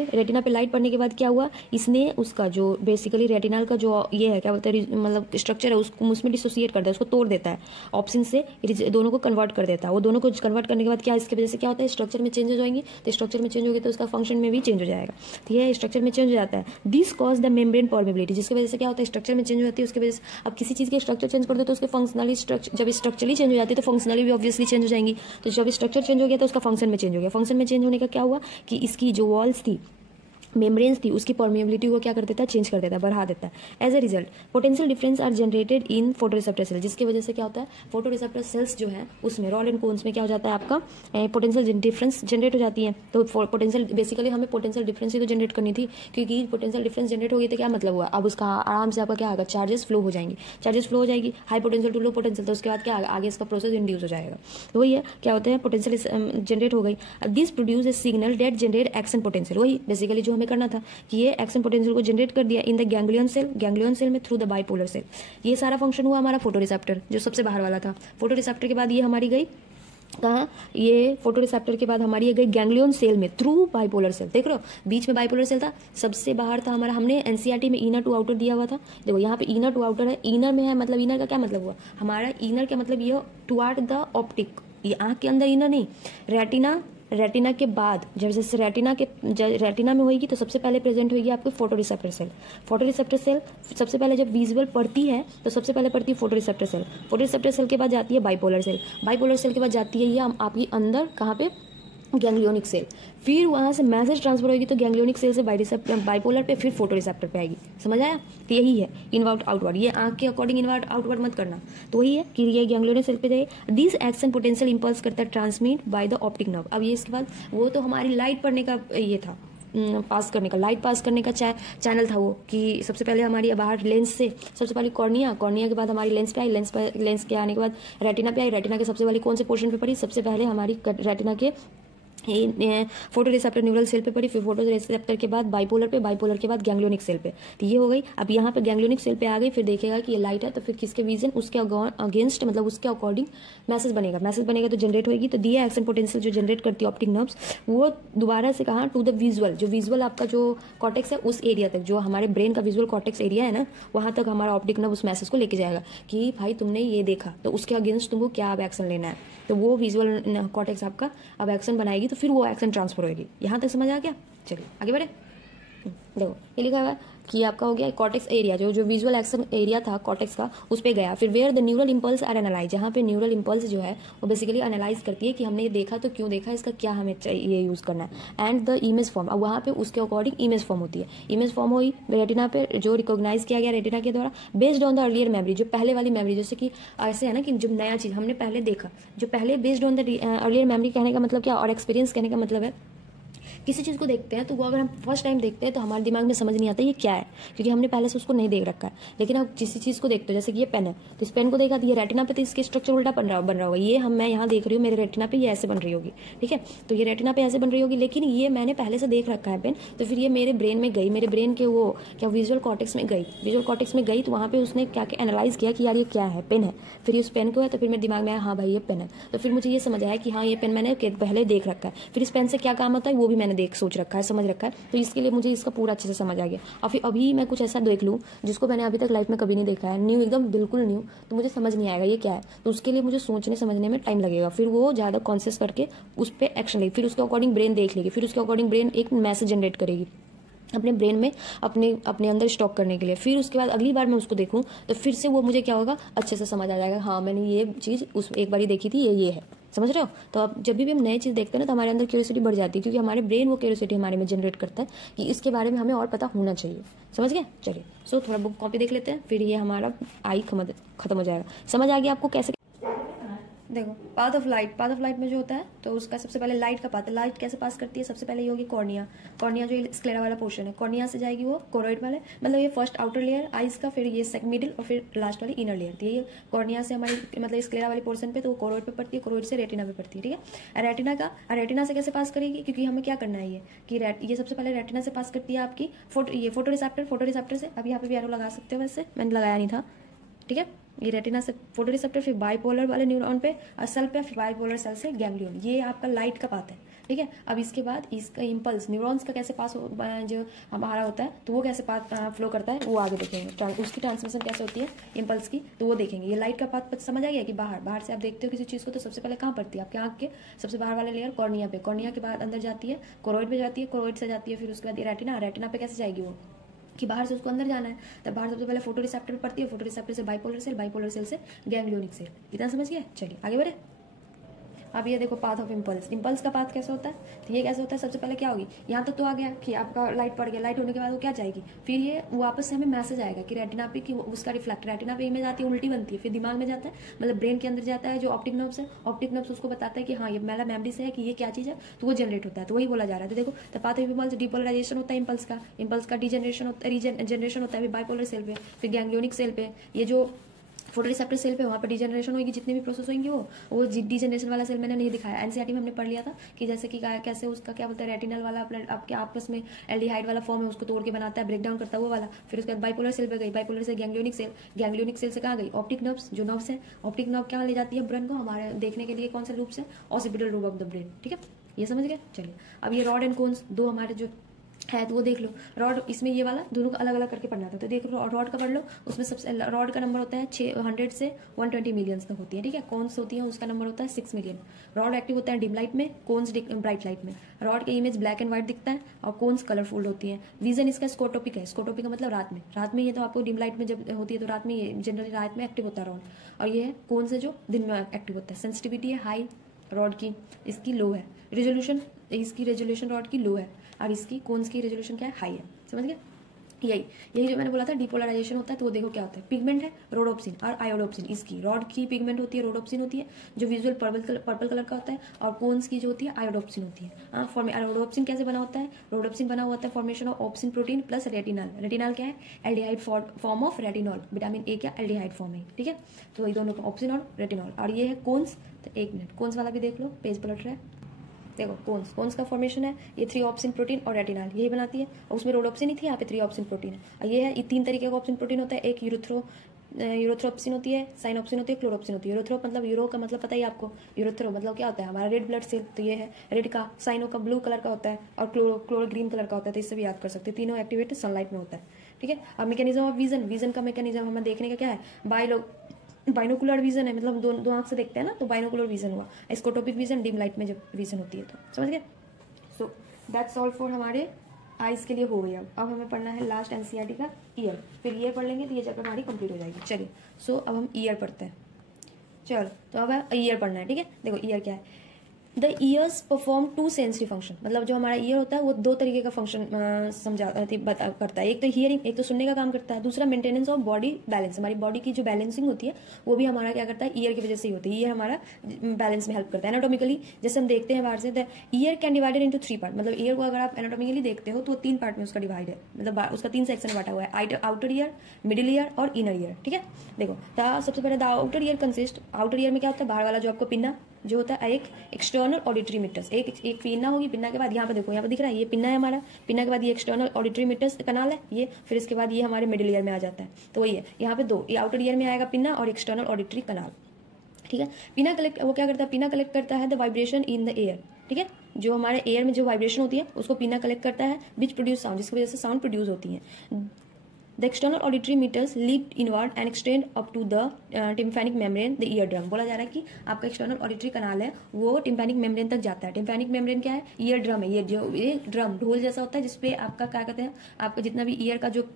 पे लाइट पड़ने के बाद क्या हुआ, इसने उसका जो बेसिकली रेटिनल का जो ये है क्या बोलते हैं मतलब स्ट्रक्चर है, उसको उसमें डिसोसिएट कर देता है, उसको तोड़ देता है, ऑप्शन से दोनों को कन्वर्ट कर देता है। वो दोनों को कन्वर्ट करने के बाद क्या, इसके वजह से क्या होता है, स्ट्रक्चर में चेंज हो जाएंगे, तो स्ट्रक्चर में चेंज होगी तो उसका फंक्शन में भी चेंज हो जाएगा। तो ये स्ट्रक्चर में चेंज हो जाता है। This cause the membrane permeability, जिसकी वजह से क्या होता है, स्ट्रक्चर में चेंज हो जाती है, उसकी वजह से अब किसी चीज़ के स्ट्रक्चर चेंज कर दो तो उसके फंक्शनली जब स्ट्रक्चरली चेंज हो जाती है तो फंक्शनली भी ऑब्वियसली चेंज हो जाएंगी। तो जब स्ट्रक्चर चेंज हो गया तो उसका फंक्शन में चेंज हो गया। फंक्शन में चेंज होने का क्या हुआ कि इसकी जो वॉल्स थी, मेम्ब्रेन्स थी, उसकी परमिएबिलिटी को क्या कर देता है, चेंज कर देता है, बढ़ा देता है। As a result potential difference are generated in photoreceptor cell, जिसकी वजह से क्या होता है, फोटोरिसेप्टर सेल्स जो है उसमें रॉड एंड कोन्स में क्या हो जाता है, आपका पोटेंशियल डिफरेंस जनरेट हो जाती है। तो पोटेंशियल बेसिकली हमें पोटेंशियल डिफरेंस ही तो जनरेट करनी थी, क्योंकि पोटेंशियल डिफरेंस जनरेट हो गई तो क्या मतलब हुआ, अब उसका आराम से आपका क्या होगा, चार्जेस फ्लो हो जाएंगी, चार्जेस फ्लो हो जाएगी, high potential to low potential, तो उसके बाद क्या आगे इसका प्रोसेस इंड्यूस हो जाएगा। तो वही है क्या होता है, पोटेंशियल जनरेट हो गई। This produce a signal that generate action potential, वही बेसिकली जो हमें करना था कि ये एक्शन पोटेंशियल को जनरेट कर दिया इन द गैंग्लियन सेल में थ्रू द बाइपोलर सेल। ये सारा फंक्शन हुआ हमारा फोटो रिसेप्टर, जो सबसे बाहर वाला था। फोटो रिसेप्टर के बाद ये हमारी गई कहाँ, ये फोटो रिसेप्टर के बाद हमारी ये गई गैंग्लियन सेल में थ्रू बाइपोलर सेल। देख रहे हो बीच में बाइपोलर सेल था, सबसे बाहर था हमारा, हमने एनसीईआरटी में इनर टू आउटर दिया हुआ था। देखो यहाँ पे इनर टू आउटर है, इनर में है, मतलब इनर का क्या मतलब हुआ, हमारा इनर का मतलब ये टुवार्ड द ऑप्टिक, ये आंख के अंदर इनर नहीं, रेटिना के बाद जब जैसे रेटिना में होगी तो सबसे पहले प्रेजेंट होगी आपकी photo receptor cell. Photo receptor cell सबसे पहले जब विजुअल पड़ती है तो सबसे पहले पड़ती है photo receptor cell. Photo receptor cell के बाद जाती है बाइपोलर सेल, बाइपोलर सेल के बाद जाती है ये आपकी अंदर कहाँ पे, गैंग्लियोनिक सेल। फिर वहां से मैसेज ट्रांसफर होगी तो गैंग्लियोनिक सेल से बाइपोलर पे, फिर फोटो रिसेप्टर पे आएगी। समझ आया? तो यही है इनवर्ट आउटवर्ड, ये आंख के अकॉर्डिंग इनवर्ट आउटवर्ड मत करना। तो वही है कि ये गैंग्लियोनिक सेल पे जाएगी। दिस एक्शन पोटेंशियल इंपल्स करता है transmit by the optic nerve. अब ये इसके बाद वो तो हमारी लाइट पढ़ने का ये था, पास करने का, लाइट पास करने का चैनल था वो, कि सबसे पहले हमारी बाहर लेंस से सबसे पहले कॉर्निया के बाद हमारी लेंस पे आई, लेंस के आने के बाद रेटिना पे आई, रेटिना के सबसे पहले कौन से पोर्शन पे पड़ी, सबसे पहले हमारी रेटिना के फोटो रिसेप्टर न्यूरल सेल पे पड़ी, फिर फोटो रिसेप्टर के बाद बाइपोलर पे, बाइपोलर के बाद गैंग्लियोनिक सेल पे, तो ये हो गई। अब यहाँ पे गैंग्लियोनिक सेल पे आ गई, फिर देखेगा कि ये लाइट है तो फिर किसके विजन उसके अगेंस्ट मतलब उसके अकॉर्डिंग मैसेज बनेगा, मैसेज बनेगा तो जनरेट होगी। तो दिया एक्शन पोटेंशियल जो जनरेट करती है ऑप्टिक नर्व्स, वो दोबारा से कहाँ टू द विजुअल, जो विजुअल आपका जो कॉर्टेक्स है उस एरिया तक, जो हमारे ब्रेन का विजुअल कॉर्टेक्स एरिया है ना, वहाँ तक हमारा ऑप्टिक नर्व उस मैसेज को लेके जाएगा कि भाई तुमने ये देखा तो उसके अगेंस्ट तुमको क्या अब एक्शन लेना है, तो वो विजुअल कॉर्टेक्स आपका अब एक्शन बनाएगी, तो फिर वो एक्शन ट्रांसफर होगी। यहाँ तक समझ आ गया? चलिए आगे बढ़े। देखो ये लिखा हुआ है कि आपका हो गया कॉर्टेक्स एरिया, जो विजुअल एक्शन एरिया था कॉर्टेक्स का उस पे गया, फिर where the neural impulse are analyse, जहाँ पे न्यूरल इंपल्स जो है वो बेसिकली एनालाइज करती है कि हमने ये देखा तो क्यों देखा, इसका क्या हमें चाहिए यूज करना है, एंड द इमेज फॉर्म, अब वहाँ पे उसके अकॉर्डिंग इमेज फॉर्म होती है। इमेज फॉर्म हुई रेटिना पे, जो रिकॉग्नाइज किया गया रेटिना के द्वारा based on the earlier memory, जो पहले वाली मेमोरी, जैसे कि ऐसे है ना कि जो नया चीज हमने पहले देखा, जो पहले based on the earlier memory कहने का मतलब क्या, और एक्सपीरियंस कहने का मतलब है किसी चीज़ को देखते हैं तो वो अगर हम फर्स्ट टाइम देखते हैं तो हमारे दिमाग में समझ नहीं आता ये क्या है, क्योंकि हमने पहले से उसको नहीं देख रखा है। लेकिन अब किसी चीज़ को देखते हो, जैसे कि ये पेन है, तो इस पेन को देखा तो ये रेटिना पे, तो इसके स्ट्रक्चर उल्टा बन रहा होगा, ये मैं यहाँ देख रही हूँ मेरे रेटिना पे ये ऐसे बन रही होगी, ठीक है, तो ये रेटिना पे ऐसे बन रही होगी, लेकिन ये मैंने पहले से देख रखा है पेन, तो फिर ये मेरे ब्रेन में गई, मेरे ब्रेन के वो क्या विजुअल कॉर्टेक्स में गई, विजुअल कॉर्टेक्स में गई, तो वहाँ पे उसने क्या क्या एनालाइज किया कि यार ये क्या है, पेन है, फिर ये उस पेन को है, तो फिर मेरे दिमाग में आया हाँ भाई ये पेन है, तो फिर मुझे ये समझ आया कि हाँ ये पेन मैंने पहले देख रखा है, फिर इस पेन से क्या काम होता है वो भी मैंने सोच रखा है, समझ रखा है, तो इसके लिए मुझे इसका पूरा अच्छे से समझ आ गया। और फिर अभी मैं कुछ ऐसा देख लूँ जिसको मैंने अभी तक लाइफ में कभी नहीं देखा है, न्यू, एकदम बिल्कुल न्यू, तो मुझे समझ नहीं आएगा ये क्या है, तो उसके लिए मुझे सोचने समझने में टाइम लगेगा, फिर वो ज़्यादा कॉन्शियस करके उस पर एक्शन लेगी, फिर उसके अकॉर्डिंग ब्रेन देख लेगी, फिर उसके अकॉर्डिंग ब्रेन एक मैसेज जनरेट करेगी अपने ब्रेन में अपने अंदर स्टॉक करने के लिए, फिर उसके बाद अगली बार मैं उसको देखूं तो फिर से वो मुझे क्या होगा अच्छे से समझ आ जाएगा, हाँ मैंने ये चीज़ उस एक बार ही देखी थी, ये है, समझ रहे हो। तो अब जब भी हम नई चीज़ देखते हैं ना तो हमारे अंदर क्यूरियोसिटी बढ़ जाती है, क्योंकि हमारे ब्रेन वो क्यूरियोसिटी हमारे में जनरेट करता है कि इसके बारे में हमें और पता होना चाहिए, समझ गए। चलिए सो थोड़ा बुक कॉपी देख लेते हैं, फिर ये हमारा आई खत्म हो जाएगा। समझ आ गया आपको कैसे? देखो पाथ ऑफ लाइट में जो होता है तो उसका सबसे पहले लाइट का पाथ, लाइट कैसे पास करती है, सबसे पहले ये होगी कॉर्निया जो स्क्लेरा वाला पोर्शन है, कॉर्निया से जाएगी वो कोरोइड वाले, मतलब ये फर्स्ट आउटर लेयर आइज का, फिर ये मिडिल और फिर लास्ट वाली इनर लेयर, तो ये कॉर्निया से हमारी मतलब स्क्लेरा वाले पोर्शन पे, तो वो कोरोइड पे पड़ती है, कोरोइड से रेटिना पे पड़ती है, ठीक है। रेटिना से कैसे पास करेगी, क्योंकि हमें क्या करना है ये कि ये सबसे पहले रेटिना से पास करती है आपकी फोटो रिसेप्टर से, अब यहाँ पे भी एरो लगा सकते हो, वैसे मैंने लगाया नहीं था, ठीक है। ये रेटिना से फोटो रिसेप्टर, फिर बाइपोलर वाले न्यूरॉन पे सेल पे, फिर बाइपोलर सेल से गैंग्लियन, ये आपका लाइट का पाथ है, ठीक है। अब इसके बाद इसका इंपल्स न्यूरॉन्स का कैसे पास जो हमारा होता है तो वो कैसे पाथ फ्लो करता है वो आगे देखेंगे, उसकी ट्रांसमिशन कैसे होती है इंपल्स की, तो वो देखेंगे। ये लाइट का पाथ समझ आ गया कि बाहर से आप देखते हो किसी चीज़ को तो सबसे पहले कहाँ पड़ती है आपके आँख के सबसे बाहर वाले लेयर कॉर्निया पे, कॉर्निया के बाद अंदर जाती है कोरोइड पे जाती है, कोरोइड से जाती है फिर उसके बाद रेटिना पे कैसे जाएगी वो कि बाहर से उसको अंदर जाना है, तब बाहर सबसे पहले फोटो रिसेप्टर पे पड़ती है, फोटो रिसेप्टर से बाइपोलर सेल से गैंग्लियोनिक सेल, इतना समझ गया। चलिए आगे बढ़े। अब ये देखो पाथ ऑफ इंपल्स का पाथ कैसे होता है, तो ये कैसे होता है, सबसे पहले क्या होगी, यहाँ तक तो आ गया कि आपका लाइट पड़ गया, लाइट होने के बाद वो क्या जाएगी, फिर ये वापस से हमें मैसेज आएगा कि रेटिना पे, कि उसका रिफ्लेक्ट रेटिना पे इमेज आती है, उल्टी बनती है, फिर दिमाग में जाता है, मतलब ब्रेन के अंदर जाता है, जो ऑप्टिक नर्व्स है, ऑप्टिक नर्व्स उसको बताता है कि हाँ ये मेरा मेमोरी से है कि ये क्या चीज़ है, तो वो जनरेट होता है, तो वही बोला जा रहा है। तो देखो तो पाथ ऑफ इंपल्स डिपोलराइजेशन होता है इंपल्स का डिजनरेशन होता है बाइपोलर सेल पे, फिर गैंग्लियोनिक सेल पे, ये जो फोटो रिसेप्टर सेल पे वहाँ पर डिजनरेशन होगी, जितने भी प्रोसेस होंगे वो डिजनरेशन वाला सेल मैंने नहीं दिखाया, एनसीईआरटी में हमने पढ़ लिया था कि जैसे कि कैसे उसका क्या बोलता है रेटिनल वाला अपने आपके आपस में एल्डिहाइड वाला फॉर्म है उसको तोड़ के बनाता है, ब्रेक डाउन करता है वो वाला, फिर उसके बाद बाइपोलर सेल पे गई, बाइपोलर से गैंग्लियोनिक सेल से कहाँ गई ऑप्टिक नर्व्स, जो नर्व्स है ऑप्टिक नर्व क्या ले जाती है ब्रेन को हमारे देखने के लिए कौन से लूप से, occipital loop of the brain, ठीक है, ये समझ गए। चलिए अब ये रॉड एंड कोन्स दो हमारे जो है तो वो देख लो, रॉड इसमें ये वाला दोनों का अलग अलग करके पढ़ना था, तो देख लो रॉड का पढ़ लो, उसमें सबसे रॉड का नंबर होता है 600 से 120 मिलियंस तक होती है, ठीक है। कोन्स होती है उसका नंबर होता है 6 मिलियन। रॉड एक्टिव होता है डिम लाइट में, कोन्स ब्राइट लाइट में। रॉड के इमेज ब्लैक एंड व्हाइट दिखता है और कोन्स कलरफुल होती है। विजन इसका स्कोटोपिक है, स्कोटोपिक का मतलब रात में ये तो आपको डिम लाइट में जब होती है तो रात में ये जनरली रात में एक्टिव होता है रॉड, और ये है कोन्स है जो दिन में एक्टिव होता है। सेंसिटिविटी है हाई रॉड की, इसकी लो है। इसकी रेजोल्यूशन रॉड की लो है और इसकी कोन्स की रेजोल्यूशन क्या है हाई है, समझ गए। यही जो मैंने बोला था डिपोलराइजेशन होता है, तो वो देखो क्या होता है, पिगमेंट है रोडोप्सिन और आयोडोप्सिन, इसकी रॉड की पिगमेंट होती है रोडोप्सिन होती है जो विजुअल पर्पल कलर का होता है, और कोन्स की जो होती है आयोडोप्सिन होती है। रोडोप्सिन कैसे बना होता है, रोडोप्सिन बना होता है formation of obscene protein plus retinal क्या है aldehyde form of retinol, vitamin A क्या एल्डिहाइड फॉर्म है, ठीक है। तो ये दोनों ऑप्सिन और रेटिनॉल, और ये है कोन्स, तो एक मिनट कोन्स वाला भी देख लो, पेज पलट रहा है, देखो कोन्स का फॉर्मेशन है, ये 3 ऑप्सिन प्रोटीन और रेटिनाल यही बनाती है, और उसमें रोडोप्सिन ही थी, यहाँ पे 3 ऑप्सिन प्रोटीन है। और ये है, ये 3 तरीके का ऑप्सिन प्रोटीन होता है, एक यूरोथ्रोप्सिन होती है, साइनोप्सिन होती है, क्लोरोप्सिन होती है। यूरोथ्रो मतलब यूरो का मतलब पता ही आपको, यूरोथ्रो मतलब क्या होता है हमारा रेड ब्लड सेल, तो ये है रेड का, साइनो का ब्लू कलर का होता है, और क्लोरो ग्रीन कलर का होता है, तो इससे भी याद कर सकते हैं, तीनों एक्टिवेट सनलाइट में होता है, ठीक है। अब मैकेनिज्म ऑफ विजन का मैकेनिज्म हमें देखने का क्या है, बाइनोकुलर विजन है, मतलब दो आंख से देखते हैं ना, तो बाइनोकुलर विजन हुआ। स्कोटोपिक विजन डिम लाइट में जब विजन होती है, तो समझ गए। सो दैट्स ऑल फॉर हमारे आइज के लिए हो गया। अब हमें पढ़ना है लास्ट एनसीईआरटी का ईयर, फिर ईयर पढ़ लेंगे तो ये चैप्टर हमारी कंप्लीट हो जाएगी। चलिए सो अब हम ईयर पढ़ते हैं। चलो तो अब ईयर पढ़ना है, ठीक है। देखो ईयर क्या है, the years perform 2 sensory function, मतलब जो हमारा ईयर होता है वो 2 तरीके का फंक्शन करता है। एक तो हियरिंग, एक तो सुनने का काम करता है, दूसरा मेंटेनेंस ऑफ बॉडी बैलेंस, हमारी बॉडी की जो बैलेंसिंग होती है वो भी हमारा क्या करता है, ईयर की वजह से ही होती है। ईयर हमारा बैलेंस में हेल्प करता है। एनाटोमिकली जैसे हम देखते हैं बाहर से, the year can divided into 3 part, मतलब ईयर को अगर आप एनाटोमिकली देखते हो तो 3 पार्ट में उसका डिवाइड है, मतलब उसका 3 सेक्शन में बांटा हुआ है, आउटर ईयर, मिडिल ईयर और इनर ईयर, ठीक है। देखो सबसे पहले the outer ear consist, outer ear में क्या होता है, बाहर वाला जो आपको पिन्ना जो होता है, एक एक्सटर्नल ऑडिटरी मीटर्स, एक पिन्ना होगी, पिन्ना के बाद यहाँ पे देखो, यहाँ पे दिख रहा है ये पिन्ना है हमारा, पिन्ना के बाद ये एक्सटर्नल ऑडिटरी मीटर्स कनाल है ये, फिर इसके बाद ये हमारे मिडिल ईयर में आ जाता है, तो वही है यहाँ पे 2, ये आउटर ईयर में आएगा पिन्ना और एक्सटर्नल ऑडिटरी कनाल, ठीक है। पिन्ना कलेक्ट, वो क्या करता है, पिन्ना कलेक्ट करता है the vibration in the air, ठीक है, जो हमारे एयर में जो वाइब्रेशन होती है उसको पिन्ना कलेक्ट करता है, विच प्रोड्यूस साउंड, जिसकी वजह से साउंड प्रोड्यूस होती है। The external auditory meters lead inward and extend up to the tympanic membrane, the eardrum। बोला जा रहा है कि आपका एक्सटर्नल ऑडिटरी कनाल है वो टिम्पैनिक मेम्ब्रेन तक जाता है। टिम्पैनिक मेम्ब्रेन क्या है, ईयर ड्रम है, ये ड्रम ढोल जैसा होता है जिसपे आपका क्या कहते हैं, आपका जितना भी ईयर का जो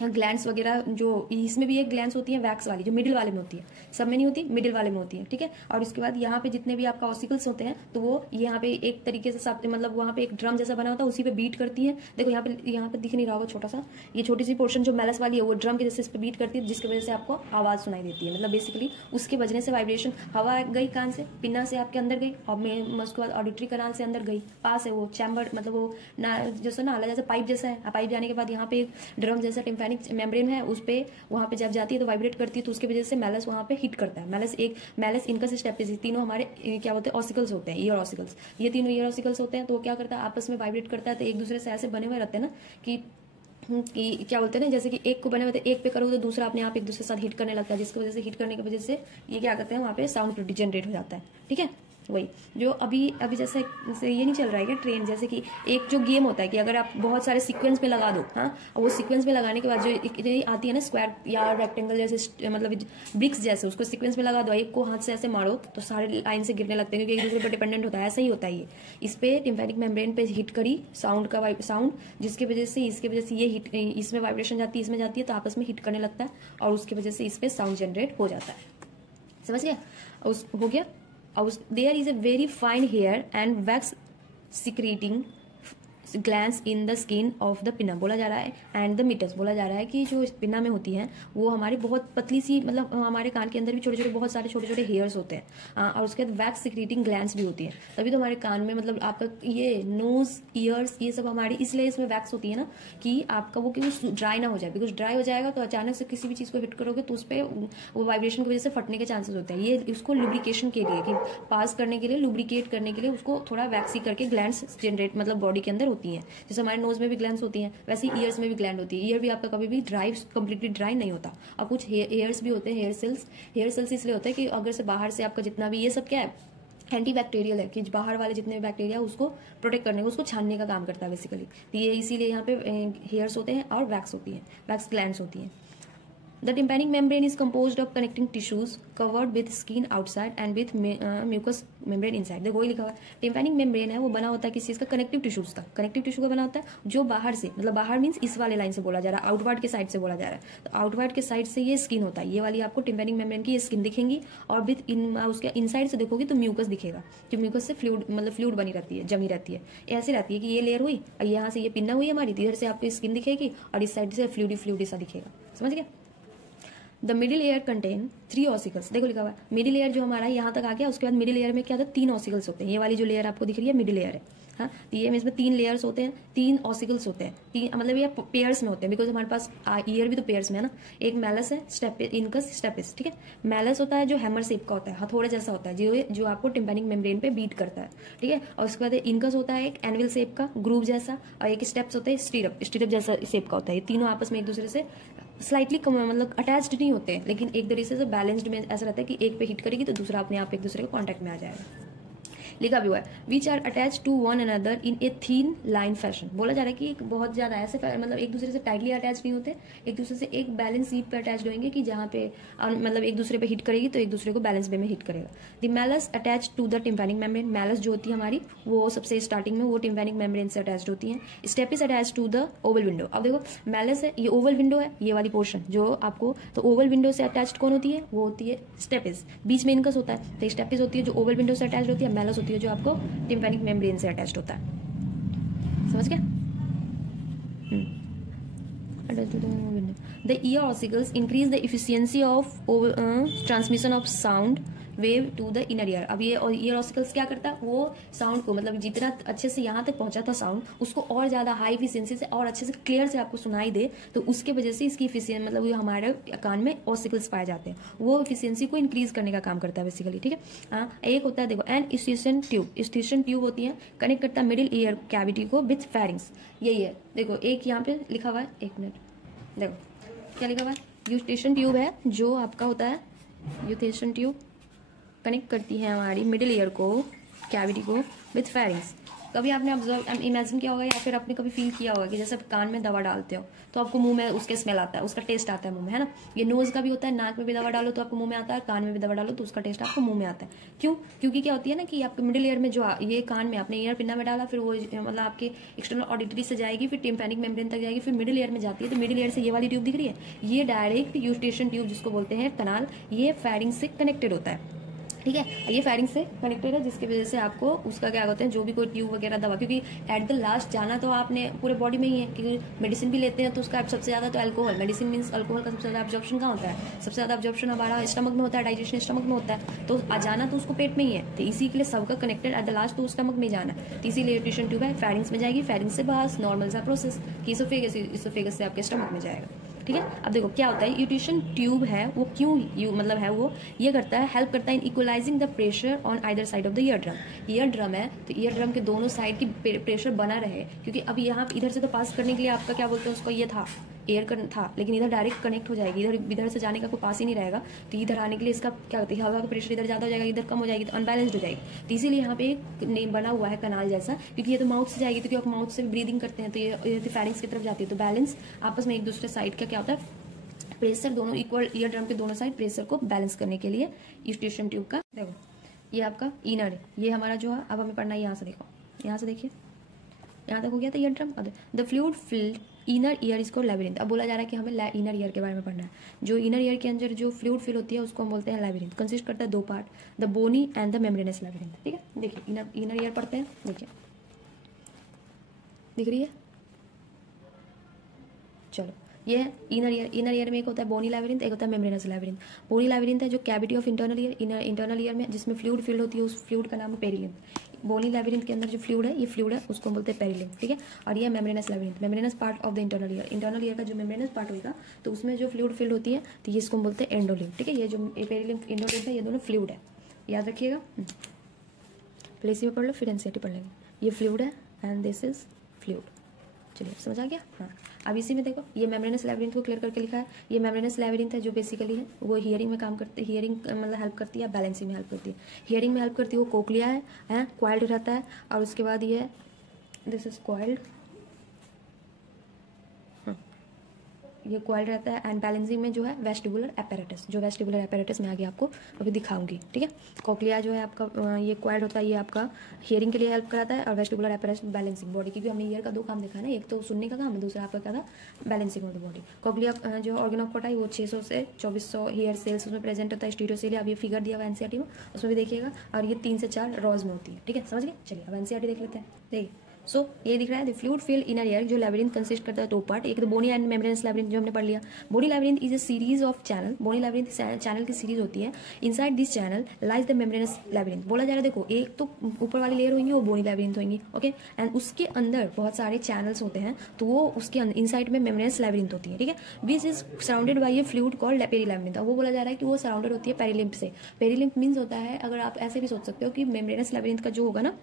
ग्लैंड्स वगैरह, जो इसमें भी एक ग्लैंड्स होती है वैक्स वाली, जो मिडिल वाले में होती है, सब में नहीं होती, मिडिल वाले में होती है, ठीक है। और उसके बाद यहाँ पे जितने भी आपका ऑसिकल्स होते हैं तो वो यहाँ पे एक तरीके से मतलब वहाँ पे एक ड्रम जैसा बना होता है, उसी पे बीट करती है। देखो यहाँ पे दिख नहीं रहा होगा छोटा सा, ये छोटी सी पोर्शन जो मैलस वाली है वो ड्रम के जैसे इस पे बीट करती है, जिसकी वजह से आपको आवाज सुनाई देती है, मतलब बेसिकली उसके बजने से वाइब्रेशन, हवा गई कान से, पिन्ना से आपके अंदर गई, और उसके बाद ऑडिटरी कनाल से अंदर गई, पास है वो चैम्बर, मतलब वो जैसे नाला जैसे पाइप जैसा है, पाइप जाने के बाद यहाँ पे एक ड्रम जैसा टिम्पैनिक मेम्ब्रेन है, उस पे वहां पे जब जाती है तो वाइब्रेट करती है, तो उसकी वजह से मैलस वहां पे हिट करता है। मैलस इनकस स्टेपिस, तीनों हमारे क्या होते हैं, ऑसिकल्स होते हैं, ईयर ऑसिकल्स, ये तीनों ईयर ऑसिकल्स होते हैं। तो वो क्या करता है, आपस में वाइब्रेट करता है, तो एक दूसरे से ऐसे बने हुए रहते हैं ना कि क्या बोलते हैं ना, जैसे कि एक को बने हुए एक पे करो तो दूसरा अपने आप एक दूसरे के साथ हिट करने लगता है, जिसकी वजह से हिट करने की वजह से ये क्या करते हैं, वहां पे साउंड जनरेट हो जाता है, ठीक है। वही जो अभी जैसे ये नहीं चल रहा है क्या ट्रेन, जैसे कि एक जो गेम होता है कि अगर आप बहुत सारे सीक्वेंस में लगा दो, हाँ, और वो सीक्वेंस में लगाने के बाद जो आती है ना स्क्वायर या रेक्टेंगल जैसे, मतलब ब्रिक्स जैसे, उसको सीक्वेंस में लगा दो, एक को हाथ से ऐसे मारो तो सारे लाइन से गिरने लगते हैं, क्योंकि एक दूसरे पर डिपेंडेंट होता है, ऐसा ही होता है ये। इस पे टिम्पैनिक मेम्ब्रेन पे हिट करी साउंड, जिसकी वजह से ये हिट, इसमें वाइब्रेशन जाती है, इसमें जाती है, तो आपस में हिट करने लगता है, और उसकी वजह से इस पे साउंड जनरेट हो जाता है। समझ गया, हो गया। There is a very fine hair and wax secreting glands in the skin of the pinna, बोला जा रहा है, एंड द मीटर्स, बोला जा रहा है कि जो पिन्ना में होती है वो हमारी बहुत पतली सी, मतलब हमारे कान के अंदर भी छोटे छोटे बहुत सारे छोटे छोटे हेयर्स होते हैं, और उसके बाद वैक्स सिक्रीटिंग ग्लैंड्स भी होती है, तभी तो हमारे कान में, मतलब आपका ये नोज, ईयर्स, ये सब हमारी इसलिए इसमें वैक्स होती है ना, कि आपका वो क्यों ड्राई ना हो जाए, बिकॉज ड्राई हो जाएगा तो अचानक से किसी भी चीज को हिट करोगे तो उस पर वो वाइब्रेशन की वजह से फटने के चांसेस होते हैं। ये उसको लुब्रिकेशन के लिए, कि पास करने के लिए, लुब्रिकेट करने के लिए उसको थोड़ा वैक्सी करके ग्लैंड्स जनरेट, मतलब बॉडी के अंदर होती है, जैसे हमारे नोज में भी ग्लैंड्स होती हैं, वैसे ही ईयर्स में भी ग्लैंड होती है। ईयर भी आपका कभी भी कंप्लीटली ड्राई नहीं होता, और कुछ हेयर्स भी होते हैं, हेयर सेल्स इसलिए होते हैं कि अगर से बाहर से आपका जितना भी, ये सब क्या है, एंटी बैक्टीरियल है, कि बाहर वाले जितने भी बैक्टीरिया उसको प्रोटेक्ट करने को, उसको छानने का काम करता है बेसिकली। तो ये इसीलिए यहाँ पे हेयर्स होते हैं और वैक्स होती है, वैक्स ग्लैंड्स होती हैं। The tympanic membrane is composed of connecting tissues covered with skin outside and with mucous membrane inside। देखो वही लिखा हुआ है, tympanic membrane है वो बना होता है किस चीज का, कनेक्टिव टिश्यूज का, कनेक्टिव टिश्यू का बना होता है, जो बाहर से, मतलब बाहर मीन्स इस वाले लाइन से बोला जा रहा है, आउटवर्ड के साइड से बोला जा रहा है, तो आउटवर्ड के साइड से ये स्किन होता है, ये वाली आपको tympanic membrane की ये स्किन दिखेंगी, और विथ उसके इनसाइड से देखोगे तो म्यूकस दिखेगा, जो म्यूकस से फ्लूइड, मतलब फ्लूइड बनी रहती है, जमी रहती है, ऐसी रहती है कि ये लेयर हुई और यहाँ से ये पिन्ना हुई हमारी, इधर से आपको स्किन दिखेगी और इस साइड से फ्लूइडी सा दिखेगा। समझ गया। The middle air contain 3 ossicles, देखो लिखा हुआ है मिडिल एयर, जो हमारा यहाँ तक आ गया, उसके बाद मिडिल एयर में क्या था, 3 ऑसिकल्स होते हैं। ये वाली जो लेयर आपको दिख रही है मिडिल एयर है, हाँ, तो ये इसमें 3 लेयर्स होते हैं, 3 ऑसिकल्स होते हैं, 3 मतलब ये पेयर्स में होते हैं, बिकॉज हमारे पास ईयर भी तो पेयर्स में है ना। एक मैलस है, इनकस, स्टेपिस, ठीक है। मैलस होता है जो हैमर शेप का होता है, हथौड़े जैसा होता है, जो आपको टिम्पैनिक मेम्ब्रेन पे बीट करता है, ठीक है। और उसके बाद इनकस होता है एक एनविल शेप का ग्रूव जैसा, और एक स्टेप्स होते हैं स्टीरप जैसा शेप का होता है। ये तीनों आपस में एक दूसरे से स्लाइटली मतलब अटैच्ड नहीं होते हैं, लेकिन एक तरीके से बैलेंस्ड में ऐसा रहता है कि एक पे हिट करेगी तो दूसरा अपने आप एक दूसरे के कॉन्टैक्ट में आ जाएगा। लिखा भी हुआ है which are attach to one another in a thin line fashion. बोला जा रहा है कि बहुत ज्यादा ऐसे मतलब एक दूसरे से टाइटली अटैच नहीं होते, एक दूसरे से एक बैलेंस सीट पे अटैच होंगे कि जहाँ पे मतलब एक दूसरे पे हिट करेगी तो एक दूसरे को बैलेंस वे में हिट करेगा। The malleus attach to the tympanic membrane. Malleus जो होती है हमारी वो सबसे स्टार्टिंग में वो टिम्पैनिक मेम्ब्रेन से अटैच होती है। Stapes attach to the oval window. अब देखो मैलस है, ये ओवल विंडो है, ये वाली पोर्शन जो आपको, तो ओवल विंडो से अटैच्ड कौन होती है, वो होती है स्टेपिस। बीच में इनकस होता है, तो स्टेपिस होती है जो ओवल विंडो से अटैच होती है, मैलस होती है जो आपको टिम्पैनिक मेम्ब्रेन से अटैच्ड होता है। समझ गया? The ear ossicles increase the efficiency of transmission of sound wave to the inner ear. अब ये ईयर ऑसिकल्स क्या करता है, वो साउंड को मतलब जितना अच्छे से यहाँ तक पहुंचा था साउंड, उसको और ज्यादा हाई इफिशियंसी से और अच्छे से क्लियर से आपको सुनाई दे, तो उसके वजह से इसकी इफिशियंसी मतलब ये हमारे कान में ऑसिकल्स पाए जाते हैं, वो इफिशियंसी को इंक्रीज करने का काम करता है बेसिकली, ठीक है। हाँ, एक होता है देखो एन स्टीशन ट्यूब। स्टीशन ट्यूब होती है, कनेक्ट करता है मिडिल ईयर कैविटी को विथ फेरिंग्स। यही है, देखो एक यहाँ पे लिखा हुआ है, एक मिनट देखो क्या लिखा हुआ है, यूस्टेशन ट्यूब है जो आपका होता है, यूस्टेशन ट्यूब कनेक्ट करती है हमारी मिडिल ईयर को, कैविटी को विथ फेरिंग्स। कभी आपने ऑब्जर्व इमेजिन किया होगा या फिर आपने कभी फील किया होगा कि जैसे आप कान में दवा डालते हो तो आपको मुंह में उसके स्मेल आता है, उसका टेस्ट आता है मुंह में, है ना। ये नोज का भी होता है, नाक में भी दवा डालो तो आपको मुंह में आता है, कान में भी दवा डालो तो उसका टेस्ट आपको मुंह में आता है। क्यों? क्योंकि क्या होती है ना कि आपके मिडिल ईयर में जो ये कान में आपने ईयर पिन्ना में डाला, फिर वो मतलब आपके एक्सटर्नल ऑडिटरी से जाएगी, फिर टिम्पैनिक मेम्ब्रेन तक जाएगी, फिर मिडिल ईयर में जाती है। तो मिडिल ईयर से ये वाली ट्यूब दिख रही है, ये डायरेक्ट यूस्टेशन ट्यूब जिसको बोलते हैं कनाल, ये फेरिंग से कनेक्टेड होता है, ठीक है। ये फेरिंग से कनेक्टेड है जिसकी वजह से आपको उसका क्या होता है, जो भी कोई ट्यूब वगैरह दवा, क्योंकि एट द लास्ट जाना तो आपने पूरे बॉडी में ही है, क्योंकि मेडिसिन भी लेते हैं तो उसका सबसे ज्यादा तो अल्कोहल, मेडिसिन मीन्स अल्कोहल का सबसे ज्यादा ऑब्जॉर्प्शन कहाँ होता है, सबसे ज्यादा ऑब्जॉर्प्शन हमारा स्टमक में होता है, डाइजेशन स्टमक में होता है, तो जाना तो उसको पेट में ही है, तो इसी के लिए सबका कनेक्टेड एट द लास्ट तो स्टमक में जाना है, तो इसीलिए यूस्टेशन ट्यूब है, फेरिंग्स में जाएगी, फेरिंग्स से बस नॉर्मल सा प्रोसेस कि इसोफेगस से आपके स्टमक में जाएगा, ठीक है। अब देखो क्या होता है, यूस्टेशन ट्यूब है वो क्यों मतलब है वो ये करता है, हेल्प करता है in equalising the pressure on either side of the ear drum. Ear drum है तो ईयर ड्रम के दोनों साइड की प्रेशर बना रहे, क्योंकि अब यहाँ इधर से तो पास करने के लिए आपका क्या बोलते हैं उसको, ये था एयर था, लेकिन इधर डायरेक्ट कनेक्ट हो जाएगी, इधर से जाने का कोई पास ही नहीं रहेगा, तो इधर आने के लिए इसका क्या होता है, हवा का प्रेशर इधर ज्यादा हो जाएगा, इधर कम हो जाएगी, तो अनबैलेंस्ड हो जाएगी। तो इसीलिए यहाँ पे एक बना हुआ है कनाल जैसा, क्योंकि ये तो माउथ से जाएगी, तो क्योंकि माउथ से ब्रीदिंग करते हैं तो ये फेरिंग्स की तरफ जाती है, तो बैलेंस आपस में एक दूसरे साइड का क्या होता है, प्रेशर दोनों इक्वल, ईयर ड्रम के दोनों साइड प्रेशर को बैलेंस करने के लिए यूस्टेशन ट्यूब का। देखो ये आपका इनर है, ये हमारा जो है, अब हमें पढ़ना है यहाँ से, देखो यहाँ से देखिए, यहाँ तक हो गया था ear drum. The fluid filled inner ear इसको लैबिरिंथ। अब बोला जा रहा है कि हमें इनर ईयर के बारे में पढ़ना है। जो इनर ईयर के अंदर जो फ्लूइड फिल होती है उसको हम बोलते हैं लैबिरिंथ। कंसिस्ट करता है 2 part, the bony and the membranous labyrinth, ठीक है। देखिए इनर ईयर पढ़ते हैं, देखिए दिख रही है, चलो ये है इनर ईयर। इनर ईयर में एक होता है बोनी लैबिरिंथ, एक होता है मेम्ब्रेनस लैबिरिंथ। बोनी लैबिरिंथ है जो cavity of internal ear, internal ear में जिसमें फ्लूइड फिल्ड होती है, उस फ्लूइड का नाम है पेरिलिम्फ। बोनी लैबिरिंथ के अंदर जो फ्लूइड है, ये फ्लूइड है, उसको बोलते हैं पेरिलिम्फ, ठीक है। और ये membranes labyrinth, membranes part of the internal ear. Internal ear का जो मेम्ब्रेनस पार्ट होगा तो उसमें जो फ्लूइड फिल्ड होती है तो ये इसको बोलते हैं एंडोलिम्फ, ठीक है। ये जो पेरिलिम्फ एंडोलिम्फ है, ये दोनों फ्लूइड है, याद रखिएगा। पहले इसी में पढ़ लो, फिर एनसीईआरटी पढ़ लेंगे। ये फ्लूइड है एंड दिस इज फ्लूइड, चलिए समझ आ गया। हाँ, अब इसी में देखो ये मेम्ब्रेनस लैबिरिंथ को क्लियर करके लिखा है। ये मेम्ब्रेनस लैबिरिंथ है जो बेसिकली है वो हियरिंग में काम करती है, हियरिंग मतलब हेल्प करती है, बैलेंसिंग में हेल्प करती है। हियरिंग में हेल्प करती है वो कोक्लिया है क्वाइल्ड रहता है, और उसके बाद ये दिस इज क्वाइल्ड, ये क्वाइल्ड रहता है। एंड बैलेंसिंग में जो है वेस्टिबुलर एपेरेटस, जो वेस्टिबुलर एपेरेटस मैं आगे आपको अभी दिखाऊंगी, ठीक है। कोक्लिया जो है आपका ये क्वाइल्ड होता है, ये आपका हियरिंग के लिए हेल्प कराता है, और वेस्टिबुलर एपेरेटस बैलेंसिंग बॉडी, क्योंकि हमने ईयर का 2 काम देखा है ना, एक तो सुनने का काम है, दूसरा आपका क्या था, balancing of the body. Cochlea जो ऑर्गन ऑफ कोटा है वो 600 से 2400 हेयर सेल्स उसमें प्रेजेंट होता है, स्टीरियोसेल। अब ये फिगर दिया हुआ है एनसीईआरटी में, उसमें भी देखिएगा, और ये 3 से 4 रॉज में होती है, ठीक है, समझ गए। चलिए अब एनसीईआरटी देख लेते हैं। देखिए सो ये दिख रहा है the fluid filled inner air जो लैबिरिंथ कंसिस्ट करता है दो पार्ट, एक तो बोनी एंड मेम्ब्रेनस लैबिरिंथ जो हमने पढ़ लिया। Bony labyrinth is a series of channel, bony labyrinth channel की सीरीज होती है। Inside this channel lies the membranous labyrinth. बोला जा रहा है देखो एक तो ऊपर वाली लेयर होंगी वो बोनी लैबिरिंथ होंगी, ओके, एंड उसके अंदर बहुत सारे चैनल्स होते हैं तो वो उसके इनसाइड में मेम्ब्रेनस लैबिरिंथ होती है, ठीक है, which is surrounded by a fluid called perilabyrinth. वो बोला जा रहा है कि वो सराउंडेड होती है पेरिलिम्फ से। पेरिलिम्फ मीन्स होता है, अगर आप ऐसे भी सोच सकते हो कि मेम्ब्रेनस लैबिरिंथ का जो होगा ना,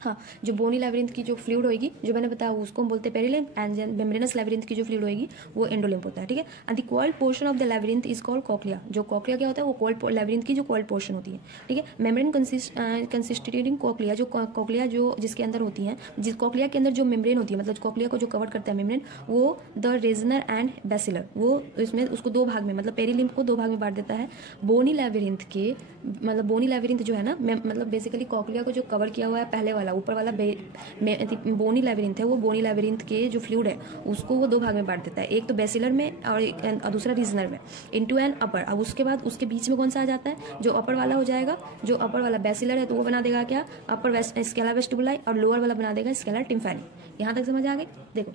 हाँ, जो बोनी लैबिरिंथ की जो फ्लूइड होगी जो मैंने बताया उसको हम बोलते हैं पेरिलिम्फ, एंड मेम्ब्रेनस लैबिरिंथ की जो फ्लूइड होगी वो एंडोलिम्फ होता है, ठीक है। And the coiled portion of the labyrinth is called cochlea. जो कॉक्लिया क्या होता है वो कॉइल्ड लैबिरिंथ की जो कॉइल्ड पोर्शन होती है, ठीक है। मेम्ब्रेन कंसिस्टिंग कॉक्लिया, जो कॉक्लिया जो जिसके अंदर होती है, जिस कॉक्लिया के अंदर जो मेम्ब्रेन होती है, मतलब कॉक्लिया को जो कवर करता है मेम्ब्रेन, वो द रेजनर एंड बेसिलर, वो इसमें उसको दो भाग में, मतलब पेरिलिम्फ को दो भाग में बांट देता है। बोनी लैबिरिंथ के मतलब बोनी लैबिरिंथ जो है ना, मतलब बेसिकली कॉक्लिया को जो कवर किया हुआ है पहले वाला ऊपर वाला बोनी लैबिरिंथ है, वो बोनी लैबिरिंथ के जो फ्लूइड है उसको वो दो भाग में बांट देता है, एक तो बेसिलर में और दूसरा रीजनर में, इनटू एन अपर। अब उसके बाद उसके बीच में कौन सा आ जाता है, जो अपर वाला हो जाएगा, जो अपर वाला बेसिलर है तो वो बना देगा क्या, अपर स्केला वेस्टिबुलाई, और लोअर वाला बना देगा स्केला टिम्फैनी। यहाँ तक समझ आ गई। देखो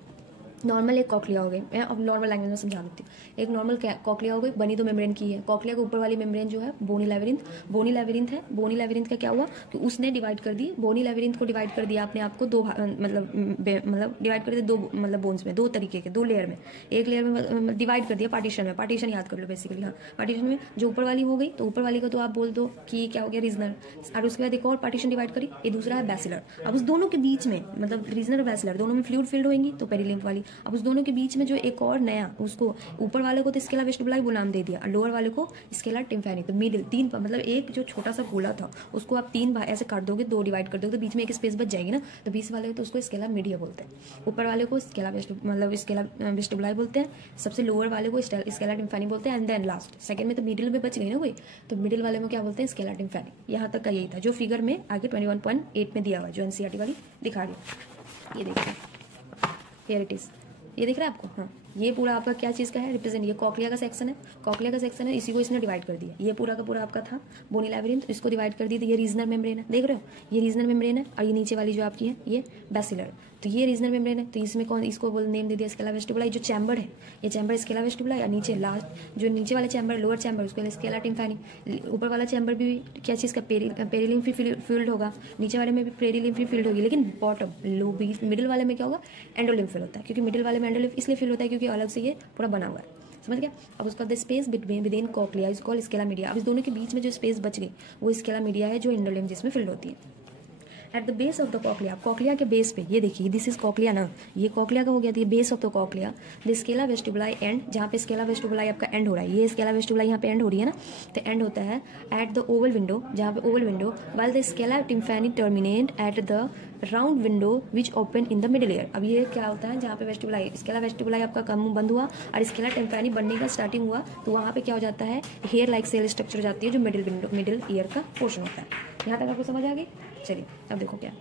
नॉर्मल एक कॉक्लिया हो गई, मैं अब नॉर्मल लैंग्वेज में समझा देती हूँ। एक नॉर्मल कॉक्लिया हो गई, बनी तो मेम्ब्रेन की है। कॉक्लिया के ऊपर वाली मेम्ब्रेन जो है बोनी लैबिरिंथ है। बोनी लैबिरिंथ का क्या हुआ कि उसने डिवाइड कर दी, बोनी लैबिरिंथ को डिवाइड कर दिया अपने आप को दो मतलब डिवाइड कर दिया दो मतलब बोन्स में, दो तरीके के, दो लेयर में। एक लेयर में डिवाइड कर दिया पार्टीशन में, पार्टीशन याद कर लो बेसिकली, हाँ पार्टीशन में जो ऊपर वाली हो गई तो ऊपर वाली को तो आप बोल दो कि क्या हो गया, रीजनर। और उसके बाद एक और पार्टीशन डिवाइड करी, ये दूसरा है बेसिलर। अब उस दोनों के बीच में मतलब रीजनर और बेसिलर दोनों में फ्लूइड फील्ड होंगी तो पेरिलिम्फ वाली। अब उस दोनों के बीच में जो एक और नया, उसको ऊपर वाले को तो स्केला वेस्टिबुलाई वो नाम दे दिया और लोअर वाले को स्केला टिम्फैनी। तो मिडिल तीन मतलब एक जो छोटा सा गोला था उसको आप तीन ऐसे काट दोगे, दो डिवाइड कर दोगे तो बीच में एक स्पेस बच जाएगी ना, तो बीच वाले तो उसको स्केला मीडिया बोलते हैं, ऊपर वाले को स्केला वेस्टिबुलाई बोलते हैं, सबसे लोअर वाले को स्केला टिम्फैनी बोलते हैं, एंड देन लास्ट सेकंड में तो मिडिल में बच गई ना कोई, तो मिडिल वाले में क्या बोलते हैं, स्केला टिम्फैनी। यहाँ तक का यही था जो फिगर में आगे 21.8 में दिया हुआ है, जो एनसीईआरटी वाली दिखा रही है। ये देखिए हियर इट इज, ये दिख रहा है आपको, हाँ ये पूरा आपका क्या चीज़ का है, रिप्रेजेंट, ये कॉक्लिया का सेक्शन है, कॉक्लिया का सेक्शन है, इसी को इसने डिवाइड कर दिया। ये पूरा का पूरा आपका था बोनी लैबिरिंथ, इसको डिवाइड कर दी, तो ये रीजनल मेम्ब्रेन है, देख रहे हो ये रीजनल मेम्ब्रेन है, और ये नीचे वाली जो आपकी है ये बेसिलर। तो ये रीजनल मेम्ब्रेन है, तो इसमें कौन, इसको बोल नेम दे दिया स्केला वेस्टिबुलाई। जो चैम्बर है ये चैम्बर स्केला वेस्टिबुलाई, और नीचे लास्ट जो नीचे वाले चैम्बर लोअर चैम्बर उसको स्केला टिम्फैनी। ऊपर वाला चैम्बर भी क्या चीज़ का, पेरिलिम्फी फील्ड होगा, नीचे वाले में भी पेरिलिम्फी फील्ड होगी, लेकिन बॉटम लो बीच मिडिल वाले में क्या होगा, एंडोलिम्फ फील्ड होता है, क्योंकि मिडिल वाले में एंडोलिम्फ इसलिए फील्ड होता है क्योंकि अलग से ये पूरा बना हुआ है, समझ गया। अब उसका the space within cochlea is called Scala media. अब इस दोनों के बीच में जो स्पेस बच गई वो स्केला मीडिया है, जो एंडोलिम्फ जिसमें फिल्ड होती है। At the base of the cochlea, cochlea के बेस पे ये देखिए, दिस इज कॉक्लिया ना, ये कॉक्लिया का हो गया, ये base of the cochlea, the Scala vestibuli and, जहाँ पे स्केला वेस्टिबुलाई आपका एंड हो रहा है, ये स्केला वेस्टिबुलाई यहाँ पे एंड हो रही है ना, तो एंड होता है एट द ओवल विंडो, जहाँ पे oval window, while the scala tympani terminate at the round window which open in the middle ear. अब ये क्या होता है, जहाँ पे वेस्टिबुलाई स्केला वेस्टिबुलाई आपका कम बंद हुआ और स्केला टिम्फैनी बनने का स्टार्टिंग हुआ, तो वहाँ पे क्या हो जाता है, हेयर लाइक सेल स्ट्रक्चर हो जाती है, जो मिडिल ईयर का पोर्शन होता है। यहाँ तक आपको समझ आ गई। चलिए अब देखो क्या,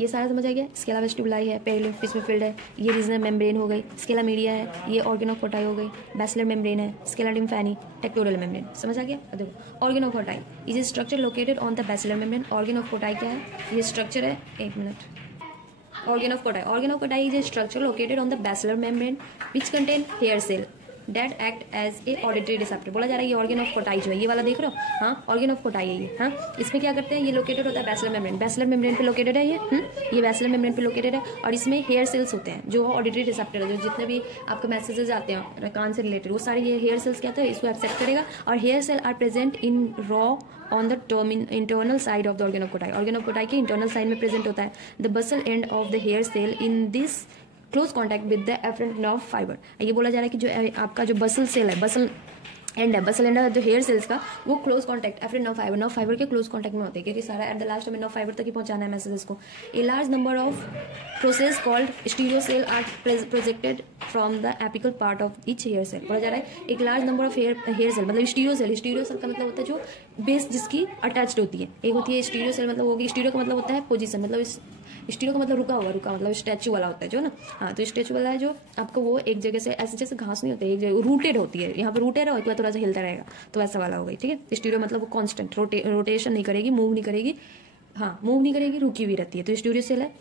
ये सारा समझ आ गया। स्केला वेस्टिबुलाई है, पेरिलिम्फ इसमें फील्ड है, ये रीजनल मेम्ब्रेन हो गई, स्केला मीडिया है, ये ऑर्गन ऑफ कोटाई हो गई, बेसिलर मेम्ब्रेन है, स्केला टिम्फैनी, टेक्टोरल मेम्ब्रेन, समझ आ गया। अब देखो organ of Corti is a structure located on the basilar membrane. Organ of Corti क्या है, ये स्ट्रक्चर है, एक minute, organ of Corti is a structure located on the basilar membrane which contain hair cell that act as a auditory receptor. बोला जा रहा है ये ऑर्गन ऑफ कोटाई जो है, ये वाला देख रहे हो, हाँ ऑर्गन ऑफ कोटाई है ये, हाँ इसमें क्या करते हैं, ये लोकेटेड होता है बेसिलर मेम्ब्रेन पे लोकेटेड है ये बेसिलर मेम्ब्रेन पे लोकेटेड है, और इसमें हेयर सेल्स होते हैं जो ऑडिटरी रिसेप्टर है, जो जितने भी आपके मैसेजेस आते हैं कान से रिलेटेड वो सारे ये हेयर सेल्स क्या होते हैं, इसको एक्सेप्ट करेगा। और hair cell are present in row on the internal side of the organ of Corti, organ of Corti के इंटरनल साइड में प्रेजेंट होता है। The basal end of the hair cell in this close contact with the afferent nerve fibre. ये बोला जा रहा है कि जो आपका जो बसल सेल है, बसल एंड है जो हेयर सेल्स का, वो close contact afferent nerve fibre के क्लोज कॉन्टैक्ट में होते हैं, क्योंकि सारा एट द लास्ट हमें नर्व फाइबर तक ही पहुंचाना है मैसेजेस को। A large number of process called stereo cell are projected from the apical part of each hair cell. बोला जा रहा है एक large number of hair cell, मतलब स्टीरियो सेल का मतलब होता है जो बेस जिसकी अटैच्ड होती है। एक होती है स्टीरियो सेल, मतलब होगी स्टीरियो का मतलब होता है पोजीशन, मतलब स्टीरियो का मतलब रुका मतलब स्टैचू वाला होता है जो ना, हाँ तो स्टैचू वाला है जो आपको वो एक जगह से ऐसे जैसे घास नहीं होती है, एक जगह रूटेड होती है, यहाँ पर रूटेड है और थोड़ा सा हिलता रहेगा, तो वैसा वाला होगा, ठीक है। स्टीरियो मतलब वो कांस्टेंट रोटेशन नहीं करेगी, मूव नहीं करेगी, हाँ मूव नहीं करेगी, रुकी हुई रहती है, तो स्टीरियो सेल है।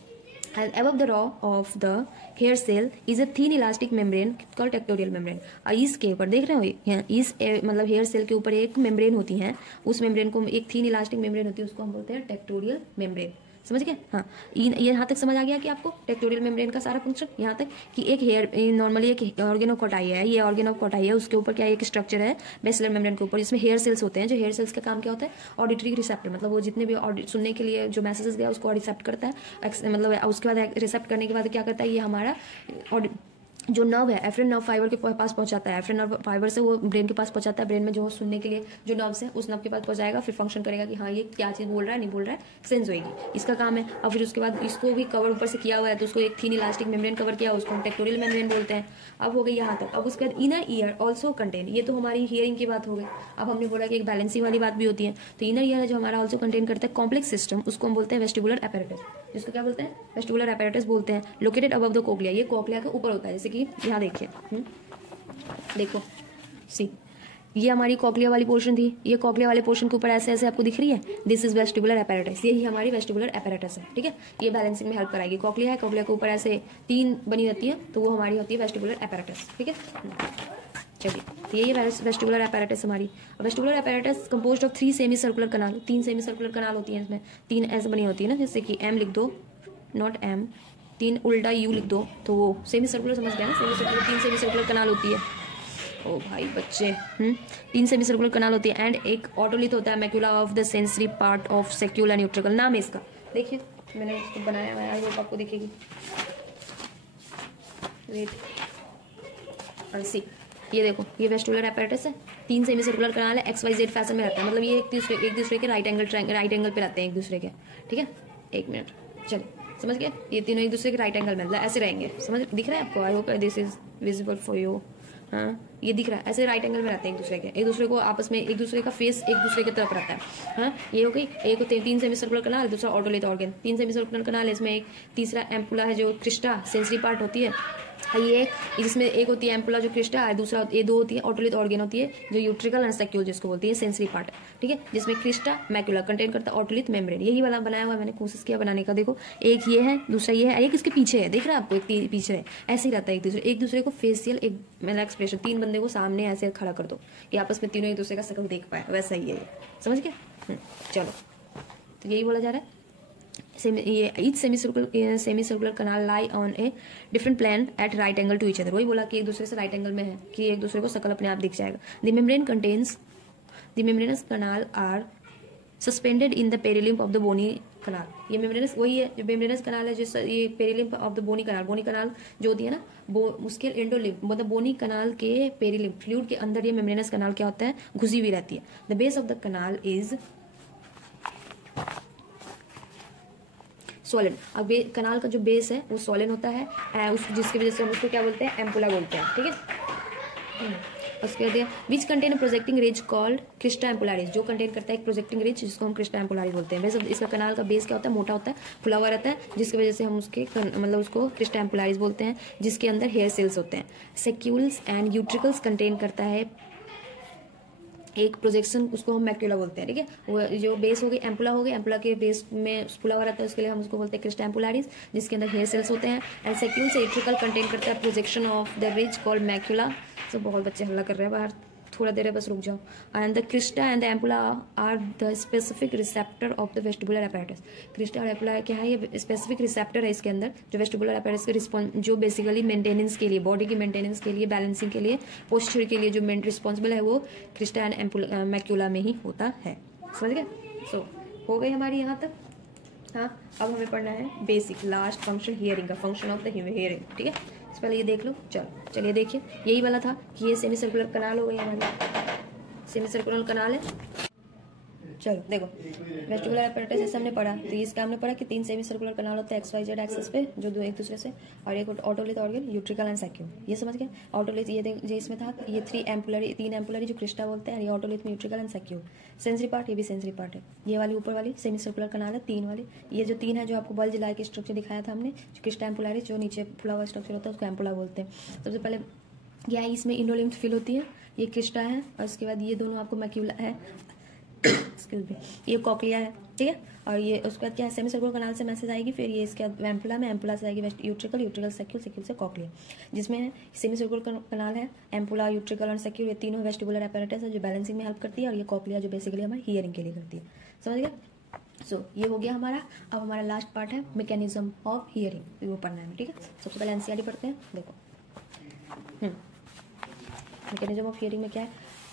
And above the row of the hair cell is a thin elastic membrane called tectorial membrane. इसके ऊपर देख रहे हो यहाँ इस मतलब हेयर सेल के ऊपर एक मेम्ब्रेन होती है, उस मेम्ब्रेन को एक थीन इलास्टिक मेम्ब्रेन होती है, उसको हम बोलते हैं टेक्टोरियल मेम्ब्रेन। समझ गए? हाँ, ये यहाँ तक समझ आ गया कि आपको टेक्टोरियल मेम्ब्रेन का सारा फंक्शन यहाँ तक कि एक हेयर नॉर्मली एक ऑर्गेन ऑफ कॉटाई है, ये ऑर्गेन ऑफ कॉटाई है, उसके ऊपर क्या एक स्ट्रक्चर है बेसिलर मेम्ब्रेन के ऊपर, जिसमें हेयर सेल्स होते हैं। जो हेयर सेल्स का काम क्या होता है? ऑडिटरी रिसेप्टर, मतलब वो जितने भी सुनने के लिए जो मैसेजेस गया उसको रिसेप्ट करता है, मतलब उसके बाद रिसेप्ट करने के बाद क्या करता है, ये हमारा जो नर्व है एफ्रेन नर्व फाइबर के पास पहुंचाता है, एफ्रेन नर्व फाइबर से वो ब्रेन के पास पहुंचाता है, ब्रेन में जो सुनने के लिए जो नर्व्स है उस नर्व के पास पहुंचाएगा, फिर फंक्शन करेगा कि हाँ ये क्या चीज बोल रहा है नहीं बोल रहा है, सेंस होगी, इसका काम है। और फिर उसके बाद इसको भी कवर ऊपर से किया हुआ है, तो उसको एक थीन इलास्टिक मेम्ब्रेन कवर किया, उसको हम टेक्टोरियल मेम्ब्रेन बोलते हैं। अब हो गई यहाँ तक। अब उसके बाद इनर ईयर ऑल्सो कंटेन, ये तो हमारी हियरिंग की बात हो गई। अब हमने बोला कि एक बैलेंसिंग वाली बात भी होती है, तो इनर ईयर जो हमारा ऑल्सो कंटेन करता है कॉम्प्लेक्स सिस्टम, उसको हम बोलते हैं वेस्टिबुलर एपेरेटस, जिसको क्या बोलते हैं? वेस्टिबुलर एपेरेटस बोलते हैं। लोकेटेड अबव द कोक्लिया, ये कोक्लिया के ऊपर होता है, जैसे कि यहाँ देखिए, देखो सी, ये हमारी कॉक्लिया वाली पोर्शन थी, ये कॉक्लिया वाले पोर्शन के ऊपर ऐसे ऐसे आपको दिख रही है, दिस इज वेस्टिबुलर एपेरेटस, यही हमारी वेस्टिबुलर एपेरेटस है। ठीक है, ये बैलेंसिंग में हेल्प कराएगी। कॉक्लिया है, कॉक्लिया के ऊपर ऐसे तीन बनी रहती है, तो वो हमारी होती है वेस्टिबुलर एपेरेटस। ठीक है, चलिए, तो यही वेस्टिबुलर एपेरेटस हमारी। Vestibular apparatus composed of 3 semicircular canal, 3 semicircular canal होती है, इसमें 3 ऐसे बनी होती है ना, जैसे कि एम लिख दो, नॉट एम, 3 उल्टा यू लिख दो, तो वो सेमी सर्कुलर समझ गया ना, semi circular 3 semicircular canal होती है। ओ भाई बच्चे, 3 सेमी सर्कुलर कनाल होती है। एंड एक ऑटोलिथ होता है macula of the sensory part of saccule utricle, नाम है इसका। देखिए मैंने इसको बनाया हुआ है, आई होप आपको दिखेगी। वेट सी, ये देखो, ये वेस्टिबुलर एपेरेटस है, 3 सेमी सर्कुलर कनाल है, XYZ फैशन में रहता है, मतलब ये एक दूसरे के राइट एंगल पे रहते हैं एक दूसरे के। ठीक है, एक मिनट, चलिए समझ गए, ये तीनों एक दूसरे के राइट एंगल में ऐसे रहेंगे, समझ दिख रहा है आपको? I hope this is visible for you. हाँ, ये दिख रहा है, ऐसे राइट एंगल में रहते हैं एक दूसरे के, एक दूसरे को आपस में, एक दूसरे का फेस एक दूसरे की तरफ रहता है। हाँ, ये हो गई, एक 3 सेमी सर्कुलर कनाल, दूसरा ऑटोलिथ ऑर्गन। 3 सेमी सर्कुलर कनाल है, इसमें एक तीसरा एम्पुला है जो क्रिस्टा सेंसरी पार्ट होती है, ये जिसमें एक होती है एम्पुला जो क्रिस्टा है, दूसरा ये 2 होती है ऑटोलिथ ऑर्गन होती है जो यूट्रिकल एंड सेक्यूल जिसको बोलती है सेंसरी पार्ट। ठीक है, जिसमें क्रिस्टा मैक्यूला कंटेन करता है ऑटोलिथ मेम्ब्रेन, यही वाला बनाया हुआ है, मैंने कोशिश किया बनाने का। देखो, एक ये है, दूसरा ये है, एक इसके पीछे है, देख रहा है आपको, एक पीछे है, ऐसे ही रहता है एक दूसरे को फेसियल एक मतलब एक्सप्रेशन, 3 बंदे को सामने ऐसे खड़ा कर दो कि आपस में तीनों एक दूसरे का शकल देख पाए, वैसा ही है ये, समझ गए? चलो, तो यही बोला जा रहा है। each semicircular canal lie on a different plane at right angle to each other, वही बोला कि एक दूसरे से राइट एंगल में है, कि एक दूसरे को शकल अपने आप दिख जाएगा। the membranous canal are suspended in the perilimb of the bony canal, ये मेम्ब्रेनस वही है जो मेम्ब्रेनस कनाल है, जिस ये पेरिलिम्ब ऑफ द बोनी कनाल जो होती है ना, उसके एंडोलिम्ब मतलब बोनी कनाल के पेरिलिम्ब फ्लूइड के अंदर ये मेम्ब्रेनस कनाल क्या होता है, घुसी हुई रहती है। The base of the kanal is Solan, अब कनाल का जो बेस है वो सोलन होता है, जिसकी वजह से हम उसको क्या बोलते हैं, एम्पुला बोलते हैं। ठीक है, उसके बाद which contain projecting ridge called crista ampullaris, जो कंटेन करता है एक प्रोजेक्टिंग रिज जिसको हम क्रिस्टा एम्पुलारिस बोलते हैं। वैसे इसका कनाल का बेस क्या होता है, मोटा होता है, खुला हुआ रहता है, जिसकी वजह से हम उसके मतलब उसको क्रिस्टा एम्पुलारिस बोलते हैं, जिसके अंदर हेयर सेल्स होते हैं। सेक्यूल्स एंड यूट्रिकल्स कंटेन करता है एक प्रोजेक्शन, उसको हम मैक्यूला बोलते हैं। ठीक है, वो जो बेस हो गई एम्पुला हो गई, एम्पुला के बेस में खुला हुआ रहता है, उसके लिए हम उसको बोलते हैं क्रिस्टा एम्पुलारिस, जिसके अंदर हेयर सेल्स होते हैं। एंड सेक्यूल से यूट्रिकल कंटेन करता है projection of the ridge called macula. तो बहुत बच्चे हल्ला कर रहे हैं बाहर, थोड़ा देर है बस रुक जाओ। And the crista and the ampulla are the specific receptor of the vestibular apparatus. Crista और एम्पुला क्या है, ये स्पेसिफिक रिसेप्टर है इसके अंदर, जो वेस्टिबुलर एपेरेटस के रिस्पॉन्स, जो बेसिकली मेंटेनेंस के लिए, बॉडी की मेंटेनेंस के लिए, बैलेंसिंग के लिए, पोस्चर के लिए जो रिस्पॉन्सिबल है वो क्रिस्टा एंड मैक्यूला में ही होता है। समझ गए? सो हो गई हमारी यहाँ तक। हाँ, अब हमें पढ़ना है बेसिक लास्ट फंक्शन हियरिंग का, फंक्शन ऑफ द हियरिंग। ठीक है, इससे पहले ये देख लो। चलिए देखिए, यही वाला था कि ये सेमी सर्कुलर कनाल हो गई हमारी, सेमी सर्कुलर कनाल है। चलो देखो, वेस्टिबुलर एपेरेटस जैसे हमने पढ़ा, तो इसका हमने पढ़ा कि 3 सेमी सर्कुलर कनाल होते हैं XYZ एक्सिस पे, जो दो एक दूसरे से, और एक ऑटोलिथ ऑर्गन, यूट्रिकल एंड सेक्यूल। ये समझ गए? ऑटोलिथ ये इसमें था, ये 3 एम्पुलरी जो क्रिस्टा बोलते हैं, ये ऑटोलिथ में यूट्रिकल एंड सेक्यूल। सेंसरी पार्ट, ये भी सेंसरी पार्ट है। ये वाली ऊपर वाली सेमी सर्कुलर कनाल है, 3 वाली। ये जो 3 है जो आपको बल्ज लाइक स्ट्रक्चर दिखाया था हमने, जो क्रिस्टा एम्पुलारिस, जो नीचे फुला हुआ स्ट्रक्चर होता है उसको एम्पुला बोलते हैं। सबसे पहले क्या है, इसमें इंडोलिम्फ फिल होती है, ये क्रिस्टा है, और उसके बाद ये दोनों आपको मैक्यूला है, ये कॉक्लिया है, ठीक है। और ये उसके बाद क्या है, सेमी सर्कुलर कनाल से मैसेज आएगी, फिर ये इसके बाद एम्पुला में, एम्पुला से आएगी यूट्रिकल, यूट्रिकल सेक्यूल, सेक्यूल से कॉक्लिया, जिसमें सेमी सर्कुलर कनाल है, एम्पुला, यूट्रिकल और सेक्यूल, ये तीनों वेस्टिबुलर apparatus है जो बैलेंसिंग में हेल्प करती है, और ये कॉक्लिया जो बेसिकली हमारे हियरिंग के लिए करती है। समझ गया। सो ये हो गया हमारा। अब हमारा लास्ट पार्ट है मैकेनिज्म ऑफ हियरिंग, वो पढ़ना है। ठीक है, सबसे पहले एनसीईआरटी पढ़ते हैं। देखो मैकेनिज्म ऑफ हियरिंग में क्या है,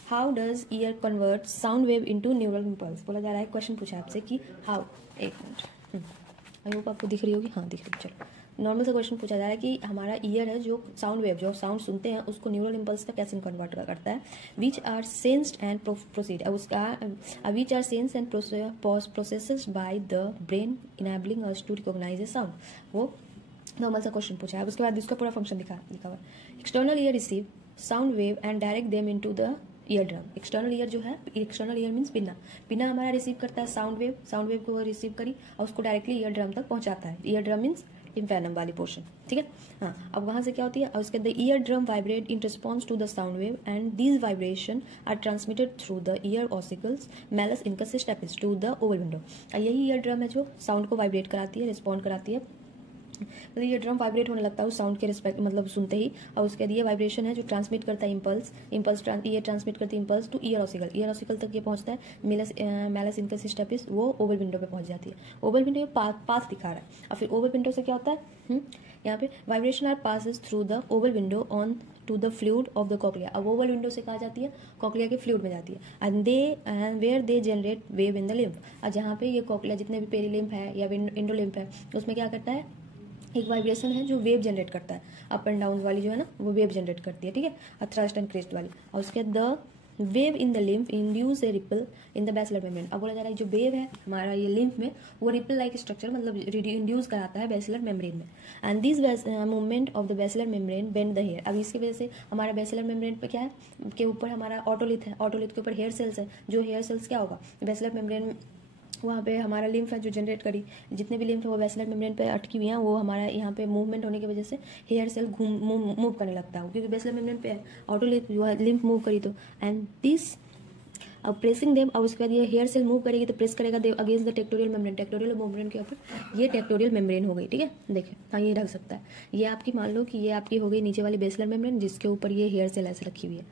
how does year convert sound wave into neural impulse. बोला जा रहा है, क्वेश्चन पूछा आपसे कि हाउ, एक मिनट, आई होप आपको दिख रही होगी, हाँ दिख रही है। चलो नॉर्मल सा क्वेश्चन पूछा जा रहा है कि हमारा ईयर है जो साउंड वेव, जो साउंड सुनते हैं उसको न्यूरल इम्पल्स तक कैसे कन्वर्ट करता है, which are sensed and proceed, उसका which are sensed and processed by the brain enabling us to recognise a sound. वो नॉर्मल सा क्वेश्चन पूछा है। उसके बाद इसका पूरा फंक्शन लिखा हुआ है, external ear receive sound wave and direct them into the ear drum. External ear जो है, external ear means pinna, pinna हमारा रिसीव करता है साउंड वेव, साउंड वेव को वो रिसीव करी और उसको डायरेक्टली ईयर ड्रम तक पहुंचाता है। ईयर ड्रम मीन्स टिम्पैनम वाली पोर्शन, ठीक है। हाँ, अब वहां से क्या होती है, और उसके the year drum vibrate in response to the sound wave and these vibration are transmitted through the ear ossicles malleus incus stapes to the oval window. यही ईयर ड्रम है जो साउंड को वाइब्रेट कराती है, रिस्पॉन्ड कराती है, मतलब ये ड्रम वाइब्रेट होने लगता है उस साउंड के रिस्पेक्ट, मतलब सुनते ही। और उसके बाद ये वाइब्रेशन है जो ट्रांसमिट करता है इम्पल्स, ये ट्रांसमिट करती है impulse two year ossicle, year ossicle तक ये पहुंचता है, मैलस इनकस स्टेपिस, वो ओवल विंडो पे पहुंच जाती है। ओवल विंडो पाथ दिखा रहा है, और फिर ओवल विंडो से क्या होता है, यहाँ पे vibration are passes through the oval window on to the fluid of the cochlea. अब ओवल विंडो से कहा जाती है, कॉक्लिया के फ्लूइड में जाती है, and where they generate wave in the lymph. और जहाँ पे ये कॉक्लिया जितने भी पेरीलिम्फ है या इंडोलिम्फ है, उसमें क्या करता है, एक वाइब्रेशन है जो वेव जनरेट करता है, अप एंड डाउन वाली जो है ना, वो वेव जनरेट करती है, ठीक है, थ्रस्ट एंड क्रेस्ट वाली। और उसके the wave in the lymph induce a ripple in the basilar membrane. अब बोला जा रहा है जो वेव है हमारा ये लिम्फ में, वो रिपल लाइक स्ट्रक्चर मतलब इंड्यूस कराता है बेसिलर मेम्ब्रेन में, and this movement of the basilar membrane bend the hair. अब इसकी वजह से हमारा बेसिलर मेम्ब्रेन पे क्या है, के ऊपर हमारा ऑटोलिथ है, ऑटोलिथ के ऊपर हेयर सेल्स है, जो हेयर सेल्स क्या होगा, बेसिलर मेम्ब्रेन वहाँ पे हमारा लिम्फ है जो जनरेट करी, जितने भी लिम्फ है वो बेसिलर मेम्ब्रेन पे अटकी हुई हैं, वो हमारा यहाँ पे मूवमेंट होने की वजह से हेयर सेल मूव करने लगता है, क्योंकि बेसिलर मेम्ब्रेन पे ऑटोलिथ जो है लिम्फ मूव करी तो, एंड दिस अब प्रेसिंग देम। अब उसके बाद ये हेयर सेल मूव करेगी तो प्रेस करेगा against the tectorial membrane, tectorial membrane के ऊपर, ये टेक्टोरियल मेम्ब्रेन हो गई, ठीक है। देखिए हाँ, ये रख सकता है, ये आपकी मान लो कि ये आपकी हो गई नीचे वाली बेसिलर मेम्ब्रेन, जिसके ऊपर ये हेयर सेल ऐसे रखी हुई है,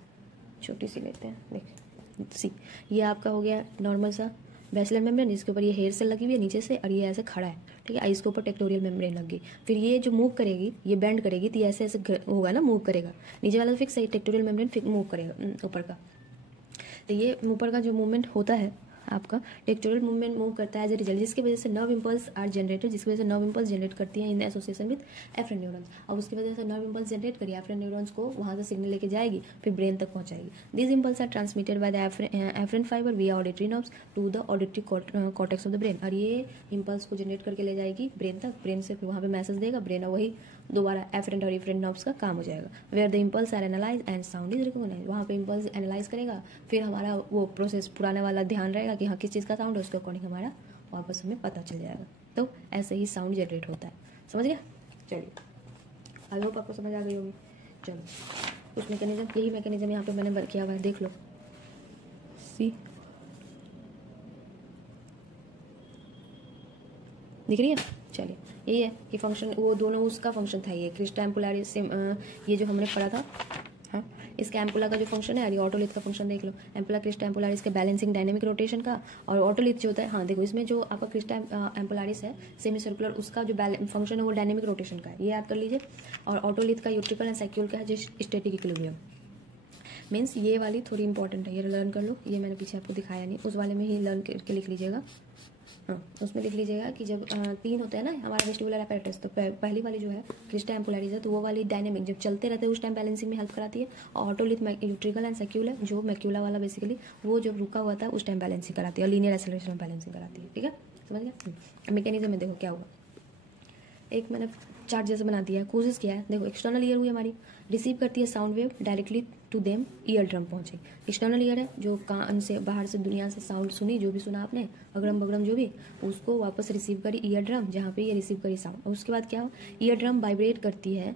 छोटी सी लेते हैं, देखिए सी, ये आपका हो गया नॉर्मल सा बेसिलर मेम्ब्रेन, जिसके ऊपर ये हेयर सेल लगी हुई है नीचे से, और ये ऐसे खड़ा है, ठीक है, इसके ऊपर टेक्टोरियल मेम्ब्रेन लग गई। फिर ये जो मूव करेगी, ये बेंड करेगी तो ये ऐसे ऐसे होगा ना, मूव करेगा, नीचे वाला फिक्स है, टेक्टोरियल मेम्ब्रेन मूव करेगा ऊपर का। तो ये ऊपर का जो मूवमेंट होता है आपका, टेक्टोरियल मूवमेंट मूव करता है एज ए रिजल्ट, जिसकी वजह से नर्व इंपल्स आर जनरेटेड, जिसकी वजह से नर्व इंपल्स जनरेट करती है in association with afferent neurons. और उसकी वजह से नर्व इंपल्स जनरेट करिए, एफरेंट न्यूरॉन्स को वहाँ से सिग्नल लेके जाएगी, फिर ब्रेन तक पहुंचाएगी। This impulse are transmitted by the afferent fibre via auditory nerves to the auditory cortex of the brain. और ये इंपल्स को जनरेट करके ले जाएगी ब्रेन तक, ब्रेन से फिर वहाँ पे मैसेज देगा, ब्रेन वही दोबारा एफरेंट और इफरेंट नर्व्स का काम हो जाएगा, where the impulse are analyse and sound is recognise. वहाँ पे इंपल्स एनालाइज करेगा, फिर हमारा वो प्रोसेस पुराने वाला ध्यान रहेगा कि हाँ किस चीज़ का साउंड है, उसके अकॉर्डिंग हमारा वापस हमें पता चल जाएगा। तो ऐसे ही साउंड जनरेट होता है, समझ गया। चलिए आई होप आपको समझ आ गई होगी। चलो उस मैकेनिज्म, यही मैकेनिज्म यहाँ पे मैंने वर्क किया हुआ है, देख लो, सी दिख रही है। चलिए यही है कि फंक्शन, वो दोनों उसका फंक्शन था, ये क्रिस्टा एम्पुलारिस से ये जो हमने पढ़ा था, हाँ इसका एम्पुला का जो फंक्शन है, और ये ऑटोलिथ का फंक्शन देख लो, एम्पुला क्रिस्टा एम्पुलारिस के बैलेंसिंग डायनेमिक रोटेशन का, और ऑटोलिथ जो होता है, हाँ देखो इसमें जो आपका क्रिस्टा एम्पुलारिस है सेमी सर्कुलर, उसका जो फंक्शन है वो डायनेमिक रोटेशन का है, ये याद कर लीजिए। और ऑटोलिथ का यूट्रिकल एंड सेक्यूल का है जो स्टैटिक इक्विलिब्रियम, मीन्स ये वाली थोड़ी इंपॉर्टेंट है, ये लर्न कर लो, ये मैंने पीछे आपको दिखाया नहीं, उस वाले में ही लर्न करके लिख लीजिएगा। हाँ उसमें लिख लीजिएगा कि जब तीन होते हैं ना हमारा वेस्टिबुलर apparatus, तो पहली वाली जो है क्रिस्टा एम्पुलारिस है, तो वो वाली डायनेमिक जब चलते रहते हैं उस टाइम बैलेंसिंग में हेल्प कराती है, और ऑटोलिथ यूट्रिकल एंड सेक्यूल है जो मैक्यूला वाला बेसिकली, वो जब रुका हुआ था उस टाइम बैलेंसिंग कराती है, और लीनियर एक्सेलरेशन में बैलेंसिंग कराती है, ठीक है, समझ गया। मैकेनिज्म में देखो क्या होगा, एक मैंने चार्ट जैसे बना दिया है, कोशिश किया है, देखो एक्सटर्नल ईयर हुई हमारी, रिसीव करती है sound wave directly to them, ear drum पहुंचे। एक्सटर्नल ईयर है जो कान से बाहर से दुनिया से साउंड सुनी, जो भी सुना आपने अगड़म बगड़म जो भी, उसको वापस रिसीव करी ईयर ड्रम, जहाँ पे ये रिसीव करी साउंड। और उसके बाद क्या हो, ईयर ड्रम वाइब्रेट करती है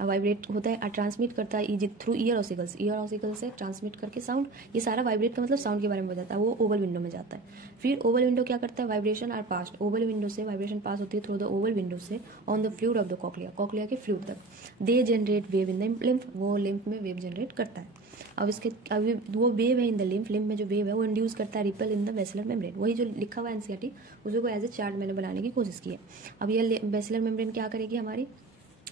वाइब्रेट होता है, ट्रांसमिट करता है through ear ossicles, year ossicle से ट्रांसमिट करके साउंड, ये सारा वाइब्रेट का मतलब साउंड के बारे में बताता है, वो ओवल विंडो में जाता है। फिर ओवल विंडो क्या करता है, vibration are pass, oval window से वाइब्रेशन पास होती है थ्रू द ओवल विंडो से on the fluid of the cochlea, cochlea के फ्लूइड तक, they generate wave in the lymph, वो लिम्फ में वेव जनरेट करता है। अब इसके अभी वो वेव है इन द लिम्फ, लिम्फ में जो वेव है वो इंड्यूस करता है ripple in the basilar membrane, वही जो लिखा हुआ है एनसीईआरटी, उसको एज ए चार्ट मैंने बनाने की कोशिश की है। अब ये बेसिलर मेम्ब्रेन क्या करेगी हमारी,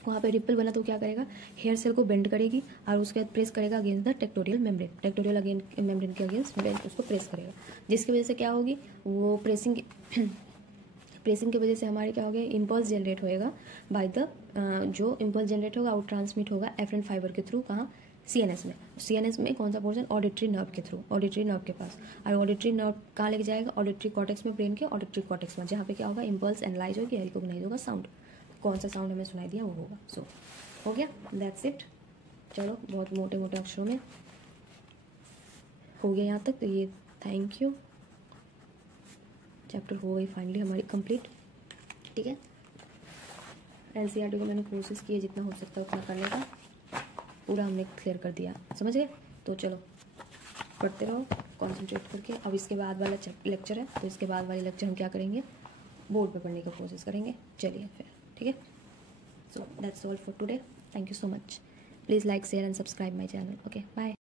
वहाँ पे रिपल बना तो क्या करेगा, हेयर सेल को बेंड करेगी और उसके बाद प्रेस करेगा against the tectorial membrane, tectorial against membrane के अगेंस्ट उसको प्रेस करेगा, जिसकी वजह से क्या होगी, वो प्रेसिंग की वजह से हमारे क्या हो गया, इम्पल्स जनरेट होएगा बाय द, जो इम्पल्स जनरेट होगा वो ट्रांसमिट होगा एफरेंट फाइबर के थ्रू, कहाँ, सीएनएस में, सीएनएस में कौन सा पोर्शन, ऑडिटरी नर्व के थ्रू, ऑडिटरी नर्व के पास, और ऑडिटरी नर्व कहाँ लेके जाएगा, ऑडिटरी कॉर्टेक्स में, ब्रेन के ऑडिटरी कॉर्टेक्स में, जहाँ पे क्या होगा, इम्पल्स एनालाइज होगी, रिकॉग्नाइज होगा साउंड, कौन सा साउंड हमें सुनाई दिया वो होगा। सो हो गया, दैट्स इट। चलो बहुत मोटे मोटे अक्षरों में हो गया यहाँ तक, तो ये थैंक यू, चैप्टर हो गई फाइनली हमारी कंप्लीट। ठीक है, एनसीईआरटी को मैंने कोशिश की है जितना हो सकता है उतना करने का, पूरा हमने क्लियर कर दिया, समझ गए। तो चलो पढ़ते रहो कंसंट्रेट करके। अब इसके बाद वाला लेक्चर है, तो इसके बाद वाले लेक्चर हम क्या करेंगे, बोर्ड पे पढ़ने की कोशिश करेंगे। चलिए फिर, ठीक है। So that's all for today, thank you so much, please like share and subscribe my channel. Okay, bye.